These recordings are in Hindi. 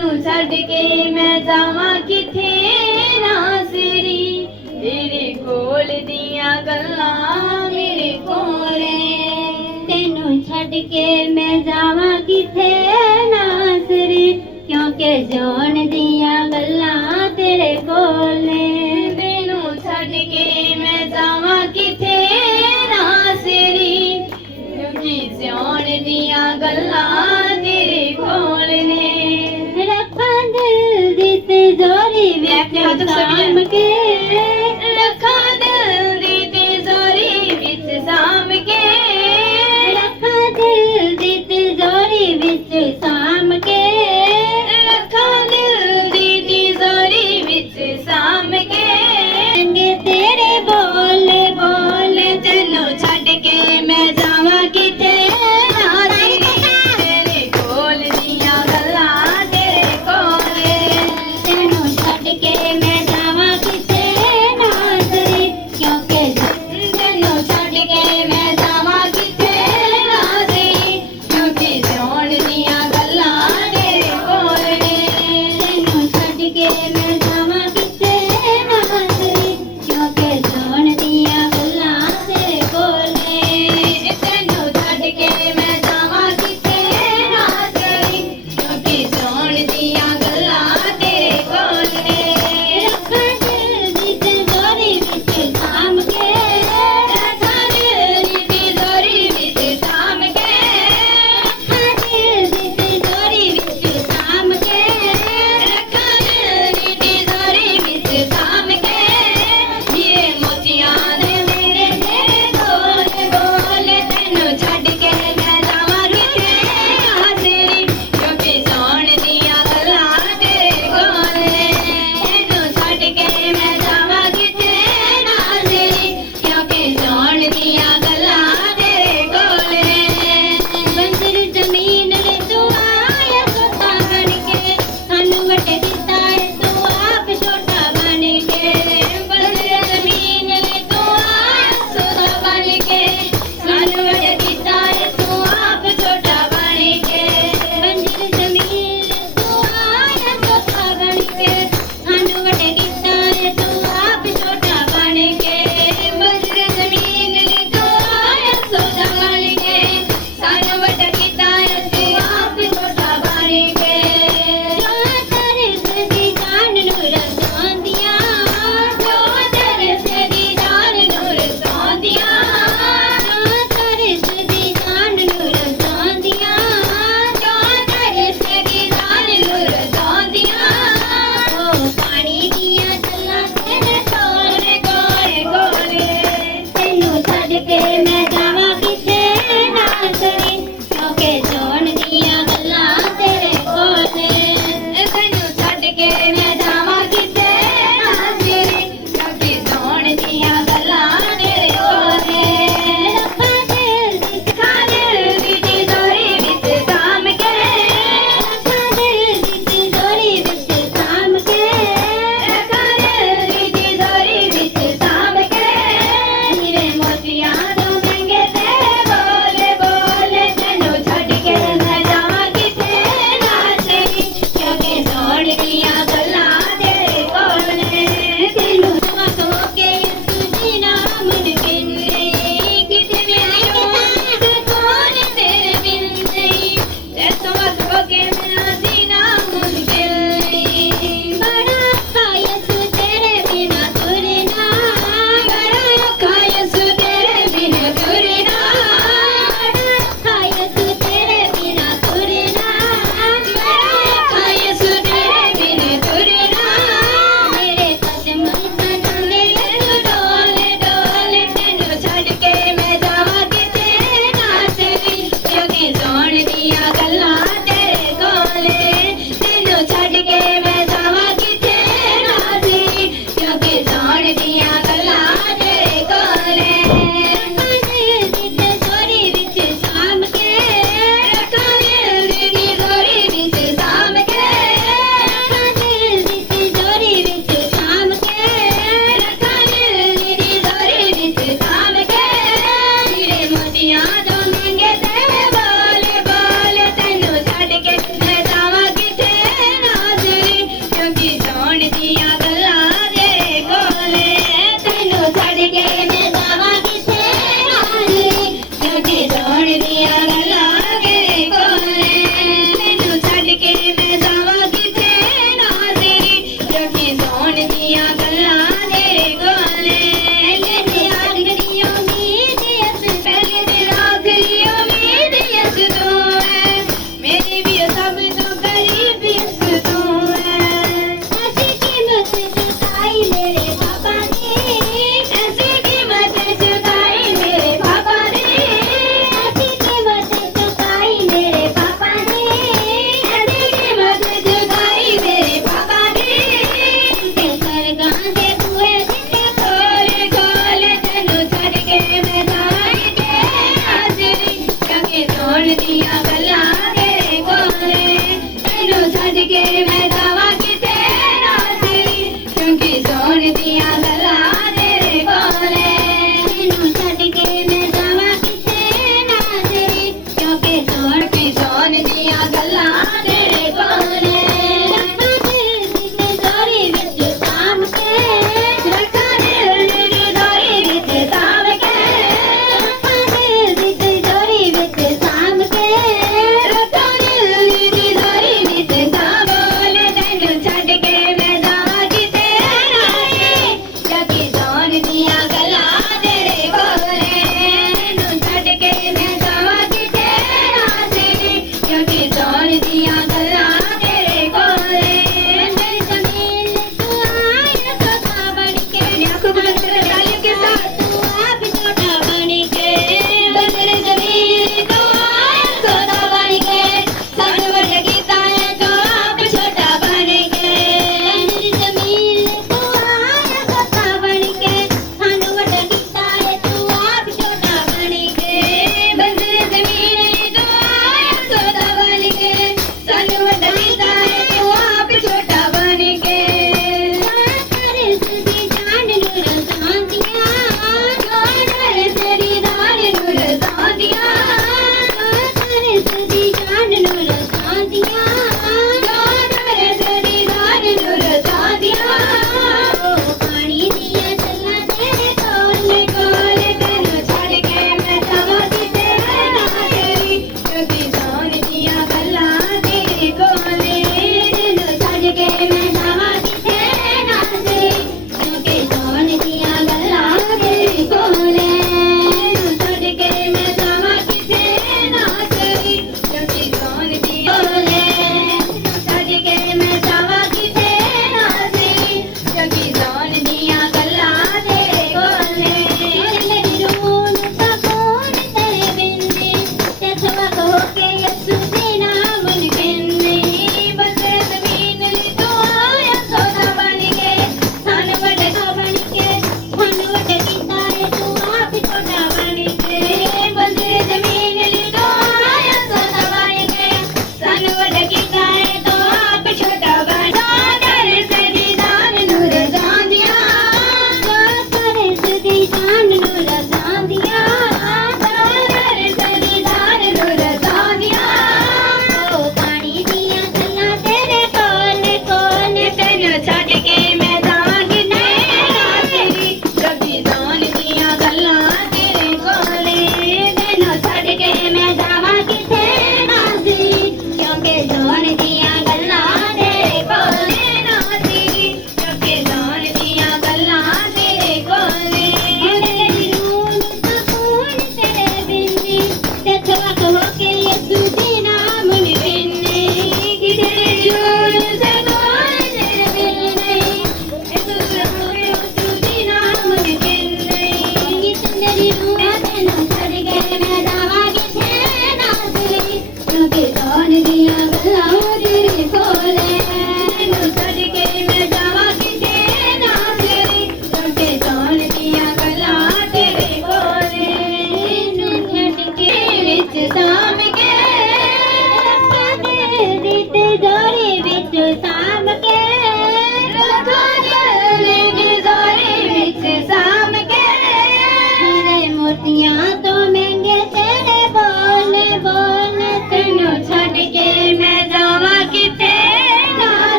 ਤੈਨੂੰ ਛੱਡ ਕੇ ਮੈਂ ਜਾਵਾਂ ਕਿਥੇ ਨਾਸਰੀ, ਤੇਰੇ ਕੋਲ ਦੀਆਂ ਗੱਲਾਂ ਮੇਰੇ ਕੋਲੇ। ਤੈਨੂੰ ਛੱਡ ਕੇ ਮੈਂ ਜਾਵਾਂ ਕਿਥੇ ਨਾਸਰੀ, ਕਿਉਂਕਿ ਜਿਉਣ ਦੀਆਂ ਗੱਲਾਂ ਤੇਰੇ ਕੋਲ ਨੇ। ਤੈਨੂੰ ਛੱਡ ਕੇ ਮੈਂ ਜਾਵਾਂ ਕਿਥੇ ਨਾਸਰੀ, ਕਿਉਂਕਿ ਜਿਉਣ ਦੀਆਂ ਗੱਲਾਂ ਤੇਰੇ ਕੋਲ ਨੇ। ਰੱਖਾਂ ਦਿਲ ਦੀ ਤਿਜੋਰੀ ਵਿੱਚ ਸਾਂਭ ਕੇ, ਰੱਖਾਂ ਦਿਲ ਦੀ ਤਿਜੋਰੀ ਵਿੱਚ ਸਾਂਭ ਕੇ, ਰੱਖਾਂ ਦਿਲ ਦੀ ਤਿਜੋਰੀ ਵਿੱਚ ਸਾਂਭ ਕੇ, ਰੱਖਾਂ ਦਿਲ ਦੀ ਤਿਜੋਰੀ ਵਿੱਚ ਸਾਂਭ ਕੇ। ਚੰਗੇ ਤੇਰੇ ਬੋਲ ਬੋਲ, ਤੈਨੂੰ ਛੱਡ ਕੇ ਮੈਂ ਜਾਵਾਂ ਕਿਤੇ ਨਾਸਰੀ, ਤੇਰੇ ਕੋਲ ਦੀਆਂ ਗੱਲਾਂ ਤੇਰੇ ਕੋਲੇ। ਤੈਨੂੰ ਛੱਡ ਕੇ ਮੈਂ ਜਾਵਾਂ ਕਿਤੇ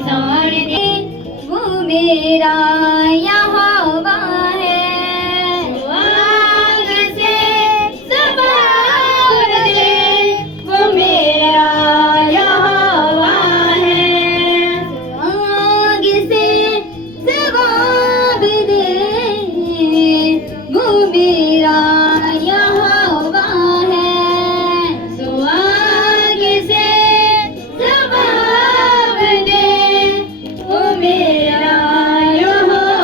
साड़ दे, वो मेरा यहोवा है। सुहाग से जवाब दे, वो मेरा यहोवा है। सुहाग से जवाब दे, वो मेरा यहोवा है। सुहाग से जवाब दे, वो मेरा यहोवा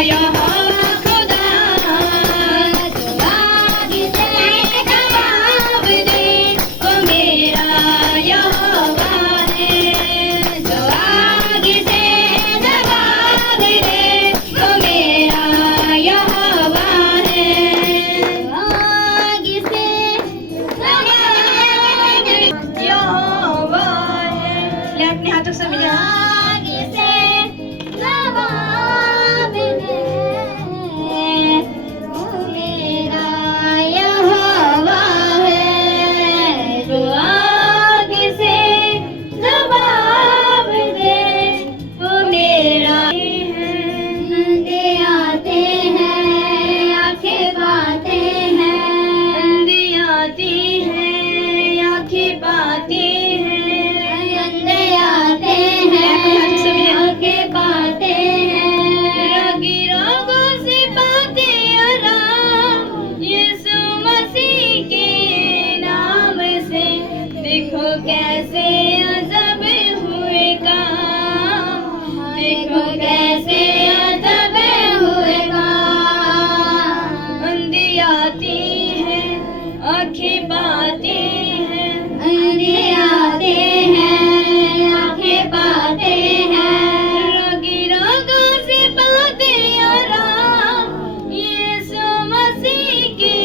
यहोवा खुदा, जो आग से जवाब दे, वो मेरा यहोवा है। जो आग से जवाब दे, वो मेरा यहोवा है। आग से जवाब दे, यहोवा है। ले अपने हाथों से मिला। आग से जवाब दे, वो मेरा यहोवा है। जो आग से जवाब दे, वो मेरा है। अंधे आते हैं, आंखें पाते हैं। अंधे आती हैं, आंखें पाती हैं। अंधे आते हैं, आंखें पाते हैं। रोगी रोगों से पाते आराम, यीशु मसीह के नाम से। देखो कैसे अजब हुए काम, देखो कैसे अजब हुए काम। अंधी आती है, आंखें पाती हैं। अंधे आते हैं, आंखें पाते हैं। रोगी रोगों से पाते आराम, यीशु मसीह के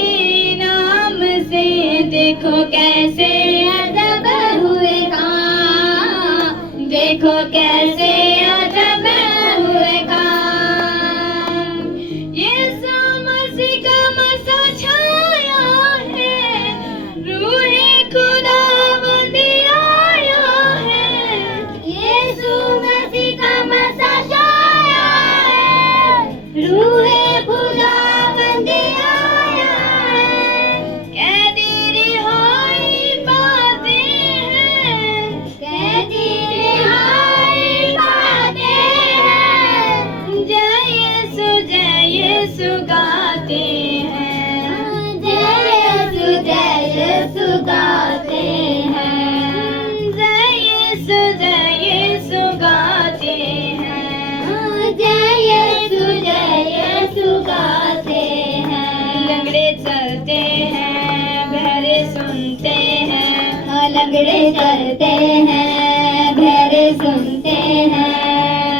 नाम से। देखो कैसे अजब हुए काम, देखो कैसे अजब हुए काम। यीशु मसीह का मसा छाया है, रूहे खुदावंद आया है। यीशु मसीह का मसा छाया है, रूहे खुदावंद आया है। कैदी रिहाई पाते हैं, कैदी रिहाई पाते हैं। जय यीशु गाते हैं, जय यीशु गाते हैं। जय यीशु गाते हैं। जय यीशु गाते हैं। लंगड़े चलते हैं, बहरे सुनते हैं। लंगड़े चलते हैं, बहरे सुनते हैं।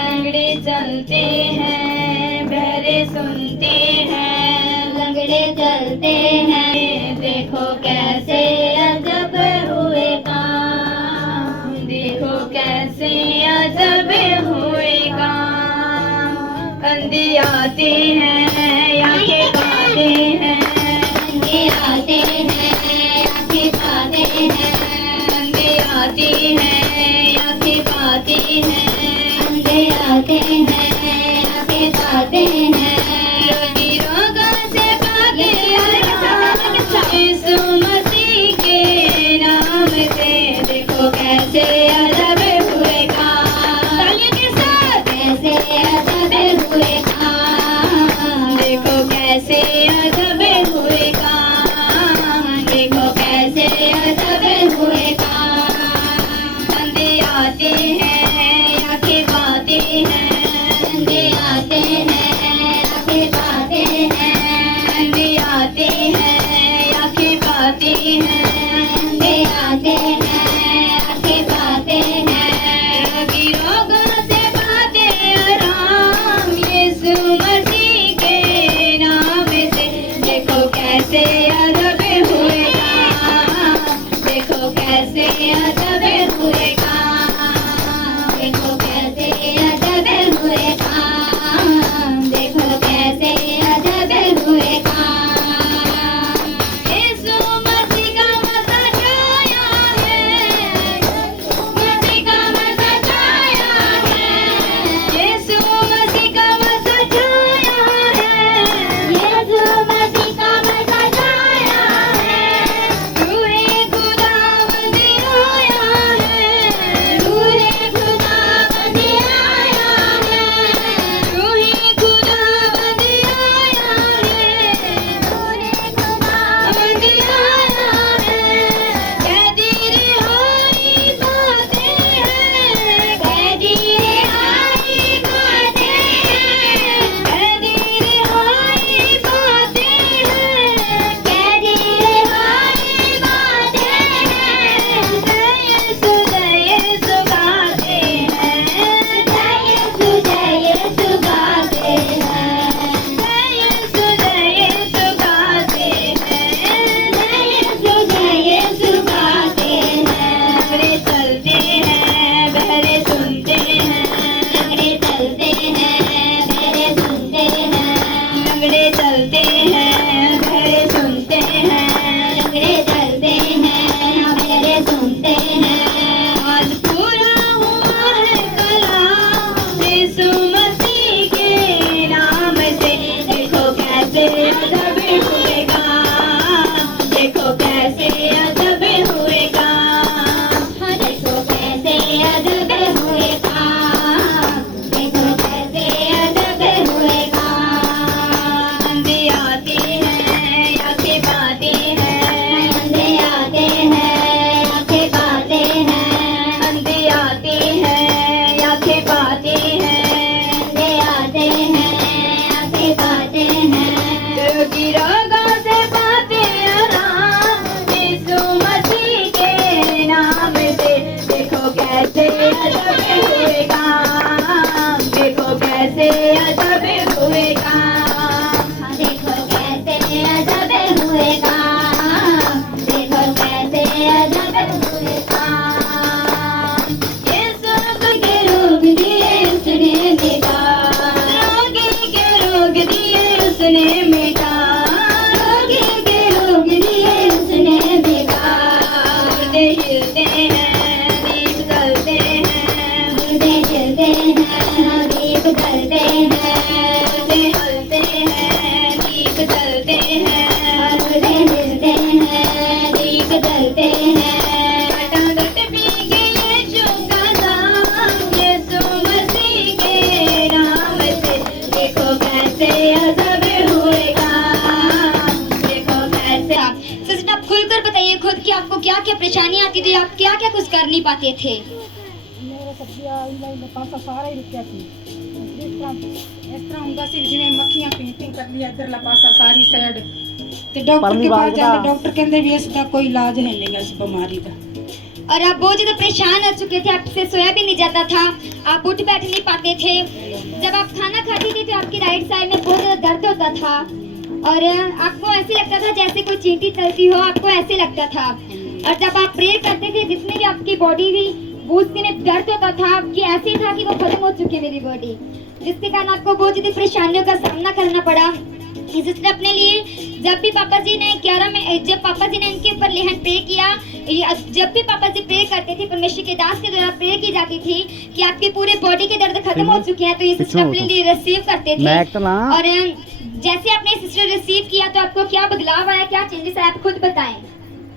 लंगड़े चलते हैं, बहरे सुनते हैं। लंगड़े चलते हैं। देखो कैसे अजब हुए काम, देखो कैसे अजब हुए काम। अंधी आते हैं, आंखें पाते हैं। अंधे आते हैं, आंखें पाते हैं। अंधे आते हैं, आंखें पाते हैं। अंधे आते हैं, आंखें पाते हैं। रोगी रोगों से पाते आराम, यीशु मसीह के नाम से। देखो कैसे अजब हुए काम, तालियों के साथ। कैसे अजब हुए काम, हैं बहरे सुनते हैं, लंगड़े चलते हैं बहरे सुनते हैं, लंगड़े चलते हैं बहरे सुनते हैं। आज पूरा हुआ है कलाम यीशु मसीह के नाम से, देखो कैसे अजब हुए काम, देखो कैसे अजब हुए काम, देखो कैसे अजब हुए काम, देखो कैसे अजब हुए काम। अंधे आते हैं आंखें पाते हैं, अंधे आते हैं आंखें पाते हैं, अंधे आते हैं आंखें पाते हैं, अंधे आते हैं आंखें पाते हैं। रोगी रोगों से पाते आराम यीशु मसीह के नाम से, देखो कैसे अजब हुए काम, देखो कैसे अजब हुए काम, देखो कैसे अजब हुए काम, देखो कैसे अजब हुए काम। यीशु के रोग दिए उसने मिटा, रोगी के रोग दिए उसने मिटा, रोगी के रोग दिए उसने मिटा। मुर्दे हिलते हैं दीप जलते हैं, मुर्दे हिलते हैं दीप जलते हैं, मुर्दे हलते हैं दीप जलते हैं, मुर्दे हिलते हैं दीप जलते हैं। घटाघट भीगे यीशु का नाम यीशु मसीह के नाम से, देखो कैसे अजब हुए काम, देखो कैसे। सिस्टर आप खुलकर बताइए खुद कि आपको क्या क्या परेशानी आती थी, आप क्या क्या कुछ कर नहीं पाते थे। ਮੇਰੇ ਸੱਜਿਆ ਇਹਨਾਂ ਪਾਸਾ ਸਾਰਾ ਹੀ ਰੁਕਿਆ ਸੀ ਇਸ ਤਰ੍ਹਾਂ ਹੁੰਦਾ ਸੀ ਜਿਵੇਂ ਮੱਖੀਆਂ ਪੀਂਪਿੰਗ ਕਰਦੀ ਆ ਇੱਧਰਲਾ ਪਾਸਾ ਸਾਰੀ ਸਾਈਡ ਤੇ ਡਾਕਟਰ ਕੇ ਪਾਸ ਜਾਂਦੇ ਡਾਕਟਰ ਕਹਿੰਦੇ ਵੀ ਇਸ ਦਾ ਕੋਈ ਇਲਾਜ ਹੈ ਨਹੀਂਗਾ ਇਸ ਬਿਮਾਰੀ ਦਾ। और आप बहुत ज्यादा परेशान हो चुके थे, आपसे सोया भी नहीं जाता था, आप उठ बैठ नहीं पाते थे, जब आप खाना खाती थी तो आपकी राइट साइड में बहुत ज्यादा दर्द होता था और आपको ऐसे लगता था जैसे कोई चींटी चलती हो, आपको ऐसे लगता था। और जब आप प्रेयर करते थे जितनी भी आपकी बॉडी भी उसके में दर्द होता था कि ऐसे था कि वो खत्म हो चुकी है मेरी बॉडी, जिसके कारण आपको बहुत ज्यादा परेशानियों का सामना करना पड़ा। सिस्टर अपने लिए जब भी पापा जी ने 11 में जब पापा जी ने इनके ऊपर लेहन प्रे किया, जब भी पापा जी प्रे करते थे परमेश्वर के दास के द्वारा प्रे की जाती थी कि आपके पूरे बॉडी के दर्द खत्म हो चुके हैं, तो ये सिस्टर अपने लिए रिसीव करते थे। और जैसे आपने सिस्टर रिसीव किया तो आपको क्या बदलाव आया, क्या चेंजेस आया, आप खुद बताएं।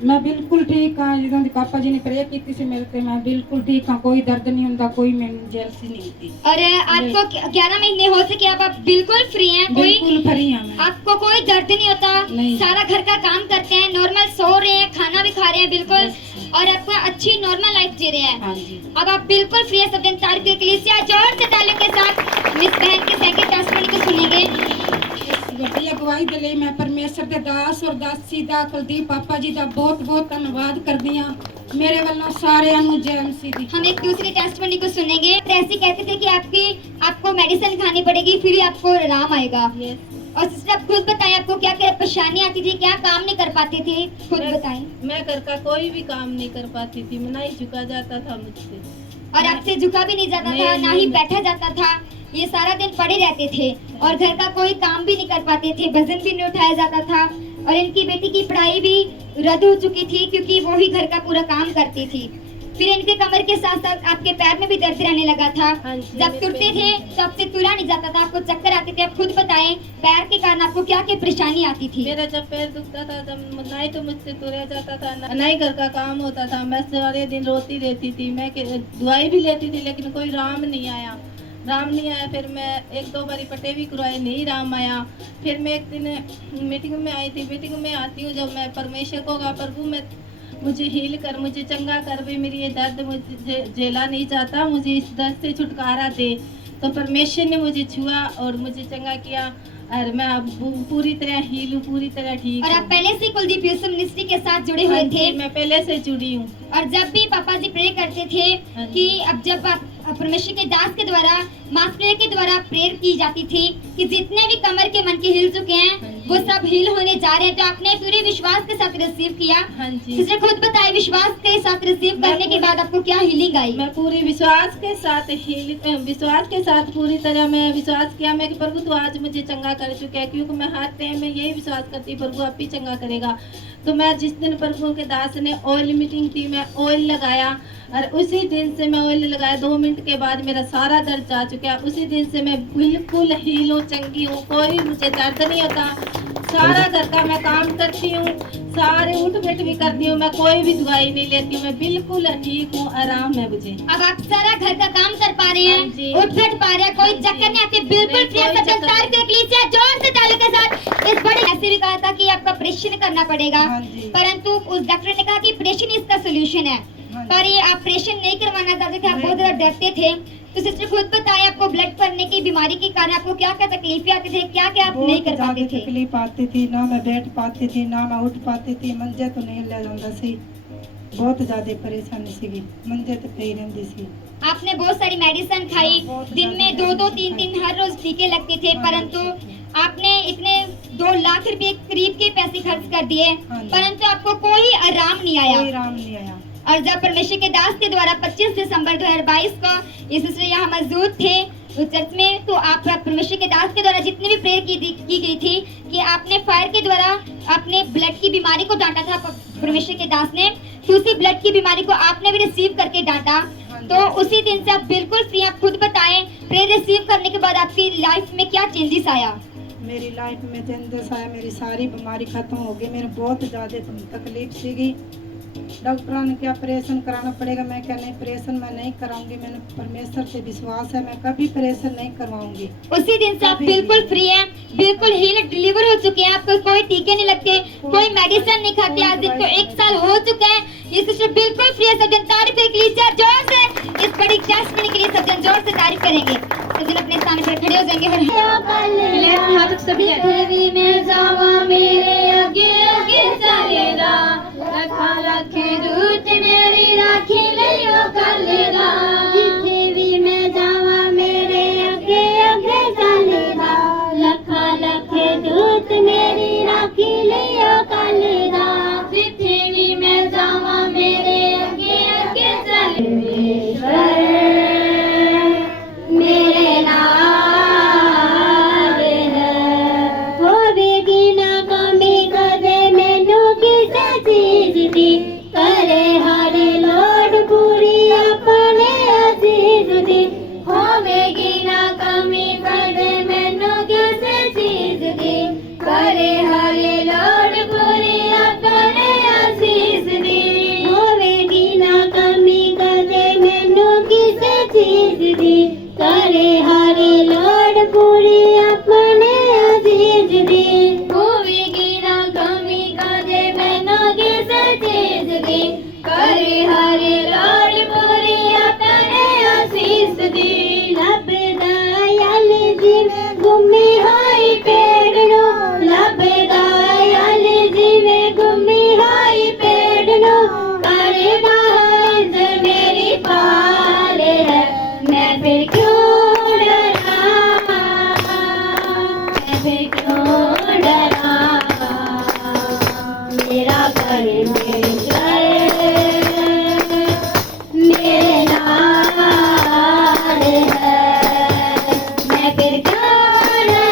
ਮੈਂ ਬਿਲਕੁਲ ਠੀਕ ਹਾਂ, ਜਦੋਂ ਦੀ ਪਾਪਾ ਜੀ ਨੇ ਪ੍ਰੇਅਰ ਕੀਤੀ ਸੀ ਮੇਰੇ ਤੇ ਮੈਂ ਬਿਲਕੁਲ ਠੀਕ ਹਾਂ, ਕੋਈ ਦਰਦ ਨਹੀਂ ਹੁੰਦਾ, ਕੋਈ ਮੈਨੂੰ ਜੈਲਸੀ नहीं होती, और आपको 11 महीने हो चुके अब आप बिल्कुल फ्री हैं, कोई बिल्कुल फ्री हूँ मैं। आपको कोई दर्द नहीं होता, नहीं। सारा घर का काम करते हैं, नॉर्मल सो रहे हैं, खाना भी खा रहे हैं बिल्कुल, और आपका अच्छी नॉर्मल लाइफ जी रहे हैं। हाँ जी अब आप बिल्कुल फ्री है। सब दिन तारीफ के लिए जोर से तालियों के साथ मिस बहन के सेकंड टेस्टमनी को सुनेंगे। ਵੱਡੀ ਅਗਵਾਈ ਦੇ ਲਈ ਮੈਂ ਪਰਮੇਸ਼ਰ ਦੇ ਦਾਸ ਔਰ ਦਾਸੀ ਦਾ ਕੁਲਦੀਪ ਪਾਪਾ ਜੀ ਦਾ ਬਹੁਤ ਬਹੁਤ ਧੰਨਵਾਦ ਕਰਦੀ ਹਾਂ। ਮੇਰੇ ਵੱਲੋਂ ਸਾਰਿਆਂ ਨੂੰ ਜੈ ਮਸੀਹ ਦੀ। हम एक दूसरी टेस्टमनी को सुनेंगे। तो ऐसे कहते थे कि आपको मेडिसिन खानी पड़ेगी फिर ही आपको आराम आएगा। और सिस्टर आप खुद बताएं आपको क्या क्या परेशानी आती थी, क्या काम नहीं कर पाते थे, खुद बताएं। मैं घर का कोई भी काम नहीं कर पाती थी, मैं नहीं झुका जाता था मुझसे। और आपसे झुका भी नहीं जाता था, नहीं, ना ही नहीं। बैठा जाता था, ये सारा दिन पड़े रहते थे और घर का कोई काम भी नहीं कर पाते थे, वजन भी नहीं उठाया जाता था। और इनकी बेटी की पढ़ाई भी रद्द हो चुकी थी क्योंकि वो ही घर का पूरा काम करती थी। फिर इनके कमर के साथ साथ आपके पैर में भी दर्द रहने लगा था। हाँ जी, जब मेरे तुरते पैर थे तो आपसे तुरा नहीं जाता था, आपको चक्कर आते थे। आप खुद बताएं पैर के कारण आपको क्या क्या परेशानी आती थी। मेरा जब पैर दुखता था तब नहीं तो मुझसे तुरा जाता था, ना ही घर का काम होता था। मैं सारे दिन रोती रहती थी, मैं दवाई भी लेती थी लेकिन कोई राम नहीं आया। फिर मैं एक दो बारी पटे भी करवाए, नहीं राम आया। फिर मैं एक दिन मीटिंग में आई थी, मीटिंग में आती हूँ जब मैं परमेश्वर को कहा प्रभु मैं मुझे हील कर, मुझे चंगा कर, भी मेरी ये दर्द मुझे झेला नहीं चाहता, मुझे इस दर्द से छुटकारा दे। तो परमेश्वर ने मुझे छुआ और मुझे चंगा किया और मैं अब पूरी तरह हील हूँ, पूरी तरह ठीक और आप हूँ। पहले से कुलदीप यूसुफ मिनिस्ट्री के साथ जुड़े हुए हाँ थे। जी, मैं पहले से जुड़ी हूँ। और जब भी पापा जी प्रे करते थे हाँ जी। कि अब जब आप परमेश्वर के दास के द्वारा मास प्रेयर के द्वारा प्रेयर की जाती थी कि जितने भी कमर के मन के हिल चुके हैं वो सब हील होने जा रहे हैं, तो आपने पूरे विश्वास के साथ रिसीव किया। हाँ जी। सिस्टर खुद बताइए, विश्वास के साथ रिसीव करने के बाद आपको क्या हीलिंग आई? मैं पूरी विश्वास के साथ पूरी तरह मैं विश्वास किया मैं कि प्रभु तू आज मुझे चंगा कर चुका है, क्योंकि मैं हर टाइम में यही विश्वास करती प्रभु आप ही चंगा करेगा। तो मैं जिस दिन प्रभु के दास ने ऑयल मीटिंग थी, मैं ऑयल लगाया और उसी दिन से मैं ऑयल लगाया 2 मिनट के बाद मेरा सारा दर्द जा चुका है। उसी दिन से मैं बिल्कुल हील हूँ, चंगी हूँ, कोई मुझे दर्द नहीं होता। सारा घर का मैं काम करती हूँ, सारे उठ बैठ भी करती हूँ, मैं कोई भी दवाई नहीं लेती हूँ, मैं बिल्कुल ठीक हूँ, आराम है मुझे। अब आप सारा घर का काम कर पा रहे हाँ जी। हैं, उठ बैठ पा रहे हैं, कोई चक्कर नहीं आती, बिल्कुल नहीं, फ्री है। कोई सब चक्कर तारीफ देख लीजिए जोर से तालियों के साथ। इस बड़े ऐसे भी कहा था कि आपका ऑपरेशन करना पड़ेगा, हाँ जी। परंतु उस डॉक्टर ने कहा कि ऑपरेशन इसका सोल्यूशन है, हाँ जी। पर ये ऑपरेशन नहीं करवाना चाहते थे, आप बहुत ज्यादा डरते थे। तो सिस्टर खुद बताएं, आपको ब्लड पड़ने की बीमारी के कारण आपको क्या क्या तकलीफें आती थी, क्या क्या आप नहीं कर पाते थे? तकलीफ आती थी, ना मैं बैठ पाती थी, ना मैं उठ पाती थी, मंजे तो नहीं ले जाता सी, बहुत ज्यादा परेशानी सी, मंजे तो पे ही रहती सी। आपने बहुत सारी मेडिसिन खाई, बहुत दिन में सारी 2-2 मेडिसिन 3-3 हर रोज टीके लगते थे, हाँ। परंतु आपने इतने 2 लाख रुपए करीब के पैसे खर्च कर दिए, हाँ जी। परंतु आपको कोई आराम नहीं कोई आया। आराम नहीं आया। और जब परमेश्वर के दास के द्वारा 25 दिसंबर 2022 को ये सिस्टर यहाँ मौजूद थे उस चर्च में, तो आप परमेश्वर के दास के द्वारा जितनी भी प्रेयर की गई थी कि आपने फायर के द्वारा अपने ब्लड की बीमारी को डांटा था परमेश्वर के दास ने, तो उसी ब्लड की बीमारी को आपने भी रिसीव करके डांटा। हाँ जी। तो उसी दिन से आप बिल्कुल फ्री। आप खुद बताएं, प्रेयर रिसीव करने के बाद आपकी लाइफ में क्या चेंजेस आया? मेरी लाइफ में चेंजेस आया, मेरी सारी बीमारी खत्म हो गई, मेरे बहुत ज़्यादा तकलीफ सी। डॉक्टरों ने क्या ऑपरेशन कराना पड़ेगा, मैं क्या नहीं, ऑपरेशन मैं नहीं कराऊंगी, मैंने परमेश्वर से विश्वास है, मैं कभी ऑपरेशन नहीं करवाऊंगी। उसी दिन से आप कभी बिल्कुल नहीं। फ्री हैं, बिल्कुल हील डिलीवर हो चुके हैं, आपको कोई टीके नहीं लगते, कोई मेडिसिन नहीं खाते, आज दिन को 1 साल हो चुका है। ये सिस्टर बिल्कुल फ्री है। सब जन तारीफ के लिए जोर से, इस बड़ी टेस्टमनी के लिए सब जन जोर से तारीफ करेंगे। सब जन अपने स्थान पर खड़े हो जाएंगे और हाथ सभी पृथ्वी में जावा मेरे आगे आगे चलेगा, लखा लख दूत मेरी राखी लियो कलेगा। पृथ्वी में जावा मेरे आगे आगे चलेगा, लखा लख दूत मेरी राखी लियो कलेगा। पृथ्वी में जावा मेरे आगे आगे चलेगा, मेरे नाल है होवेगी ना कमी कदे मैनू किसे चीज दी, करे हर लोड़ पूरी अपने अजीज दी। होवेगी ना कमी कदे मैनू किसे चीज दी, करे हर लोड़ पूरी अपने अजीज दी। होवेगी ना कमी कदे मैनू किसे चीज दी, करे हर लोड़ पूरी अपने अजीज दी। होवेगी ना कमी कदे मैनू किसे चीज दी, करे हर लोड़ पूरी अपने अजीज दी। लभदा यल जिवें गुमी होई पेड़ नो, लभदा यल जिवें गुमी होई पेड़ नो, करदा है मेरी पाल है, मैं फिर क्यों डरा, मैं फिर क्यों डरा। मेरा परमेश्वर मेरे नाल है, मैं फिर क्यों डरा।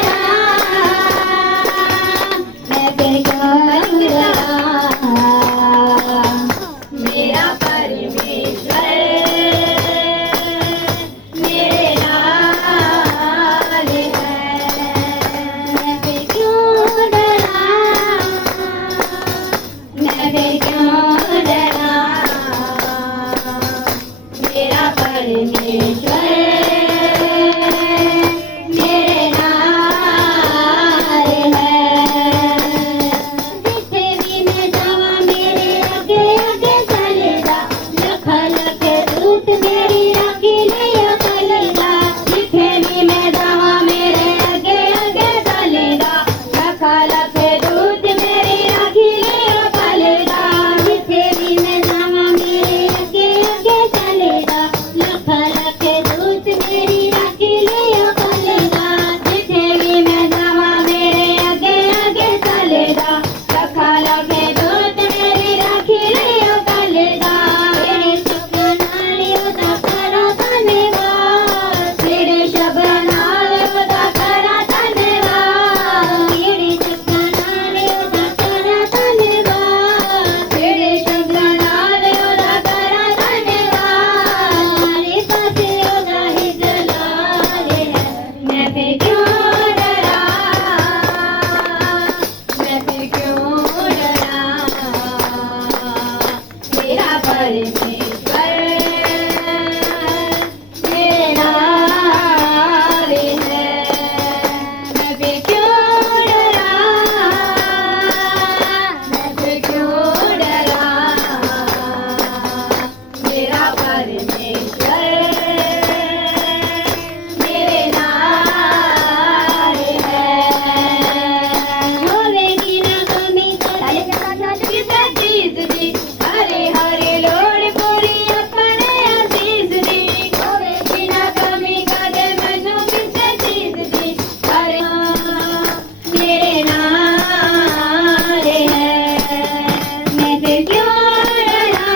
फिर क्यों डरा, मैं फिर क्यों डरा, मेरा परमेश्वर मेरा है, मैं फिर क्यों डरा, मैं फिर क्यों डरा, मेरा परमेश्वर मेरे नाल है। होवेगी ना कमी किसे चीज दी, हरे हरे लोड़ पूरी अपने अजीज दी, होवेगी ना कमी कदे मैनू किसे चीज दी, हरे मेरे नाल है, मैं फिर क्यों डरा,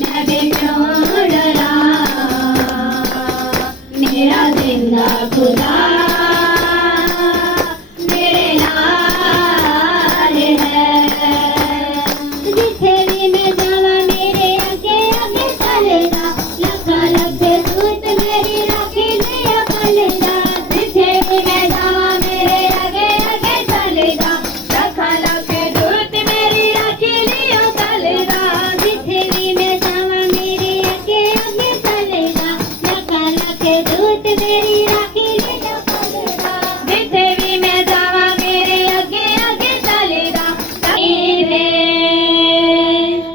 मैं फिर क्यों डरा, मेरा जिंदा खुदा मेरे नाल है। जिथे भी मैं जावा मेरे आगे आगे चलेगा, लखा लख दूत मेरी राखी लिया कलेगा, जिथे भी मैं जावा मेरे आगे आगे चलेगा, लखा लख दूत मेरी राखी लिया कलेगा, जिथे भी मैं जावा मेरे आगे आगे चलेगा, लखा लख दूत मेरी राखी लिया कलेगा, जिथे भी मैं जावा मेरे आगे आगे चलेगा।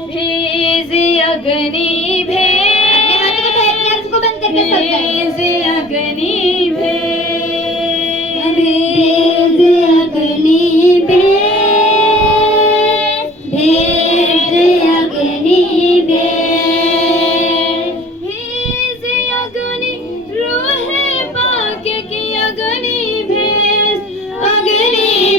भेज अग्नि भेज, इसको बंद करके सब करें। भेज अग्नि भेज, भेज अग्नि भेज, भेज अग्नि भेज, भेज अग्नि रूह पाक की अग्नि भेज, अग्नि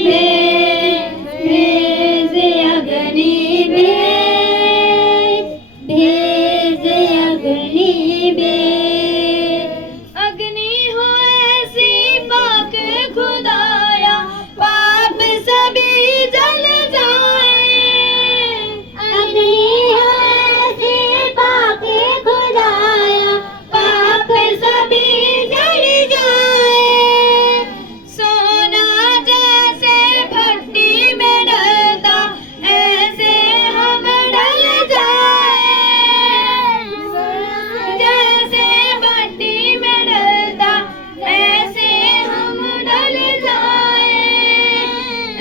भेज, भेज अग्नि भेज, भेज अग्नि भेज, अग्नि हो ऐसी पाक खुदाया, पाप सभी जल जाए, अग्नि हो ऐसी पाक खुदाया, पाप सभी जल जाए, सोना जैसे भट्टी में डलता, ऐसे हम डल जाए, जैसे भट्टी में डलता, ऐसे हम डल जाए,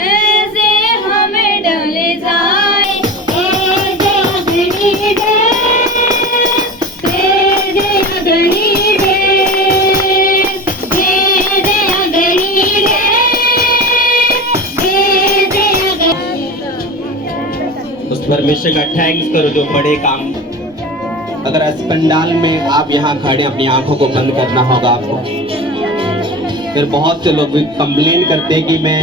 ऐसे हम डल जाए। भेज अग्नि भेज, भेज अग्नि भेज, भेज अग्नि भेज, भेज अग्नि। उस परमेश्वर का थैंक्स करो जो बड़े काम। अगर इस पंडाल में आप यहाँ खड़े अपनी आंखों को बंद करना होगा आपको। फिर बहुत से लोग कंप्लेन करते हैं कि मैं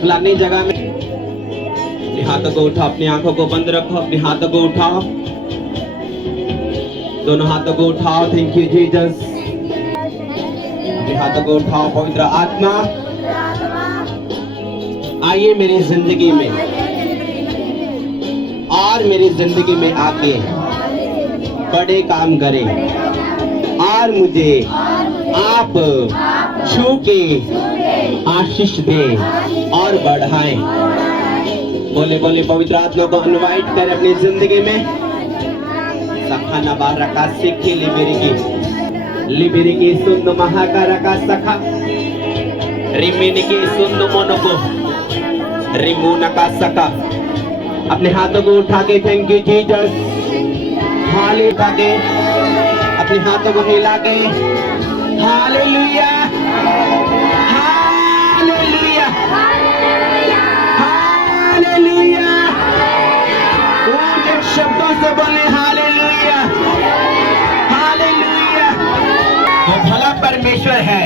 फलानी जगह में। अपने हाथों को उठाओ, अपनी आंखों को बंद रखो, अपने हाथों को उठाओ, दोनों हाथों को उठाओ। Thank you Jesus. अपने हाथों को उठाओ। पवित्र आत्मा आइए मेरी जिंदगी में और मेरी जिंदगी में आके बड़े काम करें और मुझे आप छू के आशीष दें और बढ़ाएं। बोले बोले पवित्र आत्मा को इनवाइट करें अपनी जिंदगी में। सखाना बार रखा सीखी लिबिरी की सुंद महाकारा का सखा रिमिनी की सुंद मोनो को रिमूना का सका। अपने हाथों को उठा के थैंक यू जीसस। हाले उठा के अपने हाथों को हिला के हालेलुया हालेलुया हालेलुया। ऊंचे शब्दों से बोले हालेलुया हालेलुया। वो भला परमेश्वर है।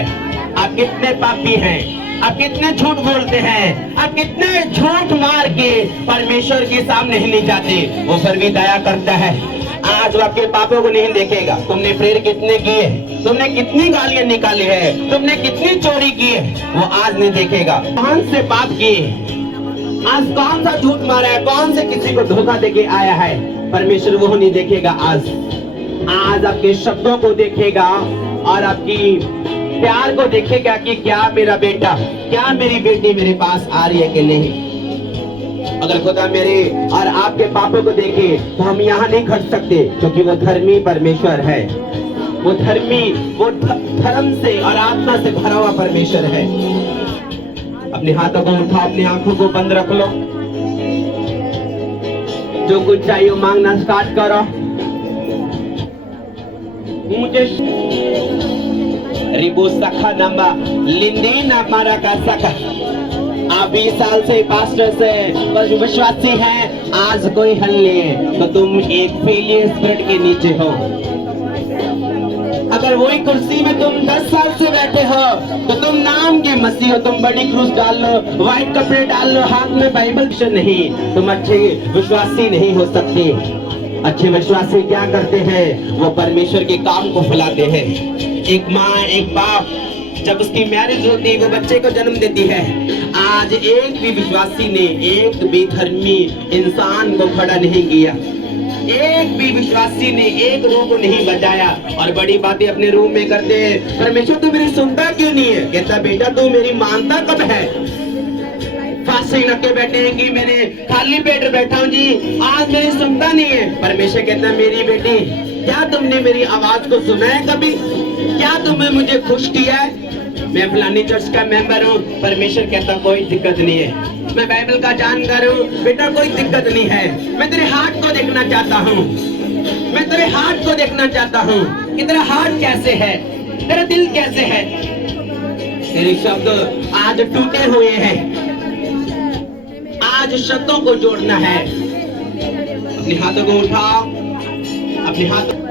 आप कितने पापी हैं, आप कितने झूठ बोलते हैं, आप कितने झूठ मार के परमेश्वर के सामने नहीं जाते, वो फिर भी दया करता है। आज वो आपके पापों को नहीं देखेगा। तुमने प्रेयर कितने किए, तुमने कितनी गालियां निकाली है, तुमने कितनी चोरी की है, वो आज नहीं देखेगा। कौन से पाप किए, आज कौन सा झूठ मारा है, कौन से किसी को धोखा देके आया है, परमेश्वर वो नहीं देखेगा। आज आपके शब्दों को देखेगा और आपकी प्यार को देखेगा कि क्या मेरा बेटा, क्या मेरी बेटी मेरे पास आ रही है कि नहीं। अगर खुदा मेरे और आपके पापों को देखे तो हम यहाँ नहीं खट सकते, क्योंकि वो धर्मी परमेश्वर है। वो धर्मी, वो धर्म से और आत्मा से भरा हुआ परमेश्वर है। अपने हाथों को उठाओ, अपनी आंखों को बंद रख लो, जो कुछ चाहिए वो मांगना स्टार्ट करो। मुझे रिबो सखा नंबा लिंदीना मारा का सखा। आप 20 साल से पास्टर से बस विश्वासी हैं, आज कोई हल नहीं है तो तुम एक फेलियर स्पिरिट के नीचे हो। अगर वही कुर्सी में तुम 10 साल से बैठे हो तो तुम नाम के मसीह हो। तुम बड़ी क्रूस डाल लो, व्हाइट कपड़े डाल लो, हाथ में बाइबल नहीं, तुम अच्छे विश्वासी नहीं हो सकते। अच्छे विश्वासी क्या करते हैं? वो परमेश्वर के काम को फैलाते हैं। एक माँ, एक बाप जब उसकी मैरिज होती है वो बच्चे को जन्म देती है। आज एक भी विश्वासी ने एक भी धर्मी इंसान को खड़ा नहीं किया, एक भी विश्वासी ने एक रूह को नहीं बचाया। और बड़ी बातें अपने रूम में करते हैं। परमेश्वर तू मेरी सुनता क्यों नहीं है? कहता बेटा तू मेरी मानता कब है? फांसी लग के बैठे हैं कि मैंने खाली पेट बैठा हूँ जी, आज मेरी सुनता नहीं है। परमेश्वर कहता मेरी बेटी, क्या तुमने मेरी आवाज को सुना है कभी? क्या तुमने मुझे खुश किया है? मैं फलानी चर्च का मेंबर हूँ। परमेश्वर कहता कोई दिक्कत नहीं है। मैं बाइबल का जानकार हूँ, बेटा कोई दिक्कत नहीं है। मैं तेरे हार्ट को देखना चाहता हूँ, मैं तेरे हार्ट को देखना चाहता हूँ कि तेरा हार्ट कैसे है, तेरा दिल कैसे है। तेरे शब्द आज टूटे हुए हैं, आज शब्दों को जोड़ना है। अपने हाथों को उठाओ, अपने हाथों।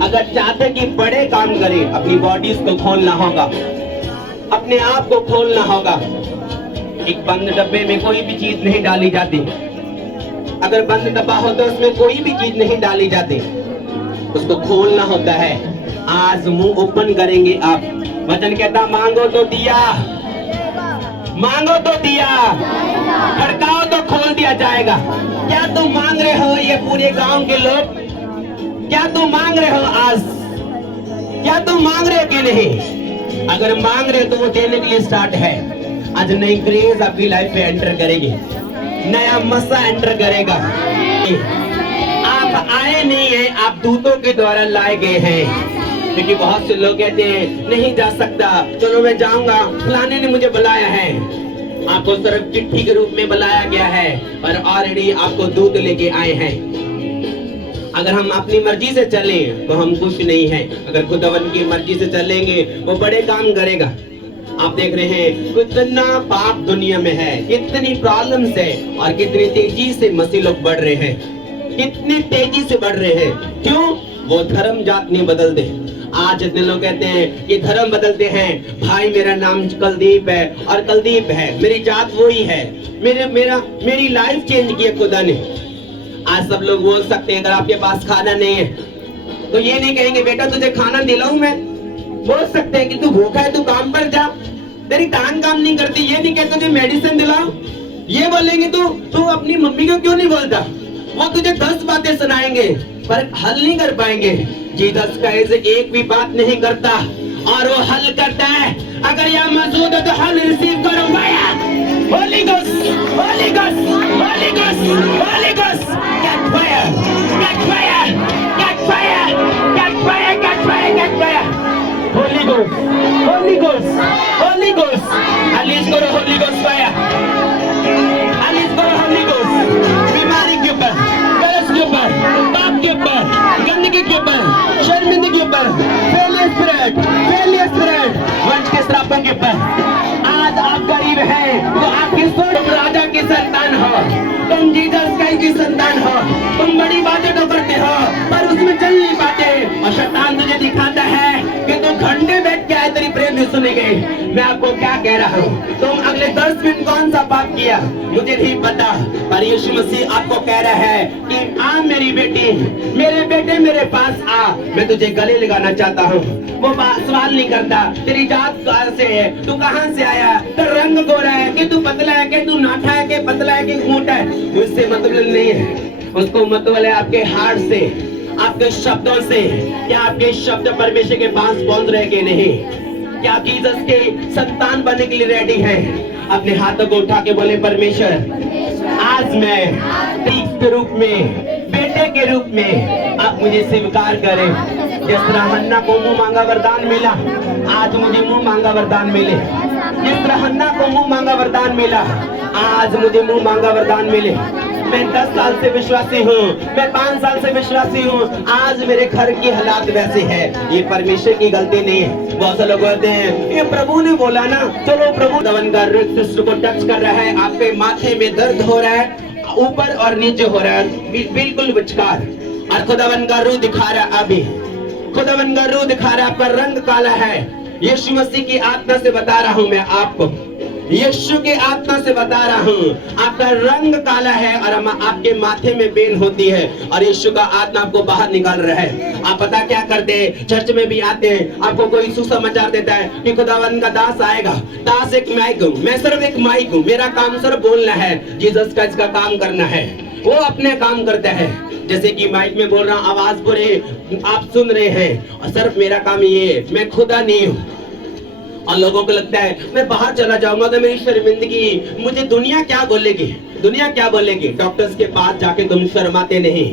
अगर चाहते कि बड़े काम करें, अपनी बॉडीज को खोलना होगा, अपने आप को खोलना होगा। एक बंद डब्बे में कोई भी चीज नहीं डाली जाती। अगर बंद डब्बा हो तो उसमें कोई भी चीज नहीं डाली जाती, उसको खोलना होता है। आज मुंह ओपन करेंगे आप। वचन कहता मांगो तो दिया, मांगो तो दिया, खड़काओ तो खोल दिया जाएगा। क्या तुम मांग रहे हो ये पूरे गांव के लोग? क्या तुम मांग रहे हो आज? क्या तुम मांग रहे हो कि नहीं? अगर मांग रहे हो तो वो देने के लिए स्टार्ट है। आज नई ग्रेस आपकी लाइफ में एंटर करेगी, नया मसा एंटर करेगा। आप आए नहीं है, आप दूतों के द्वारा लाए गए हैं। क्योंकि बहुत से लोग कहते हैं नहीं जा सकता, चलो मैं जाऊंगा, फलाने ने मुझे बुलाया है। आपको सिर्फ चिट्ठी के रूप में बुलाया गया है, पर ऑलरेडी आपको दूत लेके आए हैं। अगर हम अपनी मर्जी से चले तो हम कुछ नहीं है। अगर खुदावन की मर्जी से चलेंगे वो बड़े काम करेगा। आप देख रहे हैं कितना पाप दुनिया में है, कितनी प्रॉब्लम्स है और कितनी तेजी से मसीह लोग बढ़ रहे हैं, कितनी तेजी से बढ़ रहे हैं। क्यों? वो धर्म जात नहीं बदलते। आज इतने लोग कहते हैं कि धर्म बदलते हैं। भाई मेरा नाम कुलदीप है और कुलदीप है, मेरी जात वही है, मेरी लाइफ चेंज की है खुदा ने। आज सब लोग बोल सकते हैं अगर आपके पास खाना नहीं है तो ये नहीं कहेंगे बेटा तुझे खाना दिलाऊं मैं। बोल सकते हैं कि तू भूखा है, तू काम पर जा, तेरी टांग काम नहीं करती, ये नहीं कहते तुझे मेडिसिन दिलाओ। ये बोलेंगे तू अपनी मम्मी को क्यों नहीं बोलता? वो तुझे 10 बातें सुनाएंगे पर हल नहीं कर पाएंगे। जीसस क्राइस्ट एक भी बात नहीं करता और वो हल करता है। अगर यहाँ मौजूद है तो हल रिसीव करो। Holy ghost, holy ghost, holy ghost, holy ghost, get fire, get fire, get fire, get fire, get fire, get fire. Holy ghost, holy ghost, holy ghost, release करो होली गोस्ट फायर, रिलीज करो होली गोस्ट। बीमारी के ऊपर, गलत के ऊपर, पाप के ऊपर, गंदगी के ऊपर, शर्मिंदगी के ऊपर, फेलियर स्पिरिट, फेलियर स्पिरिट, वंश के श्रापों के ऊपर। आज आप गरीब हैं तो आपकी सोच, तुम राजा की संतान हो, तुम जीसस क्राइस्ट की संतान हो, तुम बड़ी बातें तो करते हो पर उसमें चल नहीं पाते। और शैतान तुझे दिखाता है कि तुम घंटे बैठ के आए तेरी प्रेम नहीं सुनी गई। मैं आपको क्या कह रहा हूँ, तुम अगले 10 मिनट कौन सा पाप किया मुझे नहीं पता, पर यीशु मसीह आपको कह रहा है कि आ मेरी बेटी, मेरे बेटे मेरे पास आ, मैं तुझे गले लगाना चाहता हूँ। वो सवाल नहीं करता तेरी जात कहाँ से है, तू कहाँ से आया, तेरा रंग गोरा है कि तू पतला है, कि तू नाठा है, कि पतला है, कि मोटा है, उससे मतलब नहीं है। उसको मतलब है आपके हार्ट से, आपके शब्दों से, क्या आपके शब्द परमेश्वर के पास पहुंच रहे कि नहीं। क्या जीसस के संतान बनने के लिए रेडी हैं? अपने हाथों को उठा के बोले, परमेश्वर आज मैं तीस के रूप में, बेटे के रूप में आप मुझे स्वीकार करें। जिस तरह हन्ना को मुंह मांगा वरदान मिला, आज मुझे मुंह मांगा वरदान मिले। जिस तरह हन्ना को मुंह मांगा वरदान मिला, आज मुझे मुंह मांगा वरदान मिले। मैं 10 साल से विश्वासी हूँ, मैं 5 साल से विश्वासी हूँ, आज मेरे घर की हालात वैसे है। ये परमेश्वर की गलती नहीं है। बहुत से लोग कहते हैं ये प्रभु ने बोला ना, चलो प्रभु दवन का सिस्टर को टच कर रहा है, आपके माथे में दर्द हो रहा है, ऊपर और नीचे हो रहा है, बिल्कुल विचकार, और खुदावन का रूह दिखा रहा है। अभी खुदावन का रूह दिखा रहा है, आपका रंग काला है। यीशु मसीह की आत्मा से बता रहा हूँ मैं आपको, यीशु के आत्मा से बता रहा हूँ, आपका रंग काला है और आपके माथे में बेन होती है, और यीशु का आत्मा आपको बाहर निकाल रहा है। आप पता क्या करते हैं? चर्च में भी आते हैं, आपको कोई सुसमाचार देता है कि खुदावन का दास आएगा। दास एक माइक हूँ, मैं सिर्फ एक माइक हूँ, मेरा काम सिर्फ बोलना है, जीसस का इसका काम करना है। वो अपने काम करता है, जैसे कि माइक में बोल रहा हूँ, आवाज पूरे आप सुन रहे हैं, और सिर्फ मेरा काम ये है, मैं खुदा नहीं हूँ। और लोगों को लगता है मैं बाहर चला जाऊंगा तो मेरी शर्मिंदगी, मुझे दुनिया क्या बोलेगी, दुनिया क्या बोलेगी। डॉक्टर्स के पास जाके तुम शर्माते नहीं,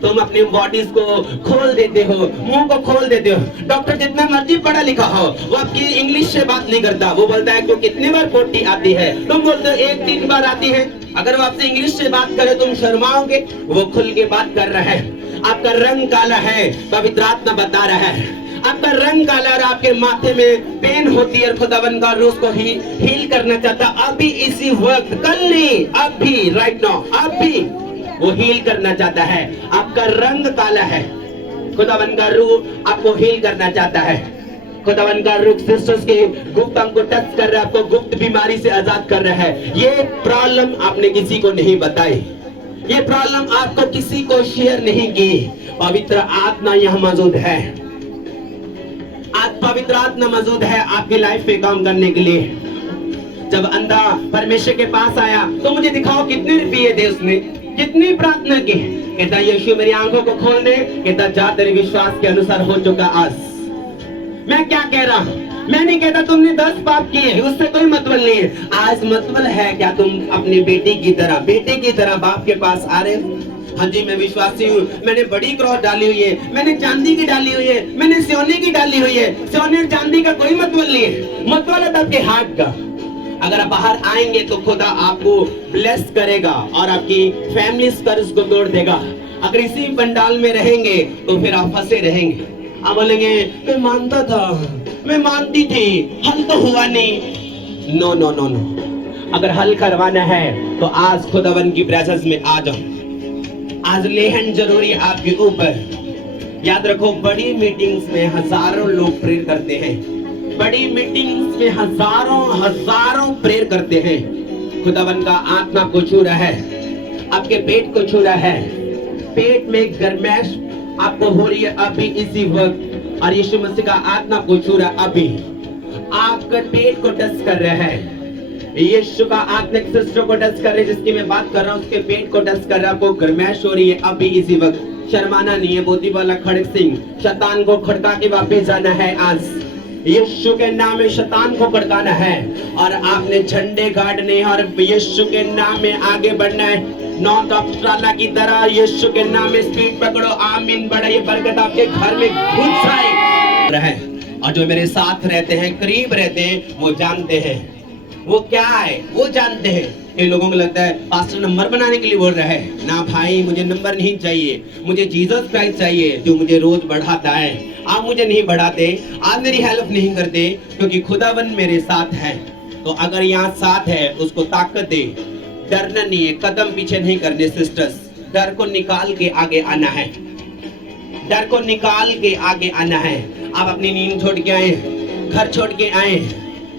तुम अपनी बॉडीज को खोल देते हो, मुंह को खोल देते हो। डॉक्टर जितना मर्जी पढ़ा लिखा हो, वो आपकी इंग्लिश से बात नहीं करता, वो बोलता है तो कितनी बार पोटी आती है, तुम बोलते हो 1-3 बार आती है। अगर वो आपसे इंग्लिश से बात करे तुम शर्माओगे, वो खुल के बात कर रहा है। आपका रंग काला है, पवित्र आत्मा बता रहा है, आपका रंग काला और आपके माथे में पेन होती है, खुदावन का रूह को हील करना चाहता अभी इसी वक्त, कल नहीं, अभी, राइट नाउ, अभी वो हील करना चाहता है। आपका रंग काला है, खुदावन का रूह आपको हील करना चाहता है। खुदावन का रूह सिस्टर्स के गुप्त अंग को टच कर रहा है, आपको गुप्त बीमारी से आजाद कर रहा है। ये प्रॉब्लम आपने किसी को नहीं बताई, ये प्रॉब्लम आपको किसी को शेयर नहीं की। पवित्र आत्मा यहाँ मौजूद है, आज पवित्र आत्मा मौजूद है आपकी लाइफ पे काम करने के लिए। जब अंधा परमेश्वर के पास आया तो मुझे दिखाओ कितने रुपये दे, उसने कितनी प्रार्थना की। कहता यीशु मेरी आंखों को खोल दे, कहता जा तेरे विश्वास के अनुसार हो चुका आज। मैं क्या कह रहा हूँ? मैं नहीं कहता तुमने 10 पाप किए, उससे कोई मतलब नहीं है। आज मतलब है क्या तुम अपनी बेटी की तरह, बेटे की तरह बाप के पास आ रहे हो? हाँ जी मैं विश्वासी हूँ, मैंने बड़ी क्रॉस डाली हुई है, मैंने चांदी की डाली हुई है, मैंने सोने की डाली हुई है। सोने और चांदी का कोई मतलब नहीं है, मतलब है आपके हाथ का। अगर आप बाहर आएंगे तो खुदा आपको ब्लेस करेगा और आपकी फैमिली कर्ज को तोड़ देगा। अगर इसी पंडाल में रहेंगे तो फिर आप फंसे रहेंगे। आप बोलेंगे मैं मानता था, मैं मानती थी, हल तो हुआ नहीं। नो नो नो नो, अगर हल करवाना है तो आज खुदावन की प्रेजेंस में आ जाओ। आज लेहन जरूरी है आपके ऊपर। याद रखो बड़ी मीटिंग्स में हजारों लोग प्रेयर करते हैं, बड़ी मीटिंग्स में हजारों प्रेयर करते हैं। खुदावन का आत्मा को छू रहा है, आपके पेट को छू रहा है, पेट में गर्माश आपको हो रही है अभी इसी वक्त, और यीशु मसीह का आत्मा को छू रहा है अभी, आपके पेट को टच कर रहा है। यीशु का आत्मा एक सिस्टर को टच कर रहे हैं, जिसकी मैं बात कर रहा हूँ, उसके पेट को टच कर रहा है, आपको गर्माश हो रही है अभी इसी वक्त। शर्माना नहीं है। बोती वाला खड़क सिंह, शैतान को खड़का के वापस जाना है। आज यीशु के नाम में शैतान को खड़काना है, और आपने झंडे गाड़ने और यीशु के नाम में आगे बढ़ना है। नॉर्थ ऑस्ट्रेलिया की तरह यीशु के नाम में स्पीड पकड़ो। आमीन। बड़ा ये बरकत आपके घर में घुस आए। और जो मेरे साथ रहते हैं, करीब रहते हैं, वो जानते हैं वो क्या है, वो जानते हैं। इन लोगों को लगता है पास्टर नंबर बनाने के लिए बोल रहा है। ना भाई, मुझे नंबर नहीं चाहिए, मुझे जीसस क्राइस्ट चाहिए जो मुझे रोज बढ़ाता है। आप मुझे नहीं बढ़ाते, आप मेरी हेल्प नहीं करते, क्योंकि खुदावन मेरे साथ है। तो अगर यहाँ साथ है उसको ताकत दे। डरना नहीं है, कदम पीछे नहीं करने सिस्टर्स। डर को निकाल के आगे आना है, डर को निकाल के आगे आना है। आप अपनी नींद छोड़ के आए, घर छोड़ के आए,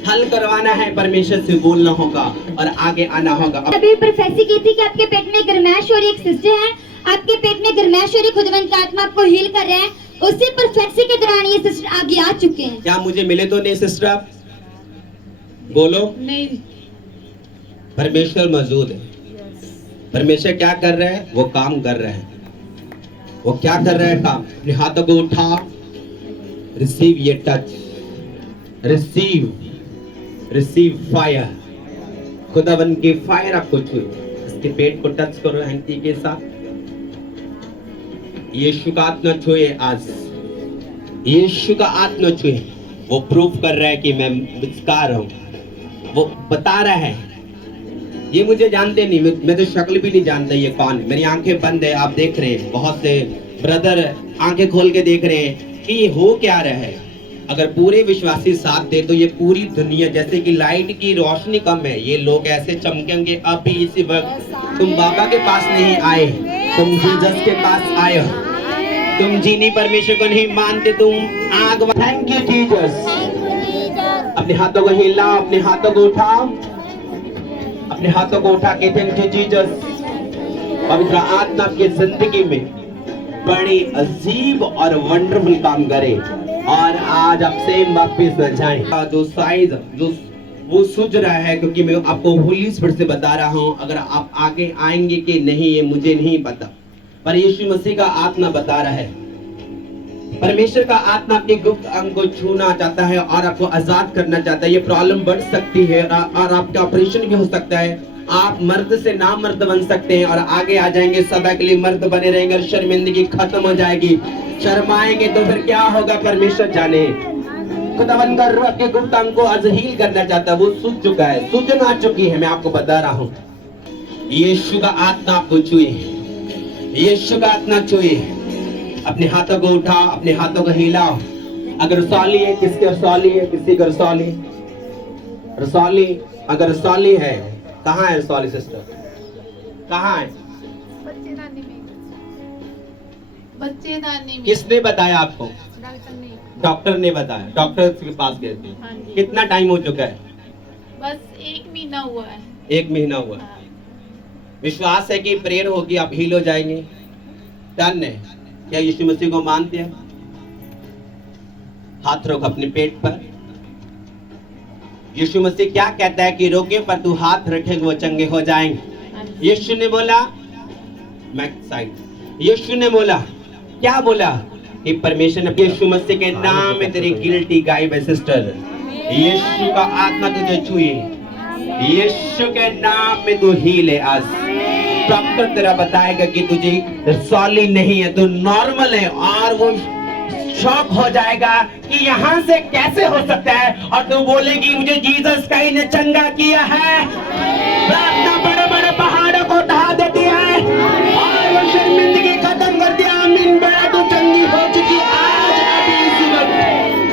हल करवाना है, परमेश्वर से बोलना होगा और आगे आना होगा। अभी प्रोफेसी की थी कि आपके पेट में गर्माश हो रही, एक सिस्टर है, आपके पेट में गर्माश हो रही, खुदावन का आत्मा आपको हील कर रहा है। उसी प्रोफेसी के दौरान ये सिस्टर आगे आ चुके हैं। क्या मुझे मिले तो नहीं सिस्टर? आप बोलो। नहीं, परमेश्वर मौजूद है। परमेश्वर क्या कर रहे हैं? वो काम कर रहे हैं। वो क्या कर रहे हैं? काम। अपने हाथों को उठा, रिसीव ये टच। Receive fire. खुदावन की फायर आपको छुए। इसके पेट को टच करो हैंकी के साथ। यीशु का आत्मा छुए आज। यीशु का आत्मा छुए। वो प्रूफ कर रहा है कि मैं मुस्कुरा रहा हूं। वो बता रहा है, ये मुझे जानते नहीं, मैं तो शक्ल भी नहीं जानता ये कौन है। मेरी आंखें बंद है, आप देख रहे हैं। बहुत से ब्रदर आंखें खोल के देख रहे हैं कि ये हो क्या रहा है। अगर पूरे विश्वासी साथ दे तो ये पूरी दुनिया, जैसे कि लाइट की रोशनी कम है, ये लोग ऐसे चमकेंगे। अभी इसी वक्त तुम बाबा के पास नहीं आए, तुम जीसस के पास आए हो। तुम जीनी परमेश्वर को नहीं मानते, तुम आग। Thank you Jesus. अपने हाथों को हिलाओ, अपने हाथों को उठाओ, अपने हाथों को उठा के थैंक यू जीसस। पवित्र आत्मा आपकी जिंदगी में बड़ी अजीब और वंडरफुल काम करे और आज आप सेम वापस न जाएं। जो साइज जो वो सूझ रहा है, क्योंकि मैं आपको होली स्पिरिट से बता रहा हूँ। अगर आप आगे आएंगे कि नहीं ये मुझे नहीं पता, पर यीशु मसीह का आत्मा बता रहा है। परमेश्वर का आत्मा आपके गुप्त अंग को छूना चाहता है और आपको आजाद करना चाहता है। ये प्रॉब्लम बढ़ सकती है और आपका ऑपरेशन भी हो सकता है। आप मर्द से ना मर्द बन सकते हैं और आगे आ जाएंगे, सदा के लिए मर्द बने रहेंगे और शर्मिंदगी खत्म हो जाएगी। शर्माएंगे तो फिर क्या होगा परमेश्वर जाने। खुदावन का रूह आपके गुप्त अंग को आज हील करना चाहता है। वो सूझ चुका है, सूजन आ चुकी है। मैं आपको बता रहा हूँ, यीशु का आत्मा आपको छुए, यीशु का आत्मा छुए। अपने हाथों को उठाओ, अपने हाथों को हिलाओ। अगर रसौली है, किसके रसौली है, किसी का रसौली, रसौली अगर रसौली है, कहाँ है रसौली सिस्टर, कहाँ है? बच्चेदानी में। किसने बताया आपको? डॉक्टर ने बताया। डॉक्टर के पास गए थे। हाँ जी। कितना टाइम हो चुका है? बस 1 महीना हुआ है। 1 महीना हुआ। हाँ। विश्वास है कि प्रेयर होगी, आप हील हो जाएंगे। डन है। क्या यीशु मसीह को मानते हैं? हाथ रख अपने पेट पर। यीशु मसीह क्या कहता है कि रोगियों पर तू हाथ रखेगा वो चंगे हो जाएंगे। यीशु ने बोला, मैं साइड, यीशु ने बोला, क्या बोला कि परमेश्वर ने यीशु मसीह के नाम में तेरी गिल्टी गायब है सिस्टर। यीशु का आत्मा तुझे छुए, यीशु के नाम में तू हील है। आज डॉक्टर तेरा बताएगा कि तुझे रसौली नहीं है, तू नॉर्मल है। और वो शॉक हो जाएगा कि यहाँ से कैसे हो सकता है, और तू बोलेगी मुझे जीसस का ही ने चंगा किया है। प्रार्थना बड़े बड़े पहाड़ों को ढा देती है और वो शर्मिंदगी खत्म कर दिया। आमीन। बड़ा तू चंगी हो चुकी आज अभी इसी वक्त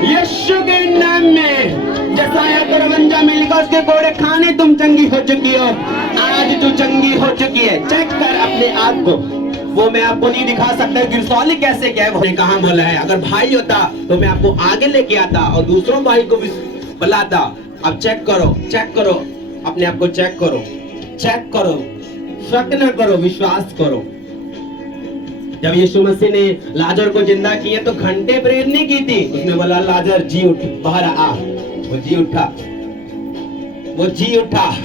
यीशु के नाम में। जैसा 53 में लिखा, उसके घोड़े खाने तुम चंगी हो चुकी हो। आज तू चंगी हो चुकी है। चेक कर अपने आप को। वो मैं आपको नहीं दिखा सकता कि रसौली कैसे क्या है, वो कहाँ बोला है। अगर भाई होता तो मैं आपको आगे लेके आता और दूसरों भाई को भी बुलाता। अब चेक करो, चेक करो, अपने आप को चेक करो, चेक करो, शक न करो, विश्वास करो। जब यीशु मसीह ने लाजर को जिंदा किया तो घंटे प्रेयर नहीं की थी। उसने बोला लाजर जी उठ, बाहर आ। वो जी उठा, वो जी उठा।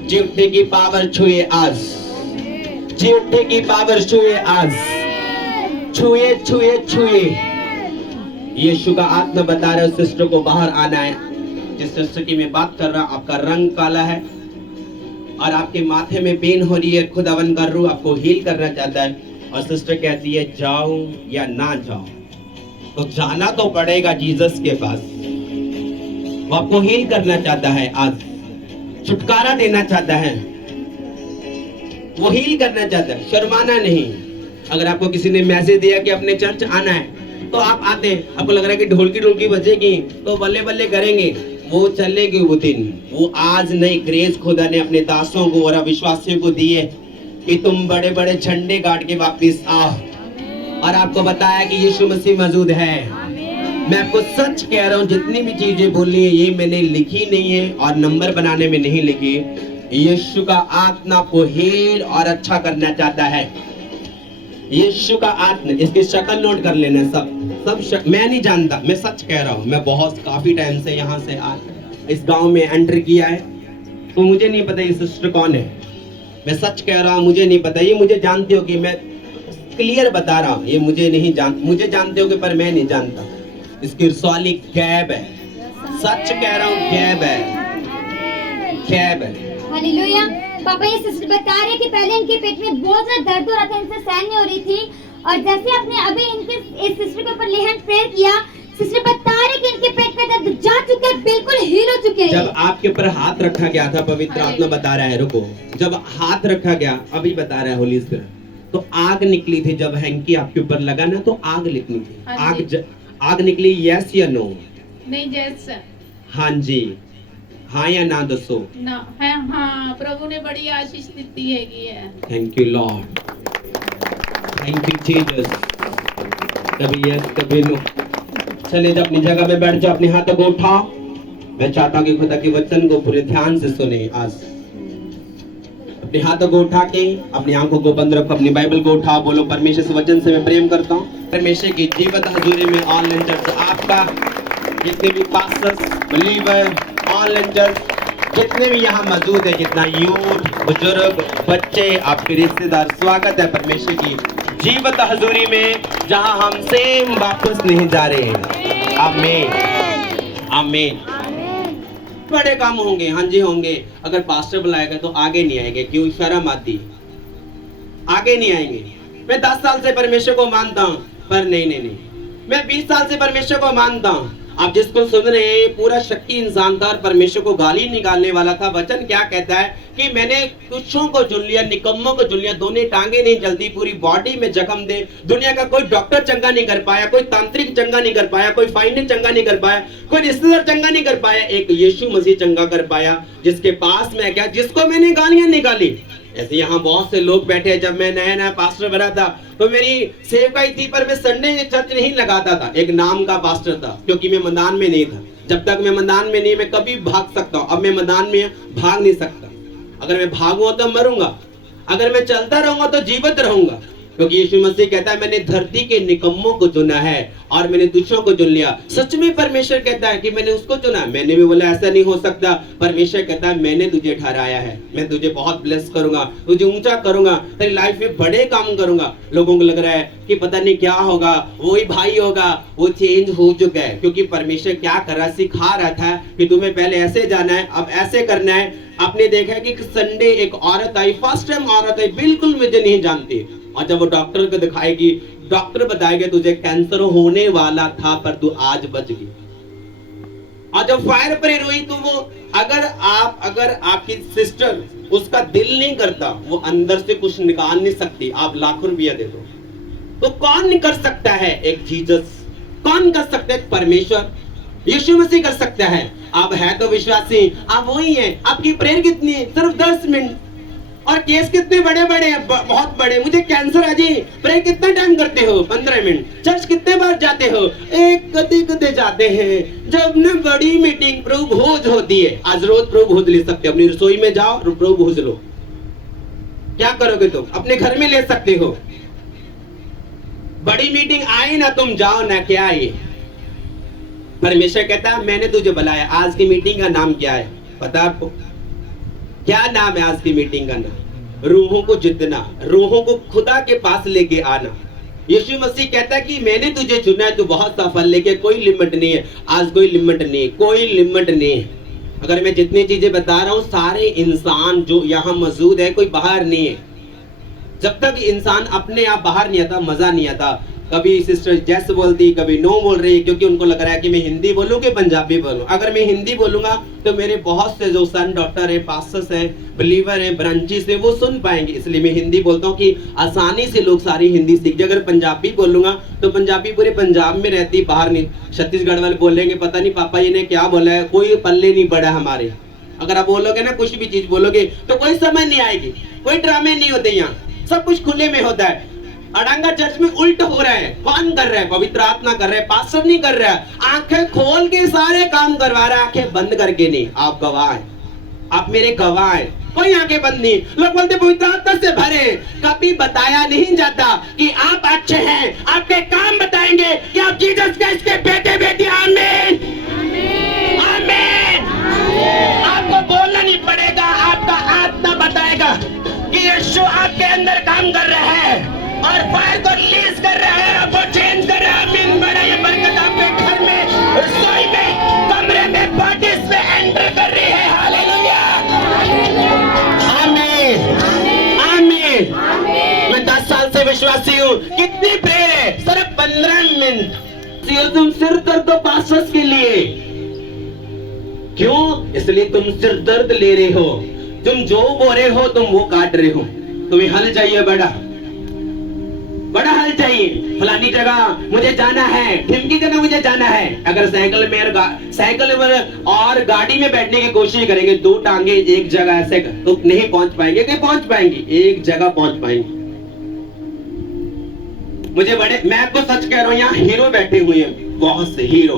जी उठने की पावर छुए आज, जी उठने की पावर छुए आज, छुए छुए छुए। यीशु का आत्मा बता रहा है सिस्टर को बाहर आना है। जिस सिस्टर की मैं बात कर रहा हूं, आपका रंग काला है और आपके माथे में पेन हो रही है। खुदावन का रूह आपको हील करना चाहता है और सिस्टर कहती है जाऊं या ना जाऊं, तो जाना तो पड़ेगा जीसस के पास। वो आपको हील करना चाहता है, आज छुटकारा देना चाहता है, वो हील करना चाहता है। शर्माना नहीं। अगर आपको किसी ने मैसेज दिया कि अपने चर्च आना है तो आप आते हैं। आपको लग रहा है कि ढोलकी ढोलकी बजेगी तो बल्ले बल्ले करेंगे, वो चलेगी वो दिन। वो आज नहीं, ग्रेस खुदा ने अपने दासों को और विश्वासियों को दी है कि तुम बड़े बड़े झंडे गाड़ के वापिस आओ। और आपको बताया कि यीशु मसीह मौजूद है। मैं आपको सच कह रहा हूँ, जितनी भी चीजें बोली है ये मैंने लिखी नहीं है और नंबर बनाने में नहीं लिखी। यीशु का आत्मा को हील और अच्छा करना चाहता है। यीशु का आत्मा, इसकी शक्ल नोट कर लेना। सब मैं नहीं जानता, मैं सच कह रहा हूँ। मैं बहुत काफी टाइम से यहाँ से इस गांव में एंटर किया है, तो मुझे नहीं पता ये सिस्टर कौन है। मैं सच कह रहा हूँ, मुझे नहीं पता। ये मुझे जानती होगी, मैं क्लियर बता रहा हूँ। ये मुझे नहीं मुझे जानते होगे पर मैं नहीं जानता। इसकी रसौली गायब है, सच कह रहा हूँ, गैब है, गैब है। हालेलुया। पापा ये सिस्टर बता रहे कि पहले इनके पेट में बहुत ज्यादा दर्द हो रहा था, इनसे सहन नहीं हो रही थी, और जैसे आपने अभी इनके इस सिस्टर के ऊपर लेहन प्रेयर किया, सिस्टर बता रहे कि इनके पेट में दर्द जा चुका है, बिल्कुल हील हो चुके हैं। जब आपके ऊपर हाथ रखा गया था, पवित्र आत्मा बता रहा है, रुको, जब हाथ रखा गया, अभी बता रहा है होली स्पिरिट, तो आग निकली थी। जब हैंकी आपके ऊपर लगा ना, तो आग निकली थी। आग निकली, यस या नो? नहीं जैसा हाँ जी, हाँ या ना दसो ना है। हाँ, प्रभु ने बड़ी आशीष दी है। Thank you Lord, thank you Jesus. कभी यस कभी नो। चले जा अपनी जगह पे बैठ जाओ, अपने हाथों को उठाओ। मैं चाहता हूँ कि खुदा के वचन को पूरे ध्यान से सुने। आज अपने हाथों को उठा के अपनी आंखों को बंद रखो, अपनी बाइबल को उठाओ, बोलो परमेश्वर से वचन से मैं प्रेम करता हूँ। परमेश्वर की जीवित हजूरी में ऑनलाइन चर्च आपका, जितने भी पास्टर्स, बिलीवर, ऑनलाइन चर्च, जितने भी यहाँ मौजूद है, जितना यूथ, बुजुर्ग, बच्चे, आपके रिश्तेदार, स्वागत है परमेश्वर की जीवित हजूरी में, जहाँ हम सेम वापस नहीं जा रहे हैं। आमीन, आमीन। बड़े काम होंगे, हाँ जी होंगे। अगर पास्टर बुलाएगा तो आगे नहीं आएंगे, क्यों? शर्म आती, आगे नहीं आएंगे। मैं 10 साल से परमेश्वर को मानता हूँ, पर नहीं, मैं 20 साल से परमेश्वर को मानता हूँ। आप जिसको सुन रहे हैं, पूरा शक्ति इंसान था और परमेश्वर को गाली निकालने वाला था। वचन क्या कहता है कि मैंने तुच्छों को चुन लिया, निकम्मों को चुन लिया। दोनों टांगे नहीं जलती, पूरी बॉडी में जख्म दे। दुनिया का कोई डॉक्टर चंगा नहीं कर पाया, कोई तांत्रिक चंगा नहीं कर पाया, कोई फाइनेंस चंगा नहीं कर पाया, कोई रिश्तेदार चंगा नहीं कर पाया। एक यीशु मसीह चंगा कर पाया, जिसके पास में क्या, जिसको मैंने गालियां निकाली। ऐसे यहाँ बहुत से लोग बैठे हैं। जब मैं नया पास्टर बना था तो मेरी सेवकाई थी, पर मैं संडे चर्च नहीं लगाता था। एक नाम का पास्टर था, क्योंकि मैं मैदान में नहीं था। जब तक मैं मैदान में नहीं, मैं कभी भाग सकता हूँ। अब मैं मैदान में भाग नहीं सकता। अगर मैं भागूंगा तो मरूंगा, अगर मैं चलता रहूंगा तो जीवित रहूंगा। क्योंकि यीशु मसीह कहता है मैंने धरती के निकम्मों को चुना है और मैंने तुच्छों को चुन लिया। सच में परमेश्वर कहता है कि मैंने उसको चुना। मैंने भी बोला ऐसा नहीं हो सकता। परमेश्वर कहता है मैंने तुझे ठहराया है, मैं तुझे बहुत ब्लेस करूंगा, तुझे ऊंचा करूंगा, तेरी लाइफ में बड़े काम करूंगा। लोगों को लग रहा है कि पता नहीं क्या होगा, वही भाई होगा, वो चेंज हो चुका है। क्योंकि परमेश्वर क्या कर रहा, सिखा रहा था कि तुम्हें पहले ऐसे जाना है, अब ऐसे करना है। आपने देखा है कि संडे एक औरत आई, फर्स्ट टाइम औरत आई, बिल्कुल मुझे नहीं जानती, और जब वो डॉक्टर को दिखाएगी, डॉक्टर बताएगा तुझे कैंसर होने वाला था पर तू आज बच गई। और जब फायर प्रेयर हुई तो वो अगर आपकी सिस्टर, उसका दिल नहीं करता, वो अंदर से कुछ निकाल नहीं सकती, आप लाखों रुपया दे दो, तो कौन कर सकता है? एक जीसस। कौन कर सकता है? परमेश्वर, यीशु मसीह कर सकता है। आप है तो विश्वासी, आप वही हैं। आपकी प्रेयर कितनी है? सिर्फ 10 मिनट। और केस कितने बड़े बड़े हैं, बहुत बड़े। मुझे कैंसर है जी, प्रे कितना टाइम करते हो? 15 मिनट। चर्च कितने बार जाते हो? एक कदे जाते हैं। जब न बड़ी मीटिंग प्रभु भोज होती है, आज रोज प्रभु भोज ले सकते हो। अपनी रसोई में जाओ, प्रभु भोज लो। क्या करोगे तुम? अपने घर में ले सकते हो। बड़ी मीटिंग आए ना, तुम जाओ ना, क्या आए? परमेश्वर कहता है मैंने तुझे बुलाया। आज की मीटिंग का नाम क्या है पता आपको? क्या नाम है आज की मीटिंग का नाम? रूहों को जितना, रूहों को खुदा के पास लेके आना। यीशु मसीह कहता है कि मैंने तुझे चुना है, तू बहुत सफल, लेके कोई लिमिट नहीं है। आज कोई लिमिट नहीं, कोई लिमिट नहीं है। अगर मैं जितनी चीजें बता रहा हूँ, सारे इंसान जो यहाँ मौजूद है, कोई बाहर नहीं है। जब तक इंसान अपने आप बाहर नहीं आता, मजा नहीं आता। कभी सिस्टर जैस बोलती, कभी नो बोल रही, क्योंकि उनको लग रहा है कि मैं हिंदी बोलूं कि पंजाबी बोलूं। अगर मैं हिंदी बोलूंगा तो मेरे बहुत से जो सन डॉक्टर है, पास्टर्स हैं, बिलीवर हैं, ब्रांचेस हैं, वो सुन पाएंगे। इसलिए मैं हिंदी बोलता हूँ कि आसानी से लोग सारी हिंदी सीख जाए। अगर पंजाबी बोलूंगा तो पंजाबी पूरे पंजाब में रहती, बाहर नहीं। छत्तीसगढ़ वाले बोलेंगे पता नहीं पापा जी ने क्या बोला है, कोई पल्ले नहीं पड़ा हमारे। अगर आप बोलोगे ना, कुछ भी चीज बोलोगे तो कोई समझ नहीं आएगी। कोई ड्रामे नहीं होते यहाँ, सब कुछ खुले में होता है। अड़ंगा चर्च में उल्ट हो रहा है। कौन कर रहा है? पवित्र आत्मा कर रहा है, पास्टर नहीं कर रहा है। आंखें खोल के सारे काम करवा रहा है, आंखें बंद करके नहीं। आप गवाह हैं, आप मेरे गवाह हैं। कोई आंखें बंद नहीं। लोग बोलते पवित्र आत्मा से भरे, कभी बताया नहीं जाता कि आप अच्छे हैं। आपके काम बताएंगे कि आप जीसस क्राइस्ट के बेटे बेटी। आमीन, आमीन। आपको बोलना नहीं पड़ेगा, आपका आत्मा बताएगा कि यीशु आपके अंदर काम कर रहा है और फायर को रिलीज कर रहा है, आपको चेंज कर रहा है। आमीन। बड़ा ये बरकत आपके घर में, रसोई में, कमरे में, सिर दर्द पास्टर्स के लिए। क्यों? इसलिए तुम सिर दर्द ले रहे हो, तुम जो बो रहे हो तुम वो काट रहे हो। तुम्हें हल चाहिए, बड़ा हल चाहिए। फलानी जगह मुझे जाना है, ढिमकी जगह मुझे जाना है। अगर साइकिल में और गाड़ी में बैठने की कोशिश करेंगे, दो टांगे एक जगह ऐसे तो नहीं पहुंच पाएंगे। कि पहुंच पाएंगे, एक जगह पहुंच पाएंगे। मैं आपको सच कह रहा हूँ, यहाँ हीरो बैठे हुए हैं, बहुत से हीरो,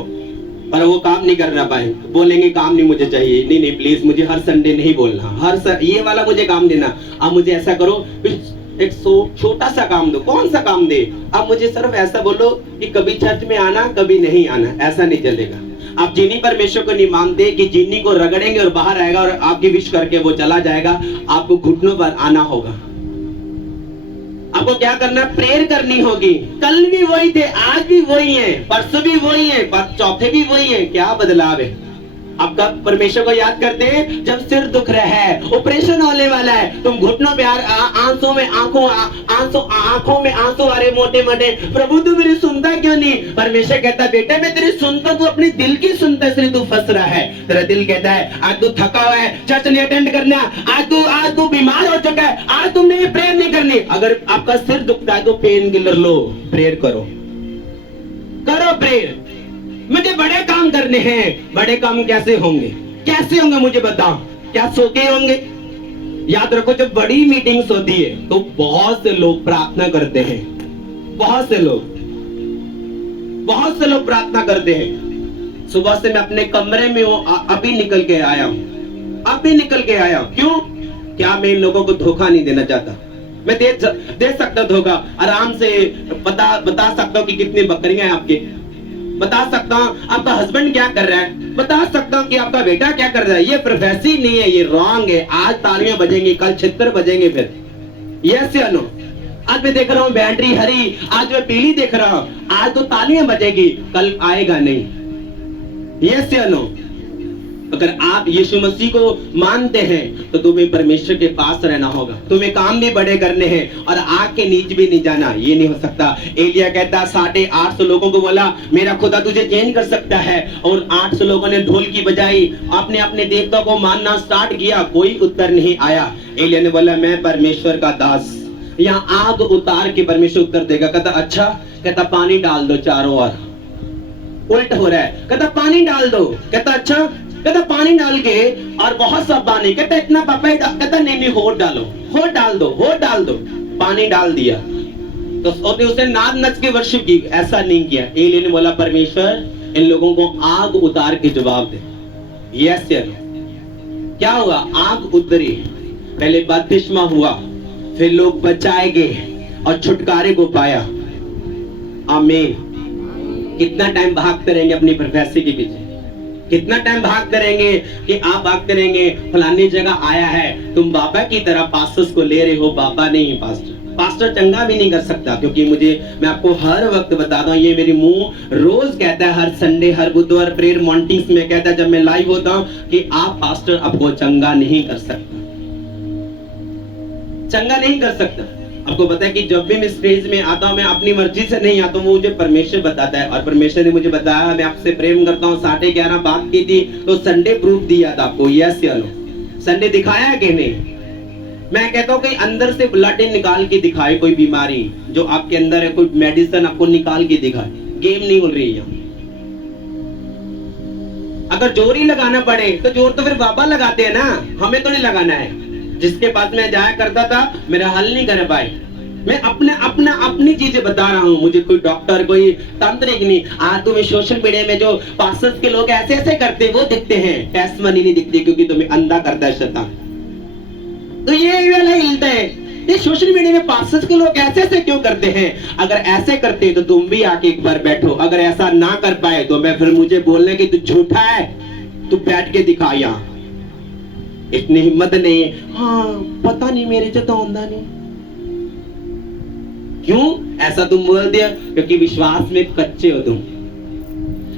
पर वो काम नहीं करना पाए। बोलेंगे काम नहीं मुझे चाहिए। नहीं प्लीज, मुझे हर संडे नहीं बोलना, ये वाला मुझे काम देना। आप मुझे ऐसा करो, एक छोटा सा काम दो। कौन सा काम दे? आप मुझे सिर्फ ऐसा बोलो कि कभी चर्च में आना, कभी नहीं आना। ऐसा नहीं चलेगा। आप जिन्हीं परमेश्वर को नहीं मानते कि जिन्हीं को रगड़ेंगे और बाहर आएगा और आपकी विश करके वो चला जाएगा, आपको घुटनों पर आना होगा। आपको क्या करना? प्रेयर करनी होगी। कल भी वही थे, आज भी वही है, परसों भी वही है, चौथे भी वही है। क्या बदलाव है? आपका परमेश्वर को याद करते हैं जब सिर दुख रहा है, ऑपरेशन होने वाला है, तुम घुटनों पे आंसू में आंखों में आंसू आ रहे मोटे मोटे। प्रभु तू मेरी सुनता क्यों नहीं? परमेश्वर कहता बेटा मैं तेरी सुनता, तू अपने दिल की सुनता, इसलिए तू फंस रहा है। तेरा दिल कहता है आज तू थका हुआ है, चर्च नहीं अटेंड करना, आज तू बीमार हो चुका है, आज तुमने प्रेयर नहीं करनी। अगर आपका सिर दुखता है तो पेन किलर लो, प्रेयर करो प्रेयर। मुझे बड़े काम करने हैं। बड़े काम कैसे होंगे मुझे बताओ? क्या सो के होंगे? याद रखो, जब बड़ी मीटिंग्स होती है तो बहुत से लोग प्रार्थना करते हैं। बहुत से लोग प्रार्थना करते हैं। सुबह से मैं अपने कमरे में हूँ, अभी निकल के आया हूँ। क्यों? क्या मैं इन लोगों को धोखा नहीं देना चाहता। मैं दे सकता धोखा, आराम से बता सकता हूँ कि कितनी बकरियां हैं आपके, बता सकता हूँ आपका हस्बैंड क्या कर रहा है, बता सकता हूँ कि आपका बेटा क्या कर रहा है। ये प्रोफेसी नहीं है, ये रॉन्ग है। आज तालियां बजेंगी, कल छितर बजेंगे। फिर यस या नो? आज मैं देख रहा हूँ बैटरी हरी, आज मैं पीली देख रहा हूँ। आज तो तालियां बजेगी, कल आएगा नहीं। यस या नो? अगर आप यीशु मसीह को मानते हैं तो तुम्हें परमेश्वर के पास रहना होगा। तुम्हें काम भी बड़े करने हैं और आग के नीचे भी नहीं जाना। ये नहीं हो सकता। एलिया कहता 850 लोगों को बोला मेरा खुदा तुझे चेंज कर सकता है, और 800 लोगों ने ढोल की बजाई, अपने अपने देवता को मानना स्टार्ट किया। कोई उत्तर नहीं आया। एलिया ने बोला मैं परमेश्वर का दास, यहाँ आग उतार के परमेश्वर उत्तर देगा। कहता अच्छा, कहता पानी डाल दो चारों ओर। उल्ट हो रहा है। कहता पानी डाल दो। कहता अच्छा, कहता पानी डाल के और बहुत सा पानी। कहता इतना पापा, कहता नहीं होठ डाल दो। पानी डाल दिया तो उसने नाद नच के वर्शिप की। ऐसा नहीं किया। एलिया ने बोला परमेश्वर इन लोगों को आग उतार के जवाब दे। Yes sir. क्या हुआ? आग उतरी। पहले बपतिस्मा हुआ, फिर लोग बचाए गए और छुटकारे को पाया। आमीन। कितना टाइम भागते रहेंगे अपनी प्रोफेसी के पीछे? कितना टाइम भागते रहेंगे कि आप भागते रहेंगे फलानी जगह आया है, तुम बाबा की तरह पास्टर्स को ले रहे हो। बाबा नहीं, पास्टर चंगा भी नहीं कर सकता। क्योंकि मैं आपको हर वक्त बताता हूँ, ये मेरी मुंह रोज कहता है, हर संडे हर बुधवार प्रेयर मॉर्निंग्स में कहता है जब मैं लाइव होता हूँ कि आप पास्टर आपको चंगा नहीं कर सकता। आपको पता है कि जब भी मैं स्टेज में आता हूँ मैं अपनी मर्जी से नहीं आता हूँ, मुझे परमेश्वर बताता है। और परमेश्वर ने मुझे बताया मैं आपसे प्रेम करता हूँ। 11:30 बात की थी तो संडे प्रूफ दिया था आपको। यस या नो? संडे दिखाया कि नहीं? मैं कहता हूँ कि अंदर से ब्लड निकाल के दिखाए, कोई बीमारी जो आपके अंदर है, कोई मेडिसिन आपको निकाल के दिखाए। गेम नहीं हो रही है। अगर जोर ही लगाना पड़े तो जोर तो फिर बाबा लगाते हैं ना, हमें तो नहीं लगाना है। जिसके पास मैं जाया करता था मेरा हल नहीं कर पाए। मैं अपनी चीजें बता रहा हूँ। मुझे कोई डॉक्टर कोई तांत्रिक नहीं। आज तुम्हें सोशल मीडिया में जो पास्टर्स के लोग ऐसे करते वो दिखते हैं, टेस्टमनी नहीं दिखती, क्योंकि तुम्हें अंधा करता है शैतान। तो ये वाला हिलता है। ये सोशल मीडिया में पास्टर्स के लोग ऐसे क्यों करते हैं? अगर ऐसे करते तो तुम भी आके एक बार बैठो। अगर ऐसा ना कर पाए तो मैं फिर मुझे बोलने की तू झूठा है, तू बैठ के दिखा। यहाँ इतनी हिम्मत नहीं है। हाँ पता नहीं मेरे से तो होता नहीं। क्यों ऐसा तुम बोल दिया? क्योंकि विश्वास में कच्चे हो तुम।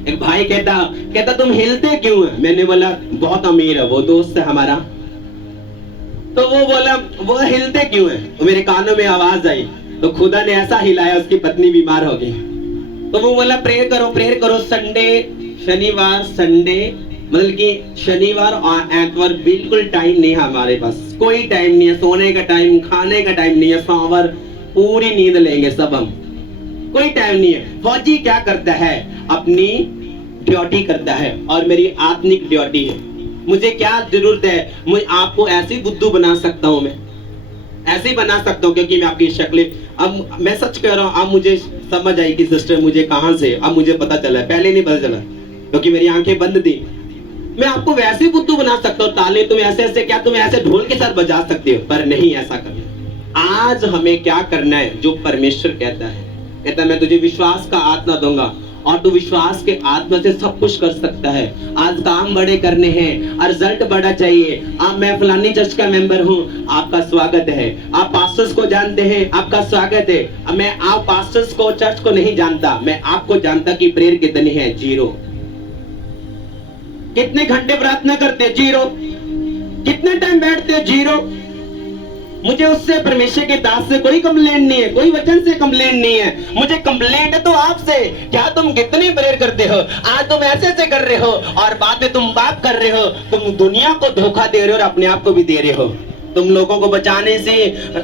एक भाई कहता तुम हिलते क्यों है? मैंने बोला बहुत अमीर है वो, दोस्त है हमारा। तो वो बोला वो हिलते क्यों है? तो मेरे कानों में आवाज आई तो खुदा ने ऐसा हिलाया उसकी पत्नी बीमार हो गई। तो वो बोला प्रेयर करो। संडे, शनिवार, संडे, मतलब कि शनिवार और एतवार बिल्कुल टाइम नहीं है हमारे पास, कोई टाइम नहीं है, सोने का टाइम, खाने का टाइम नहीं है, सोमवार पूरी नींद लेंगे सब हम, कोई टाइम नहीं है। फौजी क्या करता है, अपनी ड्यूटी करता है और मेरी आत्मिक ड्यूटी है। मुझे क्या जरूरत है, मैं आपको ऐसे बुद्धू बना सकता हूँ, मैं ऐसे ही बना सकता हूँ क्योंकि मैं आपकी शक्लें, अब मैं सच कह रहा हूँ, अब मुझे समझ आई कि सिस्टर मुझे कहां से, अब मुझे पता चला, पहले नहीं पता चला क्योंकि मेरी आंखें बंद थी। मैं आपको वैसे बुद्धू बना सकता हूँ, ताले तुम ऐसे ऐसे, क्या तुम ऐसे ढोल के साथ बजा सकते हो, पर नहीं ऐसा करना। आज हमें क्या करना है, जो परमेश्वर कहता है मैं तुझे विश्वास का आत्मा दूंगा और तू विश्वास के आत्मा से सब कुछ कर सकता है। आज काम बड़े करने हैं और रिजल्ट बड़ा चाहिए। अब मैं फलानी चर्च का मेंबर हूँ, आपका स्वागत है। आप पास्टर्स को जानते हैं, आपका स्वागत है। अब मैं आप पास्टर्स को, चर्च को नहीं जानता, मैं आपको जानता कि प्रेयर कितनी है, 0। कितने घंटे प्रार्थना करते हैं, 0। कितने टाइम बैठते हैं, 0। मुझे उससे, परमेश्वर के दास से कोई कंप्लेंट नहीं है, कोई वचन से कंप्लेंट नहीं है। मुझे कंप्लेंट है तो आपसे, क्या तुम कितनी प्रेयर करते हो, आज तुम ऐसे ऐसे कर रहे हो और बाद में तुम बात कर रहे हो। तुम दुनिया को धोखा दे रहे हो और अपने आप को भी दे रहे हो। तुम लोगों को बचाने से,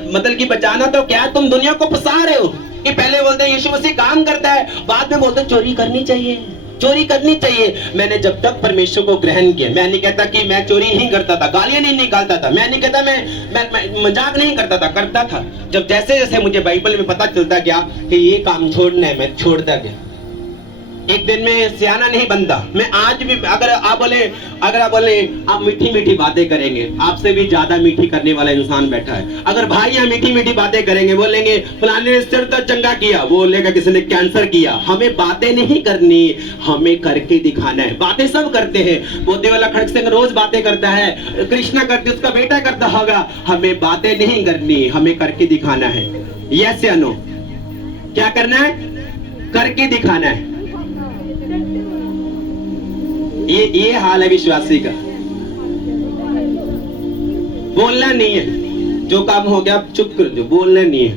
मतलब कि बचाना तो क्या, तुम दुनिया को फंसा रहे हो कि पहले बोलते हैं यीशु मसीह काम करता है, बाद में बोलते चोरी करनी चाहिए, चोरी करनी चाहिए। मैंने जब तक परमेश्वर को ग्रहण किया, मैं नहीं कहता कि मैं चोरी नहीं करता था, गालियां नहीं निकालता था, मैं नहीं कहता मैं मजाक नहीं करता था, करता था। जब जैसे जैसे मुझे बाइबल में पता चलता गया कि ये काम छोड़ना है, मैं छोड़ता गया। एक दिन में सियाना नहीं बनता। मैं आज भी, अगर आप बोले आप मीठी मीठी बातें करेंगे, आपसे भी ज्यादा मीठी करने वाला इंसान बैठा है। अगर भाई यहाँ मीठी मीठी बातें करेंगे, बोलेंगे फलाने ने सिर दर्द चंगा किया, वो बोलेगा किसी ने कैंसर किया। हमें बातें नहीं करनी, हमें करके दिखाना है। बातें सब करते हैं, बोलने वाला खड़क सिंह रोज बातें करता है, कृष्णा करती, उसका बेटा करता होगा। हमें बातें नहीं करनी, हमें करके दिखाना है। यस या नो? क्या करना है? करके दिखाना है। ये हाल है विश्वासी का। बोलना नहीं है, जो काम हो गया चुप कर दो, बोलना नहीं है।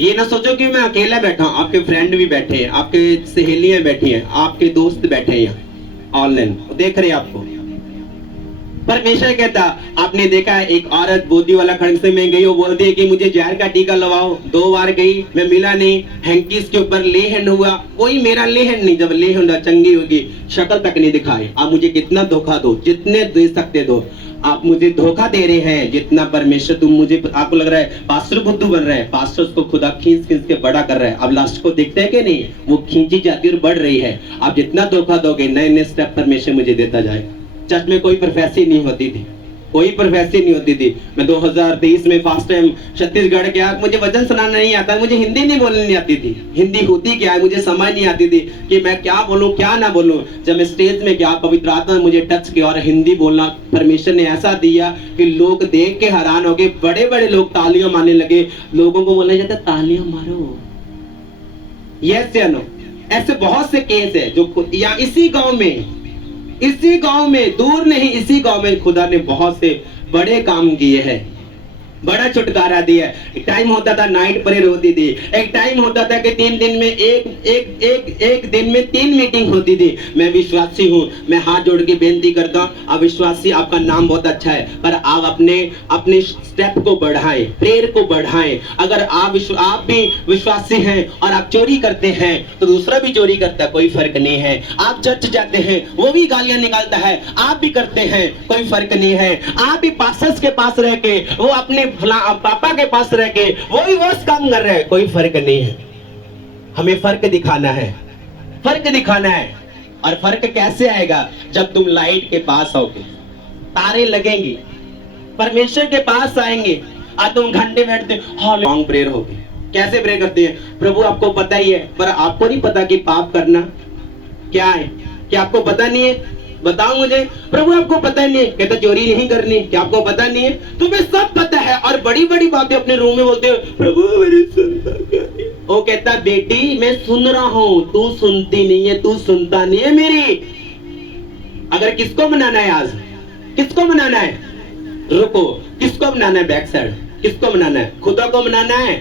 ये ना सोचो कि मैं अकेला बैठा हूं, आपके फ्रेंड भी बैठे हैं, आपके सहेलियां बैठी हैं, आपके दोस्त बैठे हैं यहाँ ऑनलाइन देख रहे हैं आपको। परमेश्वर कहता, आपने देखा है एक औरत बोधी वाला खंड से में गई, वो बोलती है कि मुझे जहर का टीका लगाओ। 2 बार गई, मैं मिला नहीं। हैंकीस के ऊपर ले हैंड हुआ, कोई मेरा ले हैंड नहीं। जब ले हैंड चंगी होगी, शक्ल तक नहीं दिखाई। आप मुझे कितना धोखा दो, जितने दे सकते दो। आप मुझे धोखा दे रहे हैं जितना परमेश्वर, तुम मुझे, आपको लग रहा है पास्टर बुद्धू बन रहे हैं, पास्टर को खुदा खींच खींच के बड़ा कर रहा है। अब लास्ट को देखते हैं कि नहीं, वो खींची जाती और बढ़ रही है। आप जितना धोखा दोगे, नए नए स्टेप परमेश्वर मुझे देता जाएगा। चर्च में कोई प्रोफेसी नहीं होती थी, कोई प्रोफेसी नहीं होती थी। मैं 2023 में फर्स्ट टाइम छत्तीसगढ़ गया, मुझे वचन सुनाना नहीं आता, मुझे हिंदी नहीं बोलनी नहीं आती थी। हिंदी होती क्या है मुझे समझ नहीं आती थी कि मैं क्या बोलूं क्या ना बोलूं। जब मैं स्टेज में गया, पवित्र आत्मा ने मुझे टच किया और हिंदी बोलना परमेश्वर ने ऐसा दिया कि लोग देख के हैरान हो गए। बड़े बड़े लोग तालियां मारने लगे। लोगों को बोला जाता तालियां मारो, यस या नो? ऐसे बहुत से केस है जो, या इसी गांव में दूर नहीं, इसी गांव में खुदा ने बहुत से बड़े काम किए हैं, बड़ा छुटकारा दिया। एक टाइम होता था नाइट प्रेयर होती थी, एक टाइम होता था कि 3 दिन में एक दिन में 3 मीटिंग होती थी। मैं विश्वासी हूँ, मैं हाथ जोड़ के बेनती करता हूँ, आप विश्वासी, आपका नाम बहुत अच्छा है, पर आप अपने स्टेप को बढ़ाएं, प्रेयर को बढ़ाएं। अगर आप भी विश्वासी हैं और आप चोरी करते हैं तो दूसरा भी चोरी करता है, कोई फर्क नहीं है। आप चर्च जाते हैं, वो भी गालियां निकालता है, आप भी करते हैं, कोई फर्क नहीं है। आप भी पास्टर्स के पास रह के, वो अपने पापा के पास रह के वो भी वो काम कर रहे हैं, कोई फर्क नहीं है। हमें फर्क दिखाना है, फर्क दिखाना है। और फर्क कैसे आएगा? जब तुम लाइट के पास आओगे, तारे लगेंगी, परमेश्वर के पास आएंगे। आज तुम घंटे बैठते हो, लॉन्ग प्रेयर होगी। कैसे प्रेयर करते हैं? प्रभु आपको पता ही है, पर आपको नहीं पता कि पाप करना क्या है। क्या आपको पता नहीं है? बताओ मुझे। प्रभु आपको पता नहीं है, कहता चोरी नहीं करनी, क्या आपको पता नहीं है? तुम्हें सब पता है और बड़ी बड़ी बातें अपने रूम में बोलते हो, प्रभु मेरी सुनता क्या है? वो कहता बेटी मैं सुन रहा हूं, तू सुनती नहीं है, तू सुनता नहीं है मेरी। अगर किसको मनाना है आज, किसको मनाना है? रुको, किसको मनाना है? बैक साइड किसको मनाना है? खुदा को मनाना है।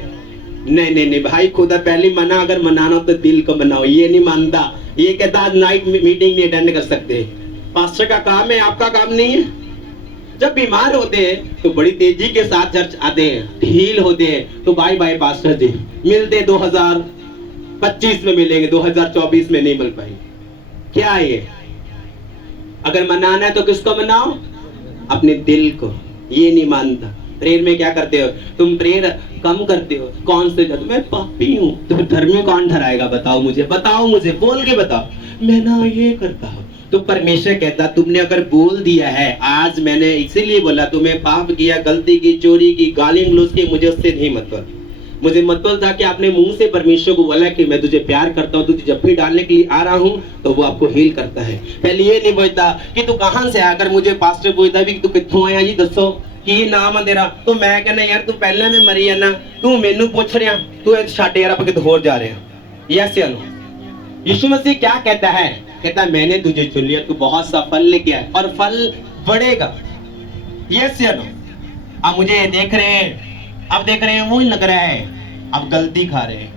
नहीं नहीं नहीं भाई, खुदा पहले मना, अगर मनाना हो तो दिल को मनाओ। ये नहीं मानता, ये कहता आज नाइट मीटिंग नहीं अटेंड कर सकते। पास्टर का काम है, आपका काम नहीं है। जब बीमार होते हैं तो बड़ी तेजी के साथ चर्च आते हैं, ढील होते हैं तो बाय बाय पास्टर जी, मिलते 2025 में मिलेंगे, 2024 में नहीं मिल पाएंगे। क्या है ये? अगर मनाना है तो किसको मनाओ? अपने दिल को। ये नहीं मानता। प्रेयर में क्या करते हो तुम? प्रेयर कम करते हो। कौन से जब मैं पापी हूँ तो फिर धर्मी कौन ठहराएगा? बताओ मुझे, बताओ मुझे, बोल के बताओ। मैं ना ये करता हूँ तो परमेश्वर कहता तुमने अगर बोल दिया है, आज मैंने इसीलिए बोला तुम्हें पाप किया, गलती की, चोरी की, गाली गलौज की, मुझे उससे नहीं मतलब। मुझे मतलब था कि आपने मुंह से परमेश्वर को बोला कि मैं तुझे प्यार करता हूँ, तुझे जब भी डालने के लिए आ रहा हूँ तो वो आपको हील करता है। पहले ये नहीं बोलता कि तू कहाँ से आया। अगर मुझे पास्टर बोलता भी कि तू कित्थों आया जी दसो कि ये नाम है तेरा, तो मैं कहना यार तू पहले में मरी है ना, तू मेनू पूछ रहा, तू छाट यार आप कितने होर जा रहे हैं। यस या नो? यीशु मसीह क्या कहता है? कहता है मैंने तुझे चुन लिया, तू बहुत सा फल लेके आए और फल बढ़ेगा। यस या नो? अब मुझे देख रहे हैं, अब देख रहे हैं वो ही लग रहा है, अब गलती खा रहे हैं,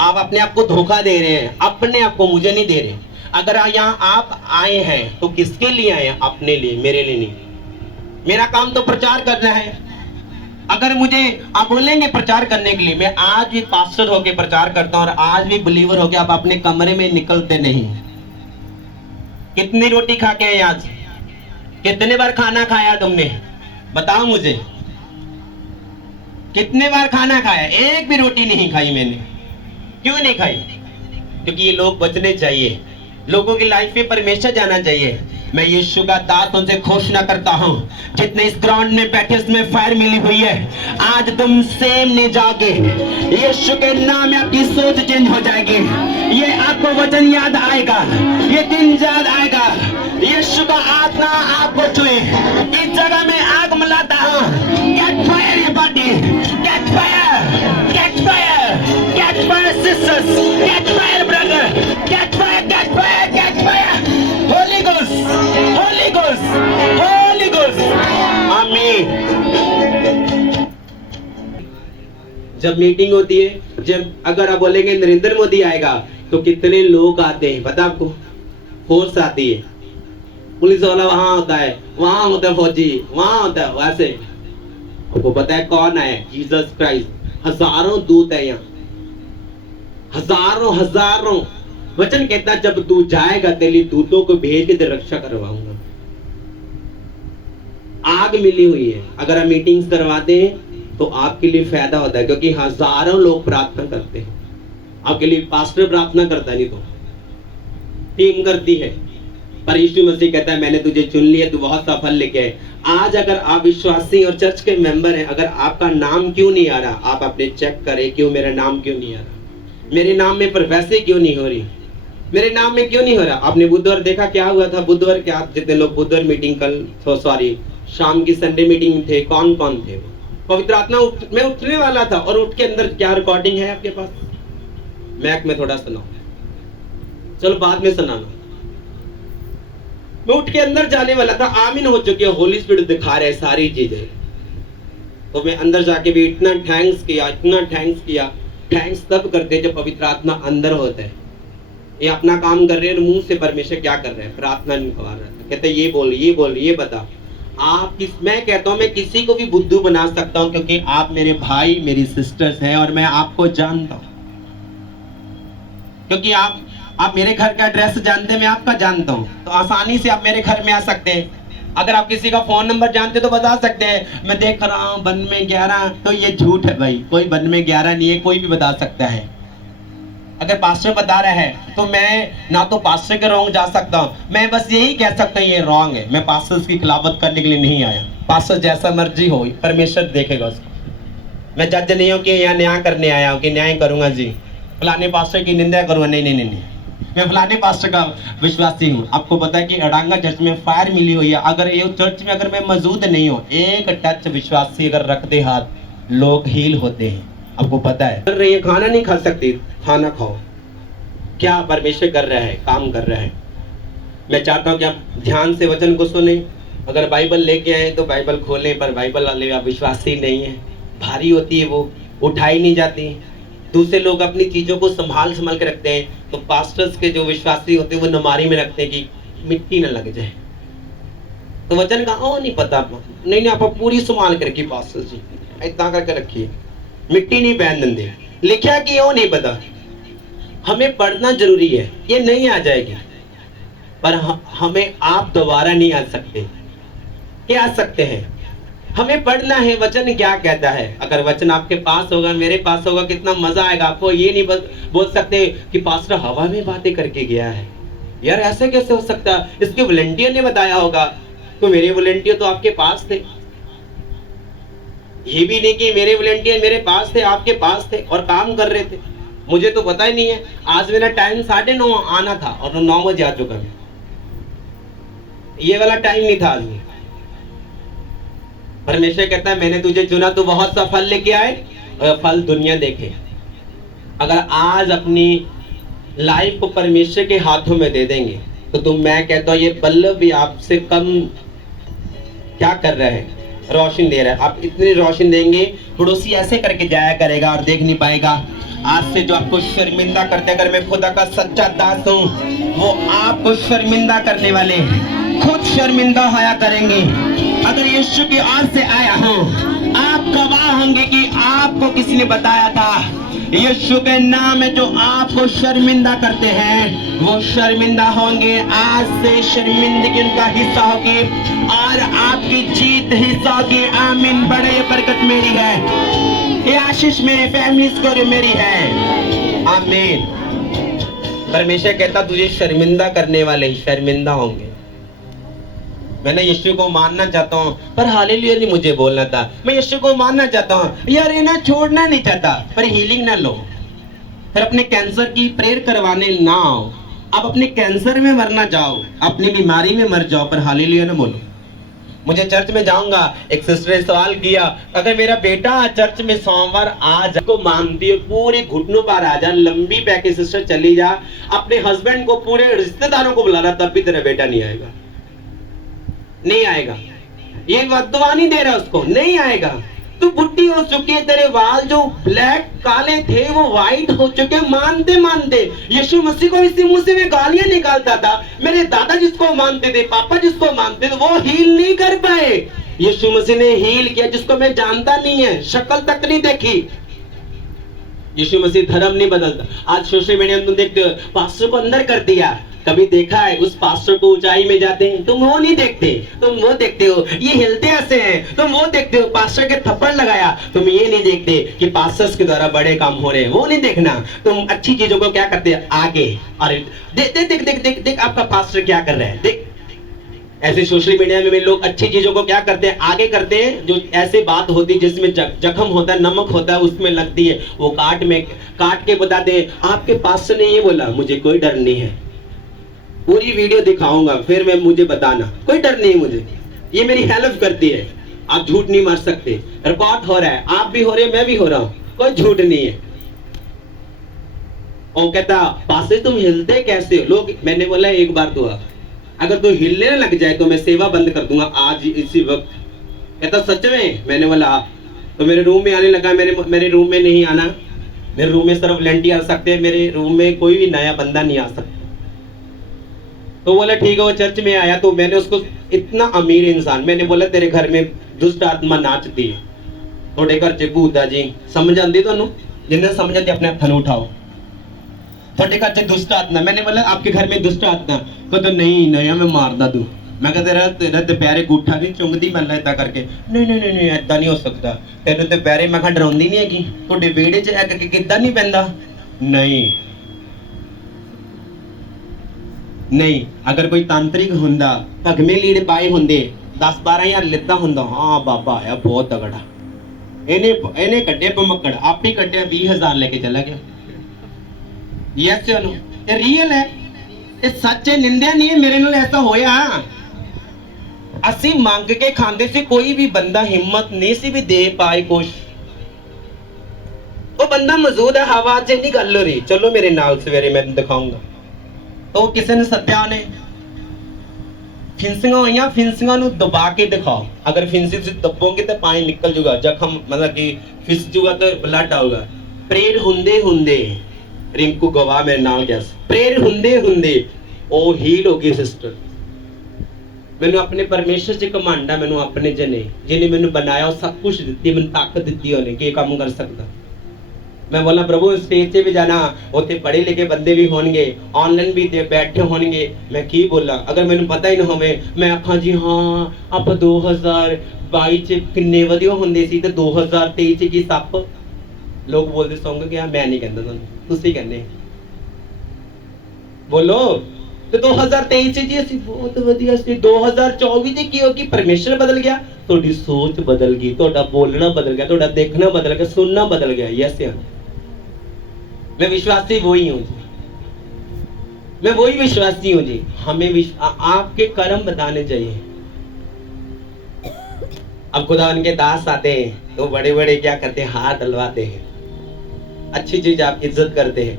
आप अपने आप को धोखा दे रहे हैं, अपने आप को, मुझे नहीं दे रहे। अगर यहाँ आप आए हैं तो किसके लिए आए हैं? अपने लिए, मेरे लिए नहीं। मेरा काम तो प्रचार करना है। अगर मुझे आप बोलेंगे प्रचार करने के लिए, मैं आज भी पास्टर होके प्रचार करता हूँ और आज भी बिलीवर होके आप अपने कमरे में निकलते नहीं। कितनी रोटी खा के आए आज? कितने बार खाना खाया तुमने? बताओ मुझे, कितने बार खाना खाया? एक भी रोटी नहीं खाई मैंने। क्यों नहीं खाई? क्योंकि ये लोग बचने चाहिए, लोगों की लाइफ में परमेश्वर जाना चाहिए। मैं यीशु का दास उनसे घोषणा करता हूँ, जितने इस ग्राउंड में बैठे इसमें फायर मिली हुई है, आज तुम सेम नहीं जाओगे। यीशु के नाम में आपकी सोच चेंज हो जाएगी। ये आपको वचन याद आएगा, ये दिन याद आएगा। यीशु का आत्मा आपको छुए। इस जगह में आग मिलाता हूँ। Get fire your body, get fire, get fire, get fire sisters, get fire brother, get fire, get fire, get fire. Holy ghost, holy ghost, holy ghost. आमीन। जब मीटिंग होती है, जब अगर आप बोलेंगे नरेंद्र मोदी आएगा तो कितने लोग आते हैं पता आपको? फोर्स आती है, पुलिस वाला वहां होता है, वहां होता है फौजी, वहां होता है। वैसे आपको पता है कौन आया? Jesus Christ. हजारों दूत है यहाँ, हजारों हजारों। वचन कहता है जब तू जाएगा तेरे दूतों को भेज के तेरी रक्षा करवाऊंगा। आग मिली हुई है। अगर हम मीटिंग्स करवाते हैं तो आपके लिए फायदा होता है, क्योंकि हजारों लोग प्रार्थना करते हैं। आपके लिए पास्टर प्रार्थना करता नहीं तो टीम करती है, पर यीशु मसीह कहता है मैंने तुझे चुन लिया, तू बहुत सा फल लेके आए। आज अगर आप विश्वासी और चर्च के मेंबर हैं, अगर आपका नाम क्यों नहीं आ रहा, आप अपने चेक करें क्यों मेरा नाम क्यों नहीं आ रहा, मेरे नाम में प्रोफेसी क्यों नहीं हो रही, मेरे नाम में क्यों नहीं हो रहा। आपने बुधवार देखा क्या हुआ था? बुधवार क्या, जितने लोग बुधवार मीटिंग कल सॉरी शाम की संडे मीटिंग में थे, कौन कौन थे? पवित्र आत्मा मैं उठने वाला था और उठ के अंदर क्या रिकॉर्डिंग है आपके पास? मैक में थोड़ा सुनाओ, चलो बाद में सुनाना। मैं उठ के अंदर जाने वाला था, आमीन हो चुकी है, होली स्पिरिट दिखा रहे सारी चीजें। तो मैं अंदर जाके भी इतना थैंक्स किया, इतना थैंक्स किया। थैंक्स तब करते जब पवित्र आत्मा अंदर होता है। ये अपना काम कर रहे हैं, मुंह से परमेश्वर क्या कर रहे हैं? प्रार्थना नहीं करवा रहा था। कहते ये बोल, ये बोल, ये बता। आप मैं कहता हूँ मैं किसी को भी बुद्धू बना सकता हूँ, क्योंकि आप मेरे भाई मेरी सिस्टर्स हैं और मैं आपको जानता हूँ। क्योंकि आप मेरे घर का एड्रेस जानते हैं, मैं आपका जानता हूँ, तो आसानी से आप मेरे घर में आ सकते हैं। अगर आप किसी का फोन नंबर जानते तो बता सकते हैं। मैं देख रहा हूँ 9211, तो ये झूठ है भाई, कोई 9211 नहीं है, कोई भी बता सकता है। अगर पास्टर बता रहा है तो मैं ना तो पास्टर के रॉन्ग जा सकता हूँ, मैं बस यही कह सकता हूँ ये रॉन्ग है। मैं पास्टर की खिलाफत करने के लिए नहीं आया। पास्टर जैसा मर्जी हो, परमेश्वर देखेगा उसको। मैं जज नहीं हूँ कि यहाँ न्याय करने आया हूँ कि न्याय करूंगा जी, फलाने पास्टर की निंदा करूंगा। नहीं नहीं नहीं, मैं फलाने पास्टर का विश्वासी हूँ। आपको पता है कि अड़ांगा चर्च में फायर मिली हुई है। अगर ये चर्च में अगर मैं मौजूद नहीं हूँ, एक टच विश्वासी अगर रख दे हाथ, लोग हील होते हैं। आपको पता है कर रही है, खाना नहीं खा सकती, खाना खाओ। क्या परमेश्वर कर रहा है, काम कर रहा है। मैं चाहता हूँ कि आप ध्यान से वचन को सुने। अगर बाइबल लेके आए तो बाइबल खोलें, पर बाइबल वाले आप विश्वासी नहीं है, भारी होती है वो। उठाई नहीं जाती, दूसरे लोग अपनी चीजों को संभाल के रखते हैं, तो पास्टर्स के जो विश्वासी होते हैं वो नमारी में रखते हैं कि मिट्टी न लग जाए। तो वचन का ओ नहीं पता, नहीं आप पूरी संभाल के रखी पास्टर जी, इतना करके रखिए, मिट्टी नहीं पहन देंगे, लिखा कि ओ नहीं पता। हमें पढ़ना जरूरी है, ये नहीं आ जाएगी, पर हमें आप दोबारा नहीं आ सकते। क्या आ सकते हैं? हमें पढ़ना है वचन क्या कहता है। अगर वचन आपके पास होगा, मेरे पास होगा, कितना मजा आएगा। आपको ये नहीं बोल सकते कि पास्टर हवा में बातें करके गया है, यार ऐसे कैसे हो सकता है, इसके वॉलंटियर ने बताया होगा। तो मेरे वॉलंटियर तो आपके पास थे, ये भी नहीं कि मेरे वॉलंटियर मेरे पास थे, आपके पास थे और काम कर रहे थे, मुझे तो पता ही नहीं है। आज मेरा टाइम 9:30 आना था और 9 बजे आ चुका है, ये वाला टाइम नहीं था आज। परमेश्वर कहता है मैंने तुझे चुना, तू बहुत सा फल लेके आए और फल दुनिया देखे। अगर आज अपनी लाइफ को परमेश्वर के हाथों में दे देंगे तो मैं कहता हूं ये बल्ब भी आपसे कम क्या कर रहा है, रोशनी दे रहा है। आप इतनी रोशनी देंगे, पड़ोसी ऐसे करके जाया करेगा और देख नहीं पाएगा। आज से जो आपको शर्मिंदा करते, अगर मैं खुदा का सच्चा दास हूं, वो आपको शर्मिंदा करने वाले खुद शर्मिंदा होया करेंगे। अगर यीशु की ओर से आया हूं, आप गवाह होंगे कि आपको किसी ने बताया था। यीशु के नाम में जो आपको शर्मिंदा करते हैं वो शर्मिंदा होंगे। आज से शर्मिंदगी उनका हिस्सा होगी और आपकी जीत हिस्सा होगी। आमीन। बड़े ये बरकत मेरी है, ये आशीष मेरी फैमिली को मेरी है। आमीन। परमेश्वर कहता तुझे शर्मिंदा करने वाले ही शर्मिंदा होंगे। मैंने यीशु को मानना चाहता हूँ, पर हालेलुया नहीं मुझे बोलना था। मैं यीशु को मानना चाहता हूँ यार, ये ना छोड़ना नहीं चाहता, पर हीलिंग ना लो, फिर अपने कैंसर की प्रेयर करवाने ना आओ। आप अपने कैंसर में मरना जाओ, अपनी बीमारी में मर जाओ, पर हालेलुया ना बोलो। मुझे चर्च में जाऊंगा, एक सिस्टर ने सवाल किया, अगर मेरा बेटा चर्च में सोमवार आज को मानती है, पूरे घुटनों पर आ जा, लंबी पैके सिस्टर चली जा, अपने हस्बैंड को पूरे रिश्तेदारों को बुला रहा, तब भी तेरा बेटा नहीं आएगा, नहीं आएगा। ये बददुआ नहीं दे रहा उसको, नहीं आएगा। तू बुढ़ी हो चुकी है, तेरे बाल जो ब्लैक काले थे वो व्हाइट हो चुके। मानते मानते यीशु मसीह को इसी मुंह से मैं गालियां निकालता था। मेरे दादा जिसको मानते थे, पापा जिसको मानते थे, वो हील नहीं कर पाए। यीशु मसीह ने हील किया जिसको मैं जानता नहीं है, शक्ल तक नहीं देखी। यीशु मसीह धर्म नहीं बदलता। आज सोशल मीडिया में तुम देखते हो पास्टर को अंदर कर दिया, कभी देखा है उस पास्टर को ऊंचाई में जाते हैं? तुम वो नहीं देखते, तुम वो देखते हो ये हिलते ऐसे हैं, तुम वो देखते हो पास्टर के थप्पड़ लगाया, तुम ये नहीं देखते कि पास्टर्स के द्वारा बड़े काम हो रहे हैं, वो नहीं देखना। तुम अच्छी चीजों को क्या करते हैं आगे, अरे देख देख देख देख देख देख आपका पास्टर क्या कर रहा है, देख। ऐसे सोशल मीडिया में लोग अच्छी चीजों को क्या करते हैं आगे करते हैं, जो ऐसी बात होती है जिसमें जख्म होता है, नमक होता है, उसमें लगती है, वो काट के बताते हैं आपके पास्टर ने ये बोला, मुझे कोई डर नहीं है, पूरी वीडियो दिखाऊंगा, फिर मैं मुझे बताना, कोई डर नहीं मुझे, ये मेरी हेल्प करती है। आप झूठ नहीं मार सकते, रिकॉर्ड हो रहा है, आप भी हो रहे हैं, मैं भी हो रहा हूं, कोई झूठ नहीं है। वो कहता पासे तुम हिलते कैसे हो लोग? मैंने बोला एक बार तो अगर तू हिलने लग जाए तो मैं सेवा बंद कर दूंगा आज इसी वक्त। कहता सच में? मैंने बोला तो मेरे रूम में आने लगा। मेरे रूम में नहीं आना, मेरे रूम में सिर्फ वॉलंटियर आ सकते हैं, मेरे रूम में कोई भी नया बंदा नहीं आ सकता। तो बोला ठीक है। वो चर्च में आया तो मैंने उसको, इतना अमीर इंसान, मैंने बोला तेरे घर में दुष्ट आत्मा नाचती है, थोड़े घर च भूत है जी, समझ आती तुहानू? जिन्हें समझ आती अपने हथ उठाओ। थोड़े घर च दुष्ट आत्मा, मैंने बोला आपके घर में दुष्ट आत्मा? कहते नहीं नहीं मैं मारदा तू। मैं कहता तेरा दोपहरे गुठा नहीं चुंगदी मैं इदा करके, नहीं नहीं नहीं नहीं ऐसा नहीं हो सकता, तेन दोपहरे मैं कहा डराउंदी नहीं हैगी, थोड़े वेड़े च करके किदा नहीं पैंदा? नहीं नहीं। अगर कोई तांत्रिक हुंदा, भगमे लीड़ पाए होंदे, 10-12 हज़ार लेता हुंदा, हाँ बाबा आया बहुत तगड़ा, इन्हें कड्डे पमक्कड़, आप ही कड्डे 20,000 लेके चला गया। यस चलो ये रियल है, ये सच है, निंदा नहीं है। मेरे नाल ऐसा होया, असी मांग के खांदे से, कोई भी बंदा हिम्मत नहीं सी भी दे पाए कुछ। वो बंदा मौजूद है, हवा च नहीं गल हो रही, चलो मेरे नाल सवेरे मैं दिखाऊंगा। तो किसी ने सद्या ने, ਫਿੰਸੀਆਂ ਹੋਈਆਂ, ਫਿੰਸੀਆਂ ਨੂੰ ਦਬਾ ਕੇ ਦਿਖਾਓ। ਅਗਰ ਫਿੰਸੀ ਤੁਸੀਂ ਦੱਬੋਗੇ ਤਾਂ ਪਾਣੀ ਨਿਕਲ ਜੂਗਾ, ਜ਼ਖਮ मतलब कि ਫਿਸ ਜੂਗਾ ਤਾਂ ਬਲੱਡ ਆਊਗਾ। ਪ੍ਰੇਰ ਹੁੰਦੇ ਹੁੰਦੇ ਰਿੰਕੂ ਗਵਾ ਮੇਰੇ ਨਾਲ ਗਿਆ ਸੀ, ਪ੍ਰੇਰ ਹੁੰਦੇ ਹੁੰਦੇ ਉਹ ਹੀਲ ਹੋ ਗਈ ਸਿਸਟਰ। ਮੈਨੂੰ ਆਪਣੇ ਪਰਮੇਸ਼ਰ 'ਚ ਘਮੰਡ ਆ, ਮੈਨੂੰ ਆਪਣੇ 'ਚ ਨਹੀਂ। ਜਿਹਨੇ ਮੈਨੂੰ ਬਣਾਇਆ ਉਹ ਸਭ ਕੁਝ ਦਿੱਤੀ, ਮੈਨੂੰ ਤਾਕਤ ਦਿੱਤੀ ਉਹਨੇ ਕਿ ਇਹ ਕੰਮ ਕਰ ਸਕਦਾ। मैं बोला प्रभु स्टेज से भी जाना, उत्थे पढ़े लिखे बंदे भी होंगे, ऑनलाइन भी बैठे होंगे, मैं की बोला अगर मैंने पता ही ना होवे मैं आखा जी हाँ आप 2022 च किन्ने वधिया होंदे सी ते 2023 च की सप लोग बोलते सौंग गया। मैं नहीं कहता तुहानू, तुसी कहने बोलो ते 2023 च जी असीं बहुत वधिया सी, 2024 च की हो कि परमेश्वर बदल गया, ਤੁਹਾਡੀ सोच बदल गई, ਤੁਹਾਡਾ बोलना बदल गया, ਤੁਹਾਡਾ देखना बदल गया, सुनना बदल गया। यस या मैं विश्वासी वही हूँ जी, मैं वही विश्वासी हूँ जी। हमें आपके कर्म बताने चाहिए। अब खुदा उनके दास आते हैं तो बड़े बड़े क्या करते हैं, हाथ डलवाते हैं। अच्छी चीज, आप इज्जत करते हैं,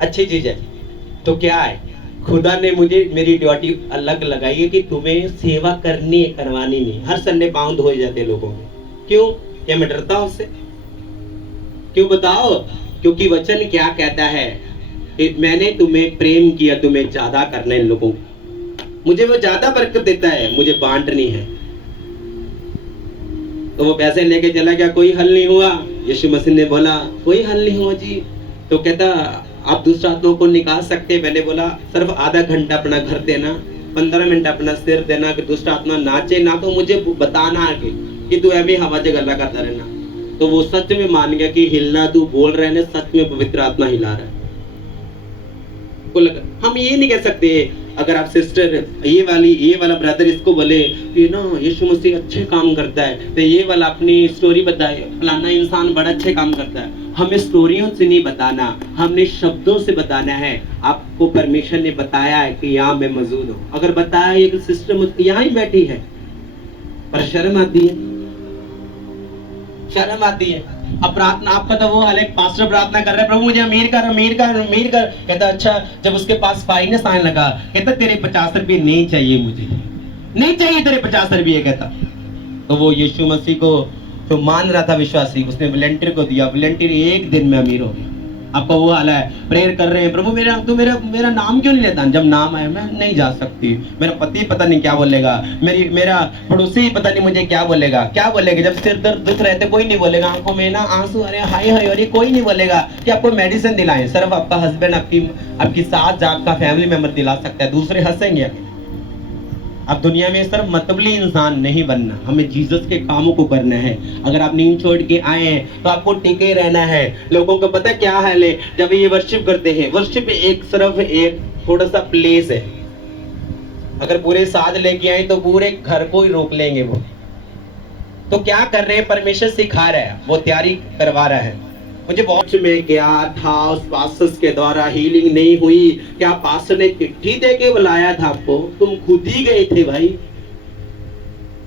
अच्छी चीज है। तो क्या है, खुदा ने मुझे मेरी ड्यूटी अलग लगाई है कि तुम्हें सेवा करनी है, करवानी नहीं। हर संडे पाँव धोए जाते लोगों में, क्यों? क्या मैं डरता हूं उससे? क्यों बताओ? क्योंकि वचन क्या कहता है कि मैंने तुम्हें प्रेम किया, तुम्हें ज्यादा करना है इन लोगों को। मुझे वो ज्यादा बरकत देता है, मुझे बांटनी है। तो वो पैसे लेके चला गया, कोई हल नहीं हुआ। यीशु मसीह ने बोला कोई हल नहीं हुआ जी। तो कहता आप दूसरा आत्मा को निकाल सकते। मैंने बोला सिर्फ आधा घंटा अपना घर देना, 15 मिनट अपना सिर देना कि दूसरा आत्मा नाचे ना, तो मुझे बताना आगे कि तू ऐसे हवा से गल्ला करता रहना। तो वो सच में मान गया कि हिलना तू बोल रहे ने, सच में पवित्र आत्मा हिला रहा है। को लगा हम ये नहीं कह सकते अगर आप सिस्टर ये वाला ब्रदर इसको बोले कि ना यीशु मसीह अच्छे काम करता है, तो ये वाला अपनी स्टोरी बताए फलाना इंसान बड़ा अच्छे काम करता है। हमें स्टोरियों से नहीं बताना, हमने शब्दों से बताना है। आपको परमेश्वर ने बताया है कि यहाँ मैं मौजूद हूँ। अगर बताया एक सिस्टर यहाँ ही बैठी है, पर शर्म आती है, शर्म आती है। अब प्रार्थना आपका तो वो हाल है, पास्टर प्रार्थना कर रहा है प्रभु मुझे अमीर कर, अमीर कर, अमीर कर। कहता अच्छा, जब उसके पास फाइनेंस आने लगा कहता तेरे 50 रुपये नहीं चाहिए, मुझे नहीं चाहिए तेरे 50 रुपये। कहता तो वो यीशु मसीह को जो मान रहा था विश्वासी, उसने वॉलंटियर को दिया, वॉलंटियर एक दिन में अमीर हो गया। आपका वो हाल है, प्रेयर कर रहे हैं प्रभु मेरा नाम क्यों नहीं लेता? जब नाम आया मैं नहीं जा सकती, मेरा पति पता नहीं क्या बोलेगा, मेरा पड़ोसी पता नहीं मुझे क्या बोलेगा, जब सिर दर्द दुख रहे थे कोई नहीं बोलेगा, आंखों में ना आंसू आ रहे हाय हाय अरे कोई नहीं बोलेगा कि आपको मेडिसिन दिलाएं। सिर्फ आपका हस्बैंड आपकी सास आपका फैमिली मेंबर दिला सकता है, दूसरे हंसेंगे। अब दुनिया में सिर्फ मतबली इंसान नहीं बनना, हमें जीसस के कामों को करना है। अगर आप नींद छोड़ के आए हैं तो आपको टिके रहना है। लोगों को पता क्या हाल है जब ये वर्शिप करते हैं, वर्शिप एक सिर्फ एक थोड़ा सा प्लेस है। अगर पूरे साथ लेके आए तो पूरे घर को ही रोक लेंगे वो। तो क्या कर रहे हैं, परमेश्वर सिखा रहा है, वो तैयारी करवा रहा है। मुझे बहुत में गया था, उस पास्टर के द्वारा हीलिंग नहीं हुई। क्या पास्टर ने चिट्ठी दे के बुलाया था आपको? तुम खुद ही गए थे भाई।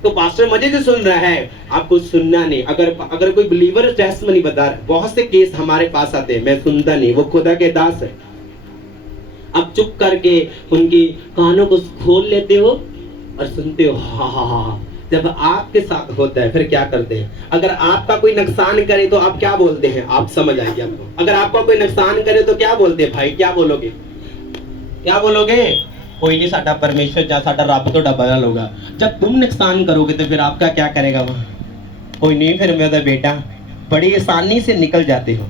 तो पास्टर मजे से सुन रहा है, आपको सुनना नहीं। अगर कोई बिलीवर टेस्टमनी बता रहा है, बहुत से केस हमारे पास आते हैं, मैं सुनता नहीं, वो खुदा के दास है। अब चुप करके उनकी कानों को खोल लेते हो और सुनते हो। हा। जब आपके साथ होता है फिर क्या करते हैं? अगर आपका कोई नुकसान करे तो आप क्या बोलते हैं? आप समझ आएगी आपको। अगर आपका कोई नुकसान करे तो क्या बोलते हैं? भाई क्या बोलोगे? क्या बोलोगे? कोई नहीं, साडा परमेश्वर जा साडा रब तो बदल होगा। जब तुम नुकसान करोगे तो फिर आपका क्या करेगा वो? कोई नहीं, फिर मेरा बेटा बड़ी आसानी से निकल जाते हो।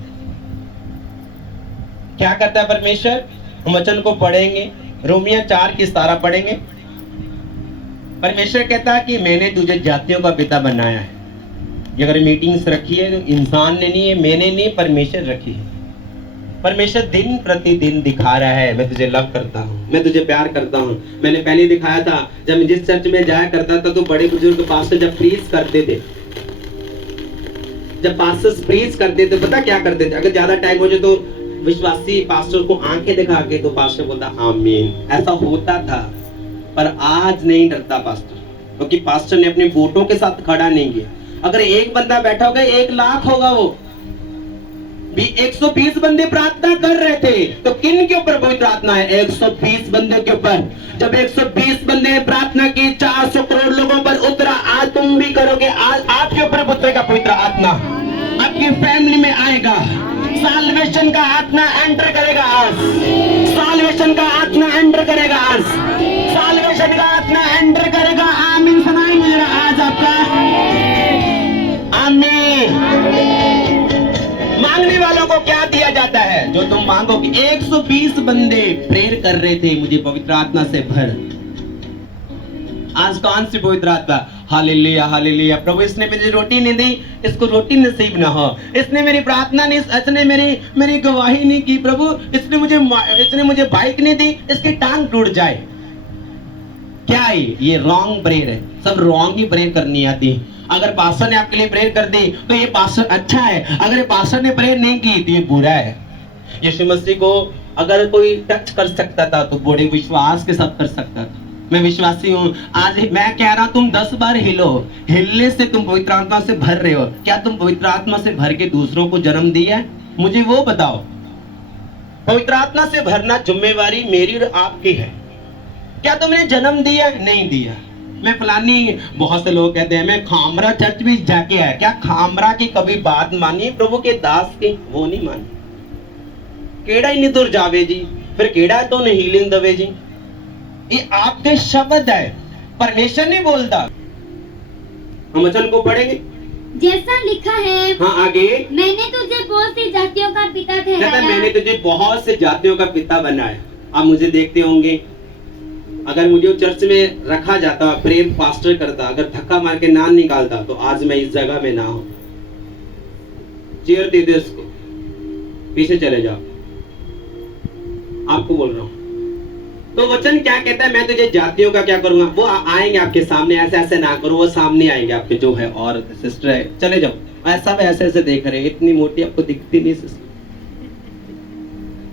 क्या करता है परमेश्वर? हम वचन को पढ़ेंगे, रोमियो 4:17 पढ़ेंगे। परमेश्वर कहता है कि मैंने तुझे जातियों का पिता बनाया है। ये अगर मीटिंग्स रखी है तो इंसान ने नहीं है, मैंने नहीं, परमेश्वर रखी है। परमेश्वर दिन प्रतिदिन दिखा रहा है मैं तुझे लव करता हूँ, मैं तुझे प्यार करता हूँ। मैंने पहले दिखाया था जब मैं जिस चर्च में जाया करता था तो बड़े बुजुर्ग पास्टर जब प्रीच करते थे, जब पास्टर्स प्रीच करते थे पता क्या करते थे? अगर ज्यादा टाइम हो जाए तो विश्वासी पास्टर को आंखें दिखा के तो पास्टर बोलता आमीन। ऐसा होता था, पर आज नहीं डरता पास्टर, क्योंकि पास्टर ने अपने वोटों के साथ खड़ा नहीं किया। अगर एक बंदा बैठा होगा 1 लाख होगा वो, भी 120 बंदे प्रार्थना कर रहे थे, तो किन के ऊपर पवित्र आत्मा है? 120 बंदे के ऊपर। जब 120 बंदे ने प्रार्थना की, 400 करोड़ लोगों पर उतरा। आज तुम भी करोगे, आज आपके ऊपर उतरेगा पवित्र आत्मा, आपकी फैमिली में आएगा। साल्वेशन का आत्मा एंटर करेगा आज, साल्वेशन का आत्मा एंटर करेगा आज, साल्वेशन का आत्मा एंटर करेगा। आमीन सुनाएंगे जरा आज आपका आमीन। मांगने वालों को क्या दिया जाता है? जो तुम मांगोगे। 120 बंदे प्रेयर कर रहे थे, मुझे पवित्र आत्मा से भर। आज कौन सी पवित्र आत्मा? Hallelujah hallelujah. प्रभु इसने मुझे रोटी नहीं दी, इसको रोटी नसीब ना हो। इसने मेरी प्रार्थना नहीं, इसने मेरी गवाही नहीं की प्रभु, इसने मुझे बाइक नहीं दी, इसकी टांग टूट जाए। क्या है ये? रॉन्ग प्रेयर है। सब रॉन्ग ही प्रेयर करनी आती है। अगर पास्टर ने आपके लिए प्रेयर कर दी तो ये पास्टर अच्छा है, अगर ये पास्टर ने प्रेयर नहीं की तो ये बुरा है। यीशु मसीह को अगर कोई टच कर सकता था तो बड़े विश्वास के साथ कर सकता था। मैं विश्वासी हूँ। आज मैं कह रहा हूँ, तुम 10 बार हिलो, हिलने से तुम पवित्र आत्मा से भर रहे हो। क्या तुम पवित्र आत्मा से भर के दूसरों को जन्म दिया है? मुझे वो बताओ। पवित्र आत्मा से भरना जिम्मेवारी मेरी और आपकी है। क्या तुमने जन्म दिया? नहीं दिया। मैं फलानी, बहुत से लोग कहते हैं मैं खामरा चर्च भी जाके आया। क्या खामरा की कभी बात मानी प्रभु के दास की? वो नहीं मानी। केड़ा ही नहीं तुर जावे जी, फिर केड़ा तो नहीं हीलिंग दवे जी। ये आपके शब्द है, परमेश्वर नहीं बोलता। हम वचन को पढ़ेंगे जैसा लिखा है। हाँ आगे। मैंने तुझे बहुत सी जातियों का पिता ठहराया। मैंने तुझे बहुत से जातियों का पिता बनाया। आप मुझे देखते होंगे, अगर मुझे चर्च में रखा जाता, प्रेम पास्टर करता, अगर धक्का मार के नाम निकालता तो आज मैं इस जगह में ना हूं। चेयर दे दे इसको, पीछे चले जाओ। आपको बोल रहा हूं। तो वचन क्या कहता है? मैं तुझे जातियों का क्या करूंगा? वो आएंगे आपके सामने, ऐसे ऐसे ना करो, वो सामने आएंगे आपके, जो है और सिस्टर है, चले जाओ। ऐसा वे ऐसे ऐसे देख रहे, इतनी मोटी आपको दिखती नहीं सिस्टर।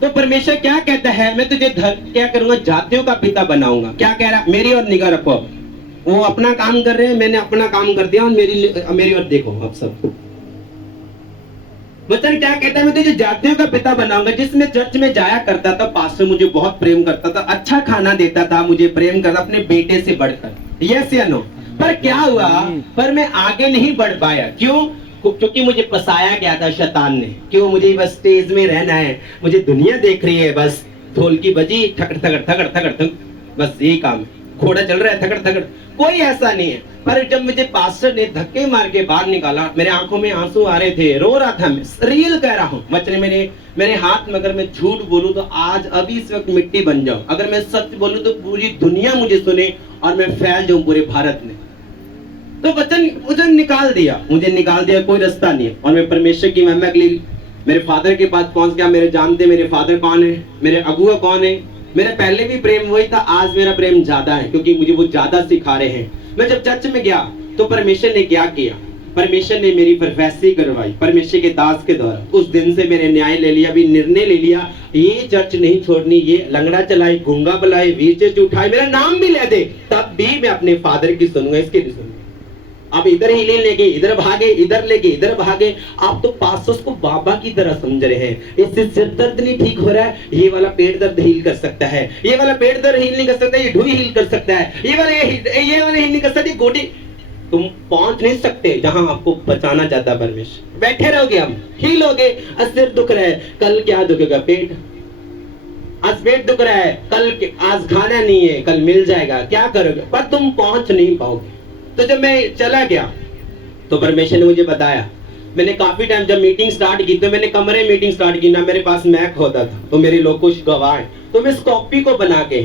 तो परमेश्वर क्या कहता है? मैं तुझे क्या करूंगा? जातियों का पिता बनाऊंगा। क्या कह रहा? मेरी और निगाह रखो। वो अपना काम कर रहे हैं, मैंने अपना काम कर दिया, और मेरी और देखो आप सब। वचन क्या कहता है? मैं तुझे जातियों का पिता बनाऊंगा। जिसमें चर्च में जाया करता था, पास्टर मुझे बहुत प्रेम करता था, अच्छा खाना देता था, मुझे प्रेम करता अपने बेटे से बढ़कर। यस या नो? पर क्या हुआ? पर मैं आगे नहीं बढ़ पाया। क्यों? क्योंकि मुझे फंसाया गया था शैतान ने। क्यों? मुझे बस स्टेज में रहना है, मुझे दुनिया देख रही है, बस ढोल की बजी, थकड़ थकड़ थकड़ थकड़ थकड़, बस यही काम है। घोड़ा चल रहा है, थकड़ थकड़। कोई ऐसा नहीं है। पर जब मुझे पास्टर ने धक्के मार के बाहर निकाला, मेरे आंखों में आंसू आ रहे थे, रो रहा था मैं, रियल कह रहा हूँ। वचन मेरे हाथ में, अगर मैं झूठ बोलूं तो आज अभी इस वक्त मिट्टी बन जाऊं। अगर मैं सच बोलूं तो पूरी दुनिया मुझे सुने और मैं फैल जाऊं पूरे भारत में। तो वचन मुझे निकाल दिया, कोई रास्ता नहीं है। और मैं परमेश्वर की महिमा के लिए मेरे फादर के पास पहुंच गया। मेरे जानते मेरे फादर कौन है, मेरे अगुआ कौन है। मेरा पहले भी प्रेम वही था, आज मेरा प्रेम ज्यादा है, क्योंकि मुझे वो ज्यादा सिखा रहे हैं। मैं जब चर्च में गया तो परमेश्वर ने क्या किया? परमेश्वर ने मेरी प्रोफेसी करवाई परमेश्वर के दास के द्वारा। उस दिन से मैंने न्याय ले लिया, भी निर्णय ले लिया, ये चर्च नहीं छोड़नी। ये लंगड़ा चलाए, गूंगा बुलाए, व्हीलचेयर उठाए, मेरा नाम भी ले दे, तब भी मैं अपने फादर की सुनूंगा, इसके नहीं सुनूंगा। अब इधर ही लेके इधर भागे, इधर लेके इधर भागे। आप तो पास्टर्स को बाबा की तरह समझ रहे हैं। इससे सिर दर्द नहीं ठीक हो रहा है, ये वाला पेट दर्द हील कर सकता है, ये वाला पेट दर्द हील नहीं कर सकता, ये ढूई हील कर सकता है, ये वाला हील नहीं कर सकती, गोटी। तुम पहुंच नहीं सकते जहां आपको बचाना चाहता है परमेश्वर। बैठे रहोगे, हम हील होगे। सिर दुख रहा है, कल क्या दुखेगा? पेट। आज पेट दुख रहा है, कल आज खाना नहीं है, कल मिल जाएगा, क्या करोगे? पर तुम पहुंच नहीं पाओगे। तो जब मैं चला गया तो परमेश्वर ने मुझे बताया। मैंने काफी टाइम जब मीटिंग स्टार्ट की तो मैंने कमरे में मीटिंग स्टार्ट की ना, मेरे पास मैक होता था, तो मेरे लोग कुछ गवाह हैं, तो मैं इस कॉपी को बना के,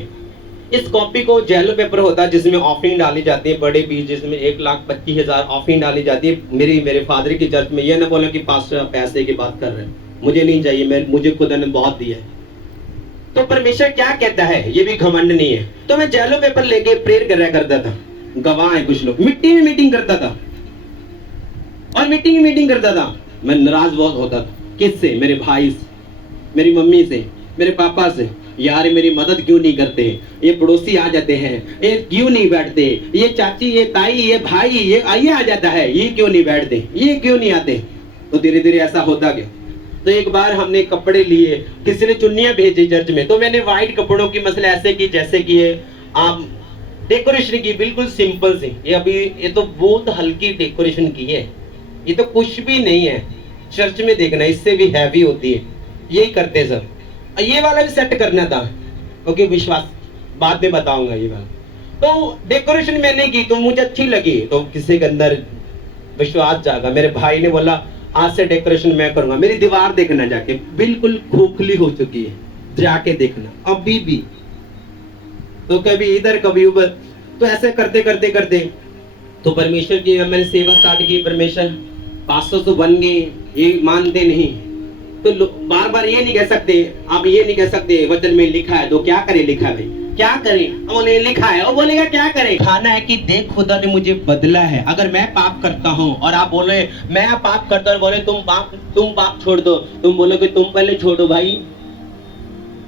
इस कॉपी को जेलो पेपर होता है जिसमें ऑफरिंग डाली जाती है, बड़े बीज जिसमें 1,25,000 ऑफरिंग डाली जाती है। मेरे फादर की चर्च में, ये ना बोले कि पास्टर पैसे की बात कर रहे हैं, मुझे नहीं चाहिए, मुझे खुदा ने बहुत दिया है। तो परमेश्वर क्या कहता है? ये भी घमंड नहीं है। तो मैं जेलो पेपर लेके प्रेयर कर रहा करता था। गवाह है कुछ लोग, मिट्टी में मीटिंग करता था, और मीटिंग करता था। मैं नाराज बहुत होता था। किससे? मेरे भाई से, मेरी मम्मी से, मेरे पापा से। यार मेरी मदद क्यों नहीं करते? ये पड़ोसी आ जाते हैं, ये क्यों नहीं बैठते? ये चाची, ये ताई, ये भाई, ये आ जाता है, ये क्यों नहीं बैठते? ये क्यों नहीं आते? तो धीरे धीरे ऐसा होता गया। तो एक बार हमने कपड़े लिए, किसी ने चुन्नियां भेजी चर्च में, तो मैंने व्हाइट कपड़ों की मसले ऐसे की जैसे कि ये आप डेकोरेशन की, बिल्कुल सिंपल सी। ये तो बहुत हल्की डेकोरेशन की है, ये तो कुछ भी नहीं है। चर्च में देखना, इससे भी हैवी होती है, यही करते सब। ये वाला भी सेट करना था, क्योंकि विश्वास बाद में बताऊंगा ये वाला। तो डेकोरेशन मैंने की तो मुझे अच्छी लगी, तो किसी के अंदर विश्वास जागा। मेरे भाई ने बोला आज से डेकोरेशन मैं करूंगा। मेरी दीवार देखना जाके, बिल्कुल खोखली हो चुकी है, जाके देखना अभी भी। तो कभी इधर कभी उधर, तो ऐसे करते करते करते तो परमेश्वर की मैंने सेवा स्टार्ट की। परमेश्वर 500 तो बन गए, ये मानते नहीं। तो बार बार ये नहीं कह सकते, आप ये नहीं कह सकते वचन में लिखा है तो क्या करे, लिखा है क्या करें, हमने लिखा है। और बोलेगा क्या करें, खाना है कि देख खुदा ने मुझे बदला है। अगर मैं पाप करता हूँ और आप बोले मैं पाप करता हूँ, बोले तुम पाप छोड़ दो, तुम बोलोगे तुम पहले छोड़ो भाई।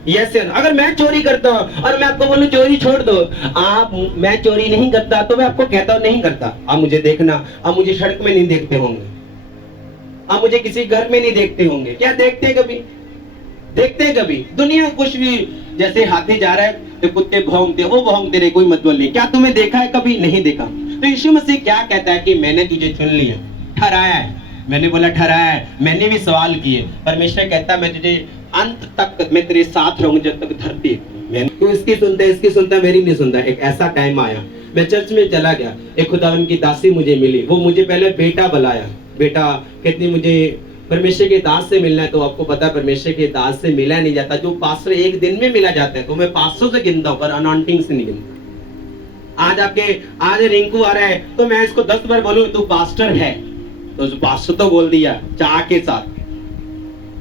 यस, अगर मैं चोरी करता हूँ और मैं आपको बोलूं चोरी छोड़ दो, मैं चोरी नहीं करता तो मैं आपको कहता हूँ नहीं करता। आप मुझे देखना, आप मुझे सड़क में नहीं देखते होंगे, आप मुझे किसी घर में नहीं देखते होंगे। क्या देखते कभी, देखते कभी दुनिया कुछ भी, जैसे हाथी जा रहा है तो कुत्ते भौंकते, वो भौंकते रहे, कोई मतलब नहीं। क्या तुम्हें देखा है, कभी नहीं देखा। तो यीशु मसीह क्या कहता है कि मैंने तुझे चुन लिया, ठहराया है। मैंने बोला ठहराया है, मैंने भी सवाल किए। परमेश्वर कहता मैं तुझे अंत तक मैं तेरे साथ रहूंगा जब तक धरती। मैंने तो इसकी सुनता मेरी नहीं सुनता। एक ऐसा टाइम आया, मैं चर्च में चला गया, एक खुदावन की दासी मुझे मिली। वो मुझे पहले बेटा बुलाया, बेटा कहती मुझे परमेश्वर के दास से मिलना है। तो आपको पता है परमेश्वर के दास से मिला नहीं जाता, जो पास्टर एक दिन में मिला जाता है। तो मैं 500 से गिनता हूँ पर अनॉइंटिंग से नहीं गिनता। आज रिंकू आ रहा है तो मैं इसको 10 बार बोलूं तू पास्टर है, तो पास्टर तो बोल दिया चाह के साथ,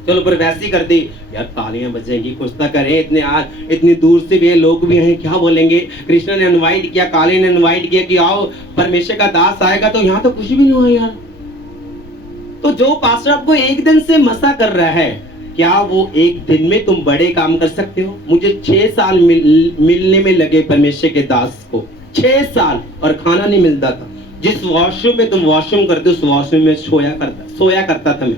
चलो पर वैसी कर दी यार, तालियां बजेंगी, कुछ तो करें। इतनी दूर से भी लोग भी हैं, क्या बोलेंगे। कृष्ण ने इनवाइट किया, काले ने इनवाइट किया कि आओ परमेश्वर का दास आएगा, तो यहाँ तो कुछ भी नहीं हुआ यार। तो जो पास्टर आपको एक दिन से मसा कर रहा है, क्या वो एक दिन में तुम बड़े काम कर सकते हो। मुझे 6 साल मिलने में लगे परमेश्वर के दास को, 6 साल, और खाना नहीं मिलता था। जिस वॉशरूम में तुम वॉशरूम करते हो उस वॉशरूम में सोया करता था मैं।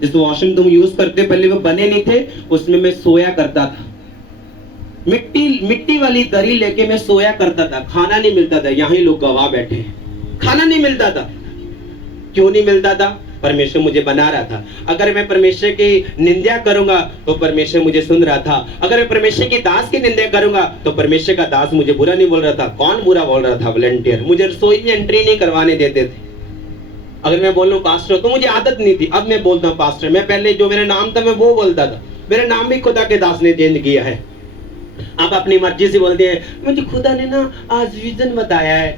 जिस वॉशरूम तुम यूज करते पहले वो बने नहीं थे, उसमें मैं सोया करता था। मिट्टी वाली दरी लेके मैं सोया करता था। खाना नहीं मिलता था, यहाँ ही लोग गवाह बैठे हैं, खाना नहीं मिलता था। क्यों नहीं मिलता था, परमेश्वर मुझे बना रहा था। अगर मैं परमेश्वर की निंदा करूंगा तो परमेश्वर मुझे सुन रहा था। अगर मैं परमेश्वर की दास की निंदा करूंगा तो परमेश्वर का दास मुझे बुरा नहीं बोल रहा था। कौन बुरा बोल रहा था, वॉलंटियर। मुझे रसोई में एंट्री नहीं करवाने देते थे। अगर मैं बोलूं पास्टर, तो मुझे आदत नहीं थी। अब मैं बोलता हूँ पास्टर। मैं पहले जो मेरा नाम था मैं वो बोलता था। मेरा नाम भी खुदा के दास ने चेंज किया है। आप अपनी मर्जी से बोलते हैं मुझे खुदा ने ना आज विजन बताया है,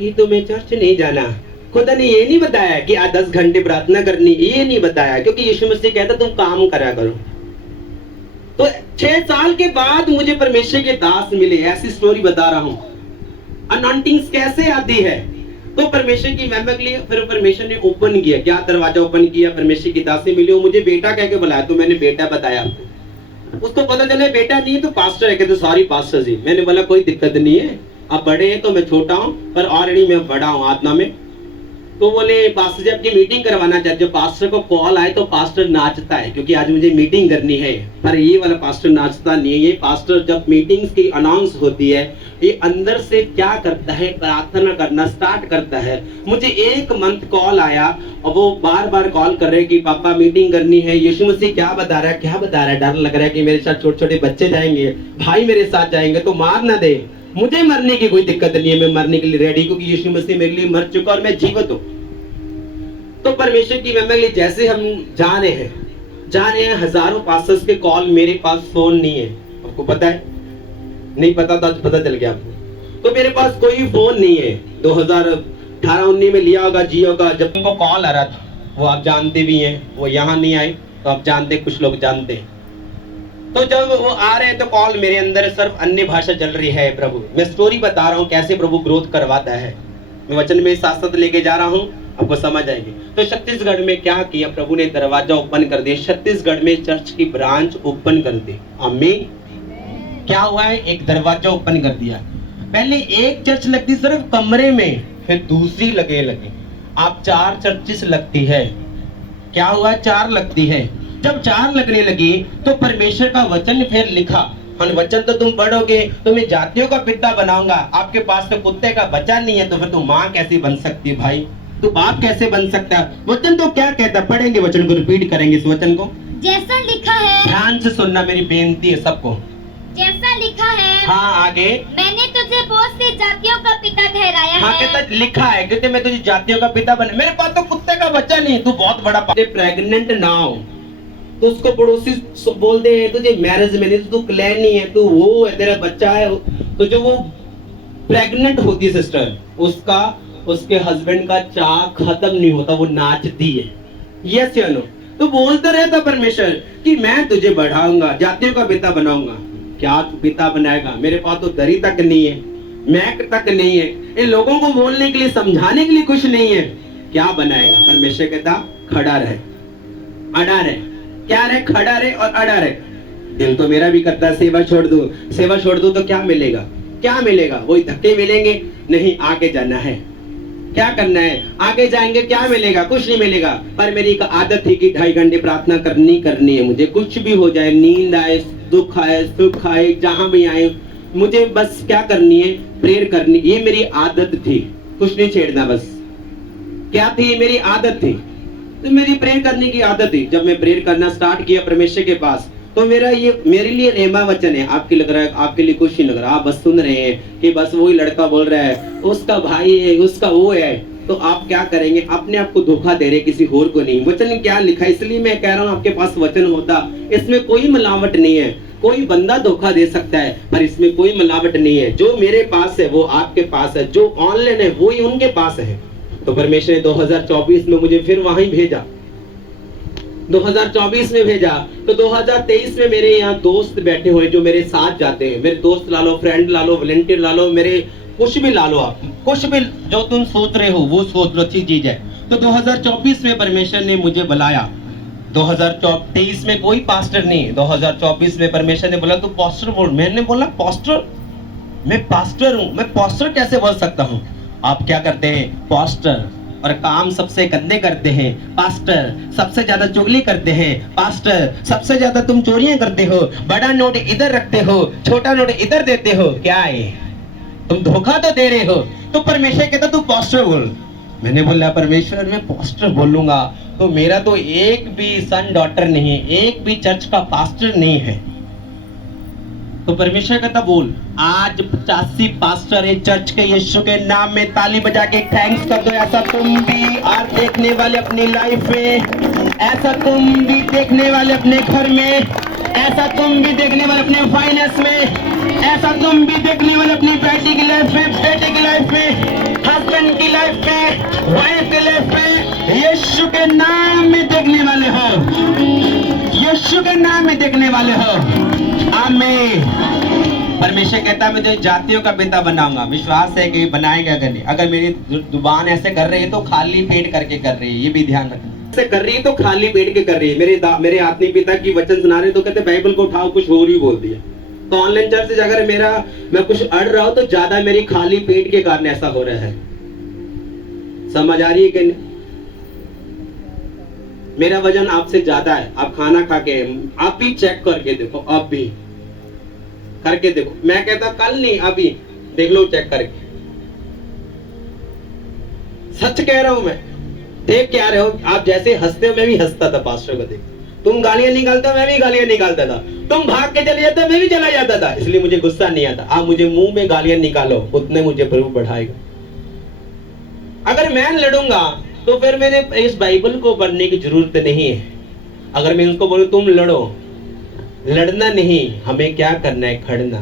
ये तो मैं चर्च नहीं जाना। खुदा ने ये नहीं बताया कि आज 10 घंटे प्रार्थना करनी, ये नहीं बताया, क्योंकि यीशु मसीह कहता तुम काम करा करो। तो 6 साल के बाद मुझे परमेश्वर के दास मिले। ऐसी स्टोरी बता रहा हूँ। अनॉइंटिंग्स कैसे आती है, तो परमेश्वर की महिमा के लिए फिर परमेश्वर ने ओपन किया। क्या दरवाजा ओपन किया, परमेश्वर की दासी मिली, वो मुझे बेटा कह के बुलाया। तो मैंने बेटा बताया आपको। उसको पता चले बेटा नहीं तो पास्टर है, कहते सॉरी पास्टर जी। मैंने बोला कोई दिक्कत नहीं है, आप बड़े हैं तो मैं छोटा हूँ, पर ऑलरेडी मैं बड़ा हूँ आत्मा में। तो बोले पास्टर जी आपकी मीटिंग करवाना चाहते हो। पास्टर को कॉल आए तो पास्टर नाचता है, क्योंकि आज मुझे मीटिंग करनी है। पर ये वाला पास्टर नाचता नहीं है। ये पास्टर जब मीटिंग्स की अनाउंस होती है, ये अंदर से क्या करता है, प्रार्थना करना स्टार्ट करता है। मुझे एक मंथ कॉल आया और वो बार बार कॉल कर रहे कि पापा मीटिंग करनी है। यीशु मसीह क्या बता रहा है, क्या बता रहा है। डर लग रहा है कि मेरे साथ छोटे छोटे बच्चे जाएंगे, भाई मेरे साथ जाएंगे तो मार ना दे। मुझे मरने की कोई दिक्कत नहीं है, मैं मरने के लिए रेडी, क्योंकि यीशु मसीह मेरे लिए मर चुका और मैं जीवित हूँ। तो परमेश्वर की महिमा के लिए जैसे हम जा रहे हैं, हजारों पास्टर्स के कॉल, मेरे पास फोन नहीं है। आपको पता है, नहीं पता था, पता चल गया आपको। तो मेरे पास कोई फोन नहीं है। 2018-19 में लिया होगा जियो का, जब उनको कॉल आ रहा था, वो आप जानते भी हैं, वो यहाँ नहीं आए तो आप जानते, कुछ लोग जानते हैं। तो जब वो आ रहे हैं तो कॉल मेरे अंदर सिर्फ अन्य भाषा चल रही है। प्रभु, मैं स्टोरी बता रहा हूँ कैसे प्रभु ग्रोथ करवाता है। मैं वचन में साथ साथ लेके जा रहा हूँ, आपको समझ आएगी। तो छत्तीसगढ़ में क्या किया, प्रभु ने दरवाजा ओपन कर दिया। छत्तीसगढ़ में चर्च की ब्रांच ओपन कर दी। आमीन। क्या हुआ है, एक दरवाजा ओपन कर दिया। पहले एक चर्च लगती सिर्फ कमरे में, फिर दूसरी लगे। आप 4 चर्चेस लगती है। क्या हुआ, 4 लगती है। जब 4 लगने लगी तो परमेश्वर का वचन फिर लिखा, और वचन तो तुम पढ़ोगे तो मैं जातियों का पिता बनाऊंगा। आपके पास तो कुत्ते का बच्चा नहीं है तो फिर तुम माँ कैसे बन सकती है भाई, तू बाप कैसे बन सकता है? वचन तो क्या कहता है, पढ़ेंगे वचन को, रिपीट करेंगे इस वचन को। जैसा लिखा है, ध्यान से सुनना, मेरी बेनती है सबको। जैसा लिखा है, हाँ आगे। मैंने तुझे बहुत सी जातियों का पिता ठहराया हाँ है। कहता लिखा है, कहते मैं तुझे जातियों का पिता बना, मेरे पास तो कुत्ते का बच्चा नहीं, तू बहुत बड़ा प्रेग्नेंट ना हो तो उसको पड़ोसी बोल दे तुझे मैरिज में नहीं, तू क्लैन नहीं है, तू वो है, तेरा बच्चा है। तो जो वो प्रेग्नेंट होती है सिस्टर, उसका उसके हस्बैंड का चाह खत्म नहीं होता, वो नाचती है। यस या नो? तो बोलता रहता परमेश्वर कि मैं तुझे बढ़ाऊंगा, जातियों का पिता बनाऊंगा। क्या तू पिता बनाएगा? मेरे पास तो दरी तक नहीं है, मैक तक नहीं है, इन लोगों को बोलने के लिए, समझाने के लिए कुछ नहीं है, क्या बनाएगा? परमेश्वर कहता खड़ा रहे, अड़ा रहे, क्या रहे? खड़ा रहे और अड़ा रहे। दिल तो मेरा भी करता है सेवा छोड़ दूं, सेवा छोड़ दूं तो क्या मिलेगा? क्या मिलेगा? वही धक्के मिलेंगे। नहीं, आगे जाना है। क्या करना है? आगे जाएंगे, क्या मिलेगा? कुछ नहीं मिलेगा। पर मेरी एक आदत थी कि 2.5 घंटे प्रार्थना करनी है मुझे, कुछ भी हो जाए, नींद आए, दुख आए, सुख आए, जहां भी आए, मुझे बस क्या करनी है? प्रेयर करनी। ये मेरी आदत थी, कुछ नहीं छेड़ना। बस क्या थी? मेरी आदत थी, तो मेरी प्रेयर करने की आदत थी। जब मैं प्रेयर करना स्टार्ट किया परमेश्वर के पास, तो मेरे लिए रेमा वचन है। आपके लग रहा है, आपके लिए कुछ नहीं लग रहा, आप बस सुन रहे हैं कि बस वही लड़का बोल रहा है, उसका भाई है, उसका वो है, तो आप क्या करेंगे? अपने आप को धोखा दे रहे, किसी और को नहीं। वचन ने क्या लिखा, इसलिए मैं कह रहा हूँ आपके पास वचन होता, इसमें कोई मिलावट नहीं है। कोई बंदा धोखा दे सकता है पर इसमें कोई मिलावट नहीं है। जो मेरे पास है वो आपके पास है, जो ऑनलाइन है वो ही उनके पास है। तो परमेश्वर ने 2024 में मुझे फिर वहीं भेजा, 2024 में भेजा। तो 2023 में मेरे यहाँ दोस्त बैठे हुए जो मेरे साथ जाते हैं, मेरे दोस्त ला लो, फ्रेंड ला लो, वॉलंटियर ला लो, मेरे कुछ भी ला लो, आप कुछ भी जो तुम सोच रहे हो वो सोच लो, अच्छी चीज है। तो 2024 में परमेश्वर ने मुझे बुलाया। 2023 में कोई पास्टर नहीं, 2024 में परमेश्वर ने बोला तू पास्टर बोल। मैंने बोला पास्टर? मैं पास्टर हूँ, मैं पास्टर कैसे बोल सकता हूँ? आप क्या करते हैं? पास्टर, और काम सबसे गंदे करते हैं पास्टर, सबसे ज्यादा चुगली करते हैं पास्टर, सबसे ज्यादा तुम चोरियां करते हो, बड़ा नोट इधर रखते हो, छोटा नोट इधर देते हो, क्या है? तुम धोखा तो दे रहे हो। तो परमेश्वर कहता तू पास्टर बोल। मैंने बोला परमेश्वर मैं पास्टर बोलूंगा तो मेरा तो एक भी सन डॉटर नहीं है, एक भी चर्च का पास्टर नहीं है। तो परमेश्वर कहता बोल। आज 85 पास्टर है चर्च के, यीशु के नाम में ताली बजा के थैंक्स कर दो। ऐसा तुम भी आज देखने वाले अपनी लाइफ में, ऐसा तुम भी देखने वाले अपने घर में, ऐसा तुम भी देखने वाले अपने फाइनेंस में, ऐसा तुम भी देखने वाले अपनी बेटी की लाइफ में, बेटे की लाइफ में, हस्बैंड की लाइफ में, वाइफ की लाइफ में, यीशु के नाम में देखने वाले हो, यीशु के नाम में देखने वाले हो। आमीन। परमेश्वर कहता है मैं तुझे जातियों का पिता बनाऊंगा। विश्वास है कि बनाएगा कि नहीं? अगर मेरी जुबान ऐसे कर रही है तो खाली पेट करके कर रही है, ये भी ध्यान रखना। ऐसे कर रही है तो खाली पेट के कर रही है। मेरे आत्मिक पिता की वचन सुना रहे तो कहते बाइबल को उठाओ, कुछ और ही बोल दिया। तो ऑनलाइन चर्च से अगर मैं कुछ अड़ रहा हूं तो ज्यादा मेरी खाली पेट के कारण ऐसा हो रहा है। समझ आ रही है कि नहीं? मेरा वजन आपसे ज्यादा है, आप खाना खा के, आप भी चेक करके देखो, आप भी करके देखो। मैं कहता कल नहीं, अभी देख लो चेक करके। सच कह रहा हूं मैं। देख क्या रहे हो आप? जैसे हंसते हो मैं भी हंसता था पास्टर को देख। तुम गालियां निकालते हो मैं भी गालियां निकालता था, तुम भाग के चले जाते हो मैं भी चला जाता था, इसलिए मुझे गुस्सा नहीं आता। आप मुझे मुंह में गालियां निकालो, उतने मुझे प्रभु बढ़ाएगा। अगर मैं लड़ूंगा तो फिर मेरे इस बाइबल को पढ़ने की जरूरत नहीं है। अगर मैं उनको बोलूं तुम लड़ो, लड़ना नहीं, हमें क्या करना है? खड़ना।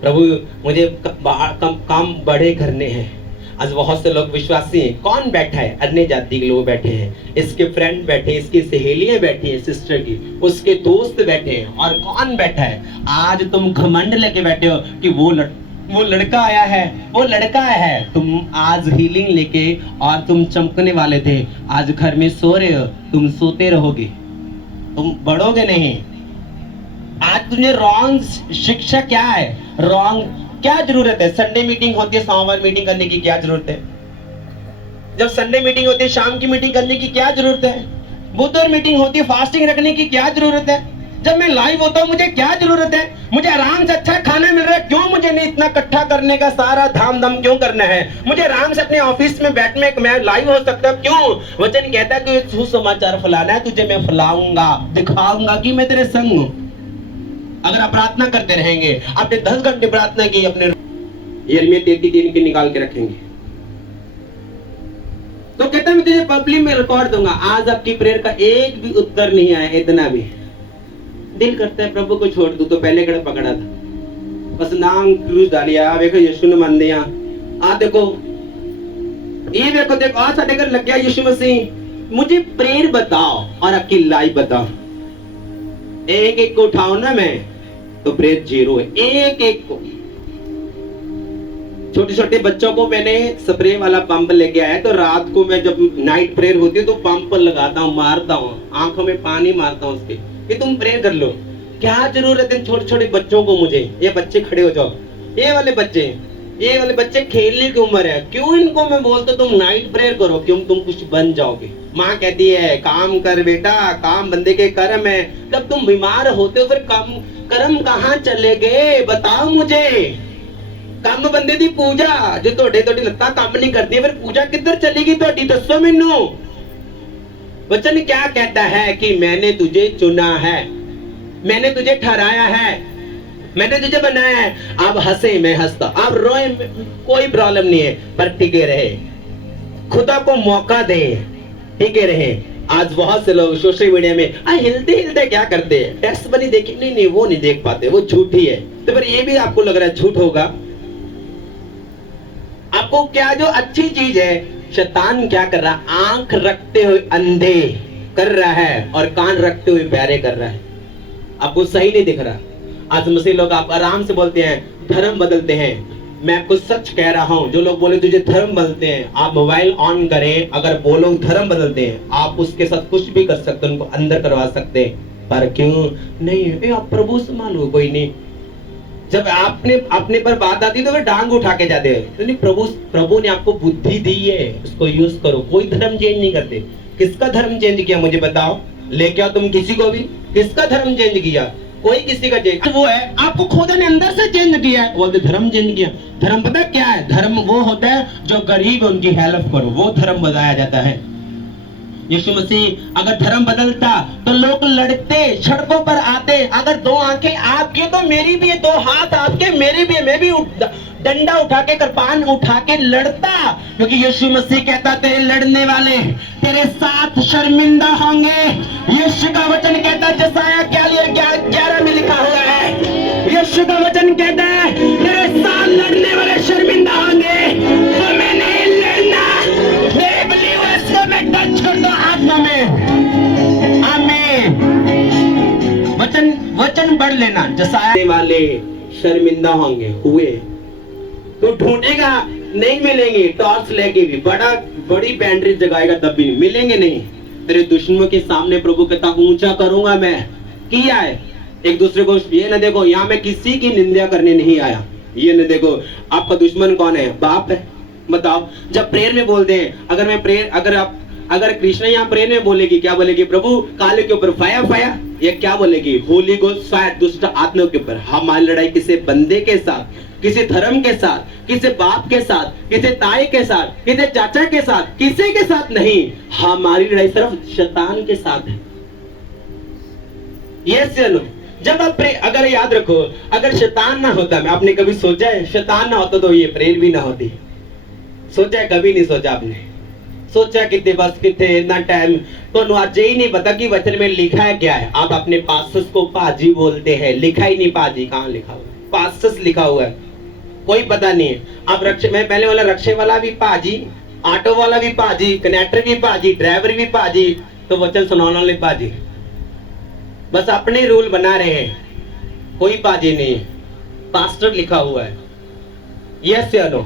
प्रभु मुझे काम बड़े करने हैं। आज बहुत से लोग विश्वासी हैं। कौन बैठा है? अन्य जाति के लोग बैठे हैं, इसके फ्रेंड बैठे हैं, इसकी सहेलियां बैठी हैं, सिस्टर की, उसके दोस्त बैठे हैं। और कौन बैठा है? आज तुम घमंड लेके बैठे हो कि वो लड़का आया है, वो लड़का आया है। तुम आज हीलिंग लेके और तुम चमकने वाले थे, आज घर में सो रहे हो, तुम सोते रहोगे, तुम बढ़ोगे नहीं। आज तुझे रॉन्ग शिक्षा क्या है? रॉन्ग क्या जरूरत है? संडे मीटिंग होती है, सोमवार मीटिंग करने की क्या जरूरत है? जब संडे मीटिंग होती है शाम की मीटिंग करने की क्या जरूरत है? बुधवार मीटिंग होती है, फास्टिंग रखने की क्या जरूरत है? जब मैं लाइव होता हूँ मुझे क्या जरूरत है? मुझे आराम से अच्छा खाना मिल रहा है, क्यों मुझे नहीं इतना इकट्ठा करने का सारा धाम धम क्यों करना है? मुझे आराम से अपने ऑफिस में बैठने मैं लाइव हो सकता हूँ, क्यों? वचन कहता है कि सुसमाचार फैलाना है, तुझे मैं फैलाऊंगा, दिखाऊंगा कि मैं तेरे संग हूँ। अगर आप प्रार्थना करते रहेंगे, आपने 10 घंटे प्रार्थना की, अपने यिर्मयाह 33:3 के निकाल के रखेंगे, तो कहता है मैं तुझे पब्लिक में रिकॉर्ड दूंगा। आज आपकी प्रेयर का एक भी उत्तर नहीं आया, इतना भी दिल करता है प्रभु को छोड़ दूं, तो पहले कड़ा पकड़ा था, बस नाम क्रूज डालिया, देखो यीशु ने मान दिया। देखो ये देखो आज साढ़े घर लग गया यीशु मसीह। मुझे प्रेयर बताओ और आपकी लाइफ बताओ, एक एक को उठाओ ना मैं, तो प्रेयर 0 है। एक एक को, छोटे छोटे बच्चों को मैंने स्प्रे वाला पंप लेके आया, तो रात को मैं जब नाइट प्रेयर होती है तो पंप लगाता हूँ, मारता हूँ, आंखों में पानी मारता हूँ उसके, कि तुम प्रेयर कर लो। क्या जरूरत है छोटे छोटे बच्चों को? मुझे ये बच्चे खड़े हो जाओ, ये वाले बच्चे खेलने की उम्र है, क्यों इनको मैं बोलता तुम नाइट प्रेयर करो, क्यों तुम कुछ बन जाओगे। माँ कहती है काम कर बेटा, काम बंदे के कर्म है। जब तुम बीमार होते हो फिर कर्म कहाँ चले गए बताओ मुझे? ਕੰਮ ਬੰਦੇ ਦੀ पूजा जो ਤੁਹਾਡੇ ਲੱਤਾਂ ਕੰਮ नहीं करती, फिर पूजा किधर चलेगी ਤੁਹਾਡੀ? दसो मैनू। वचन क्या कहता है कि मैंने तुझे चुना है, मैंने तुझे ठहराया है, मैंने तुझे बनाया है। आप हंसे मैं हंसता, आप रोए कोई प्रॉब्लम नहीं है, पर टिके रहे, खुदा को मौका दे, टिके रहे। आज बहुत से लोग सोशल मीडिया में हिलते हिलते क्या करते हैं, टेस्ट बनी देखी, नहीं वो नहीं देख पाते, वो झूठी है। तो फिर ये भी आपको लग रहा है झूठ होगा? आपको क्या जो अच्छी चीज है, शैतान क्या कर रहा है? आंख रखते हुए अंधे कर रहा है और कान रखते हुए बहरे कर रहा है। आपको सही नहीं दिख रहा। आज मसीह लोग आप आराम से बोलते हैं धर्म बदलते हैं। मैं आपको सच कह रहा हूं, जो लोग बोले तुझे धर्म बदलते हैं, आप मोबाइल ऑन करें, अगर वो लोग धर्म बदलते हैं आप उसके साथ कुछ भी कर सकते, उनको अंदर करवा सकते, पर क्यों नहीं? आप प्रभु संभालो, कोई नहीं। जब आपने अपने पर बात आती तो वे डांग उठा के जाते हैं। तो नहीं, प्रभु ने आपको बुद्धि दी है, उसको यूज करो। कोई धर्म चेंज नहीं करते। किसका धर्म चेंज किया मुझे बताओ? लेके आओ तुम किसी को भी। किसका धर्म चेंज किया? कोई किसी का चेंज, वो है आपको खुदा ने अंदर से चेंज किया है, बोलते धर्म चेंज किया। धर्म पता क्या है? धर्म वो होता है जो गरीब है उनकी हेल्प करो, वो धर्म बताया जाता है। यीशु मसीह अगर धर्म बदलता तो लोग लड़ते, सड़कों पर आते। अगर 2 आंखें आपकी तो मेरी भी है, 2 हाथ आपके मेरे भी है, मैं भी डंडा उठा के कृपान उठा के लड़ता, क्योंकि यीशु मसीह कहता तेरे लड़ने वाले तेरे साथ शर्मिंदा होंगे। यीशु का वचन कहता, जसाया 11 में लिखा हुआ है, यीशु का वचन कहता है तेरे साथ लड़ने वाले शर्मिंदा होंगे। तो मैंने लड़ना वचन बढ़ लेना। जसाया वाले शर्मिंदा होंगे हुए, तो ढूंढेगा नहीं मिलेंगे, टॉर्च लेके भी बड़ी बैटरी जगाएगा तब भी मिलेंगे नहीं। तेरे दुश्मनों के सामने प्रभु कहता ऊंचा करूंगा मैं। किया है एक दूसरे को, ये न देखो यहाँ मैं किसी की निंदा करने नहीं आया, ये न देखो आपका दुश्मन कौन है? बाप है। बताओ, जब प्रेयर में बोलते हैं, अगर कृष्णा यहाँ प्रेयर में बोलेगी, क्या बोलेगी? प्रभु काले के ऊपर फाया, ये क्या बोलेगी? होली गोस्ट फायर, दुष्ट आत्मा के ऊपर। हमारी लड़ाई किसी बंदे के साथ, किसी धर्म के साथ, किसी बाप के साथ, किसी ताई के साथ, किसी चाचा के साथ, किसी के साथ नहीं। हमारी लड़ाई सिर्फ शैतान के साथ है। ये सुनो, जब आप अगर याद रखो, अगर शैतान ना होता, मैं आपने कभी सोचा है शैतान ना होता तो ये प्रेयर भी ना होती? सोचा है? कभी नहीं सोचा आपने? सोचा कितने बस कितने इतना टाइम तो आज ही नहीं पता कि वचन में लिखा है क्या है। आप अपने पास्टर्स को पाजी बोलते हैं, लिखा ही नहीं पाजी, कहाँ लिखा हुआ? पास्टर्स लिखा हुआ है, कोई पता नहीं है। आप मैं पहले वाला रक्षे वाला भी पाजी, ऑटो वाला भी पाजी, कनेक्टर भी पाजी, ड्राइवर भी पाजी, तो वचन सुनाने वाले पाजी। बस अपने रूल बना रहे हैं, कोई पाजी नहीं है, पास्टर लिखा हुआ है। यस या नो?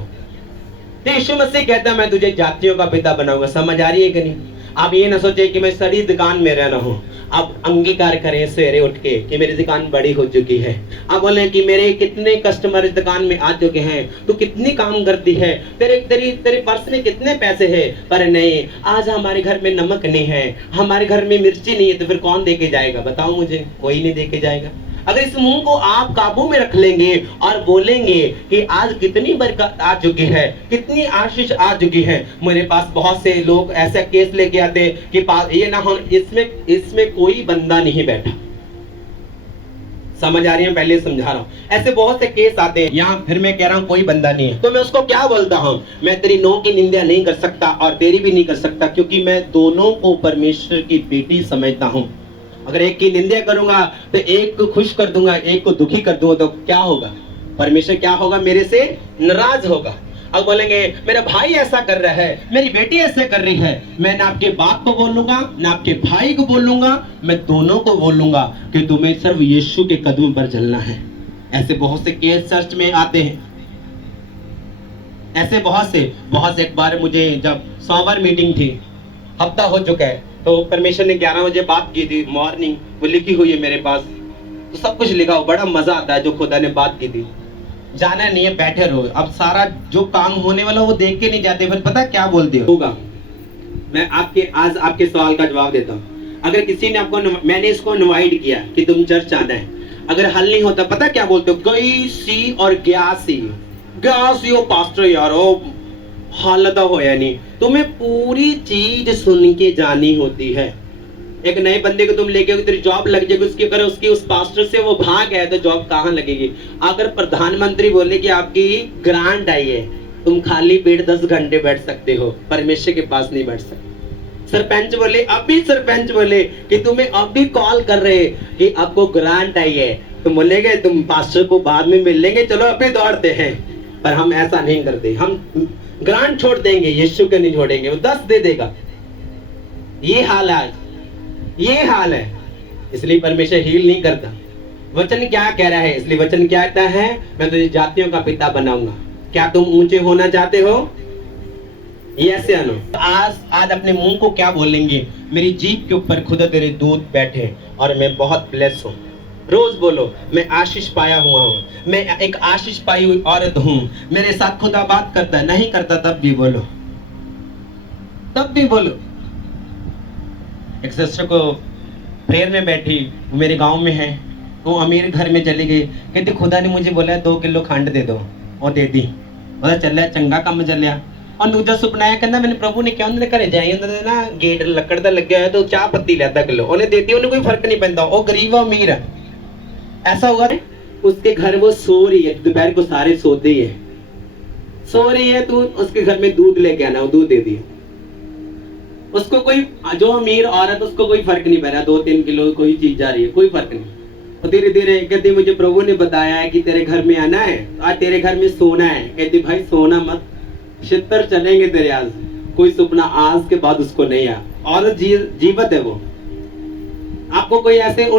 यीशु मसीह कहता मैं तुझे जातियों का पिता बनाऊंगा। समझ आ रही है कि नहीं? आप ये ना सोचे कि मैं सड़ी दुकान में रहना हूँ। आप अंगीकार करें सवेरे उठ के कि मेरी दुकान बड़ी हो चुकी है। आप बोले कि मेरे कितने कस्टमर इस दुकान में आ चुके हैं, तू कितनी काम करती है, तेरे पर्स में कितने पैसे हैं। पर नहीं, आज हमारे घर में नमक नहीं है, हमारे घर में मिर्ची नहीं है, तो फिर कौन दे के जाएगा? बताओ मुझे, कोई नहीं दे के जाएगा। अगर इस मुंह को आप काबू में रख लेंगे और बोलेंगे कि आज कितनी बरकत आ चुकी है, कितनी आशीष आ चुकी है। मेरे पास बहुत से लोग ऐसा केस लेके आते कि ये ना हो, इसमें कोई बंदा नहीं बैठा। समझ आ रही है? पहले समझा रहा हूँ। ऐसे बहुत से केस आते हैं, यहाँ फिर मैं कह रहा हूँ कोई बंदा नहीं है, तो मैं उसको क्या बोलता हूँ? मैं तेरी नौ की निंदा नहीं कर सकता और तेरी भी नहीं कर सकता, क्योंकि मैं दोनों को परमेश्वर की बेटी समझता हूँ। अगर एक की निंदा करूंगा तो एक को खुश कर दूंगा, एक को दुखी कर दूंगा, तो क्या होगा? परमेश्वर क्या होगा? मेरे से नाराज होगा। अब बोलेंगे मेरा भाई ऐसा कर रहा है, मेरी बेटी ऐसे कर रही है, मैं ना आपके बाप को बोलूंगा ना आपके भाई को बोलूंगा, मैं दोनों को बोलूंगा कि तुम्हें सिर्फ यीशु के कदम पर चलना है। ऐसे बहुत से केस चर्च में आते हैं, ऐसे बहुत से। एक बार मुझे जब सोमवार मीटिंग थी, हफ्ता हो चुका है, तो परमेश्वर ने 11 बजे बात की थी मॉर्निंग, वो लिखी हुई है मेरे पास, तो सब कुछ लिखा हो। बड़ा मजा आता है जो खुदा ने बात की थी। जाना नहीं है, बैठे रहो। अब सारा जो काम होने वाला वो देख के नहीं जाते, फिर पता क्या बोलते होगा? मैं आज आपके सवाल का जवाब देता हूँ। अगर किसी ने आपको, मैंने इसको इनवाइट किया कि तुम चर्च आना है, अगर हल नहीं होता, पता क्या बोलते हो? गई सी और गया सी ओ पास्टर यार, ओ हालत होया नहीं। तुम्हें पूरी चीज सुन के जानी होती है। एक नए बंदे को तुम लेके तेरी जॉब लग जाएगी, उसकी अगर उसकी उस पास्टर से वो भाग गया तो जॉब कहाँ लगेगी? अगर प्रधानमंत्री बोले कि आपकी ग्रांट आई है, तुम खाली पेट 10 घंटे बैठ सकते हो, परमेश्वर के पास नहीं बैठ सकते। सरपंच बोले कि तुम्हें अभी कॉल कर रहे कि आपको ग्रांट आई है, तुम बोलेगे तुम पास्टर को बाद में मिल लेंगे, चलो अभी दौड़ते हैं। पर हम ऐसा नहीं करते, हम ग्रांट छोड़ देंगे, यीशु को नहीं छोड़ेंगे, वो 10 दे देगा। ये हाल है, ये हाल है। इसलिए परमेश्वर हील नहीं करता। वचन क्या कह रहा है? इसलिए वचन क्या कहता है? मैं तुझे जातियों का पिता बनाऊंगा। क्या तुम ऊंचे होना चाहते हो? यस या नो? आज अपने मुंह को क्या बोलेंगे? मेरी जीभ के ऊपर खुदा तेरे दूत बैठे और मैं बहुत ब्लेस हूँ। रोज बोलो मैं आशीष पाया हुआ हूँ, मैं एक आशीष पाई हुई औरत हूँ। मेरे साथ खुदा बात करता है, नहीं करता तब भी बोलो, तब भी बोलो। एक सिस्टर को प्रेयर में बैठी, वो मेरे गांव में है, वो अमीर घर में चली गई, कहती खुदा ने मुझे बोला 2 किलो खंड दे दो, और दे दी। बोला चलिया चंगा काम चलिया। और दूजा सुपना है, कहता मैंने प्रभु ने क्या उन्होंने घरे जाए उन्होंने ना गेट लकड़ का लगे है, तो चाह पत्ती ले 1/2 किलो उन्हें देती, उन्हें कोई फर्क नहीं पैदा। वो गरीब और अमीर है, ऐसा होगा। उसके घर वो सो रही है, दोपहर को सारे सोते ही है, सो रही है, तो उसके घर में दूध लेके आना, वो दूध दे दिया उसको। कोई जो अमीर औरत, उसको कोई फर्क नहीं पड़ रहा, 2-3 किलो कोई चीज जा रही है, कोई फर्क नहीं। तो धीरे धीरे कहती मुझे प्रभु ने बताया है कि तेरे घर में आना है, आज तेरे घर में सोना है। कहती भाई सोना मत, 76 चलेंगे तेरे। आज कोई सपना आज के बाद उसको नहीं आया, औरत जीवत है वो। आपको कोई ऐसे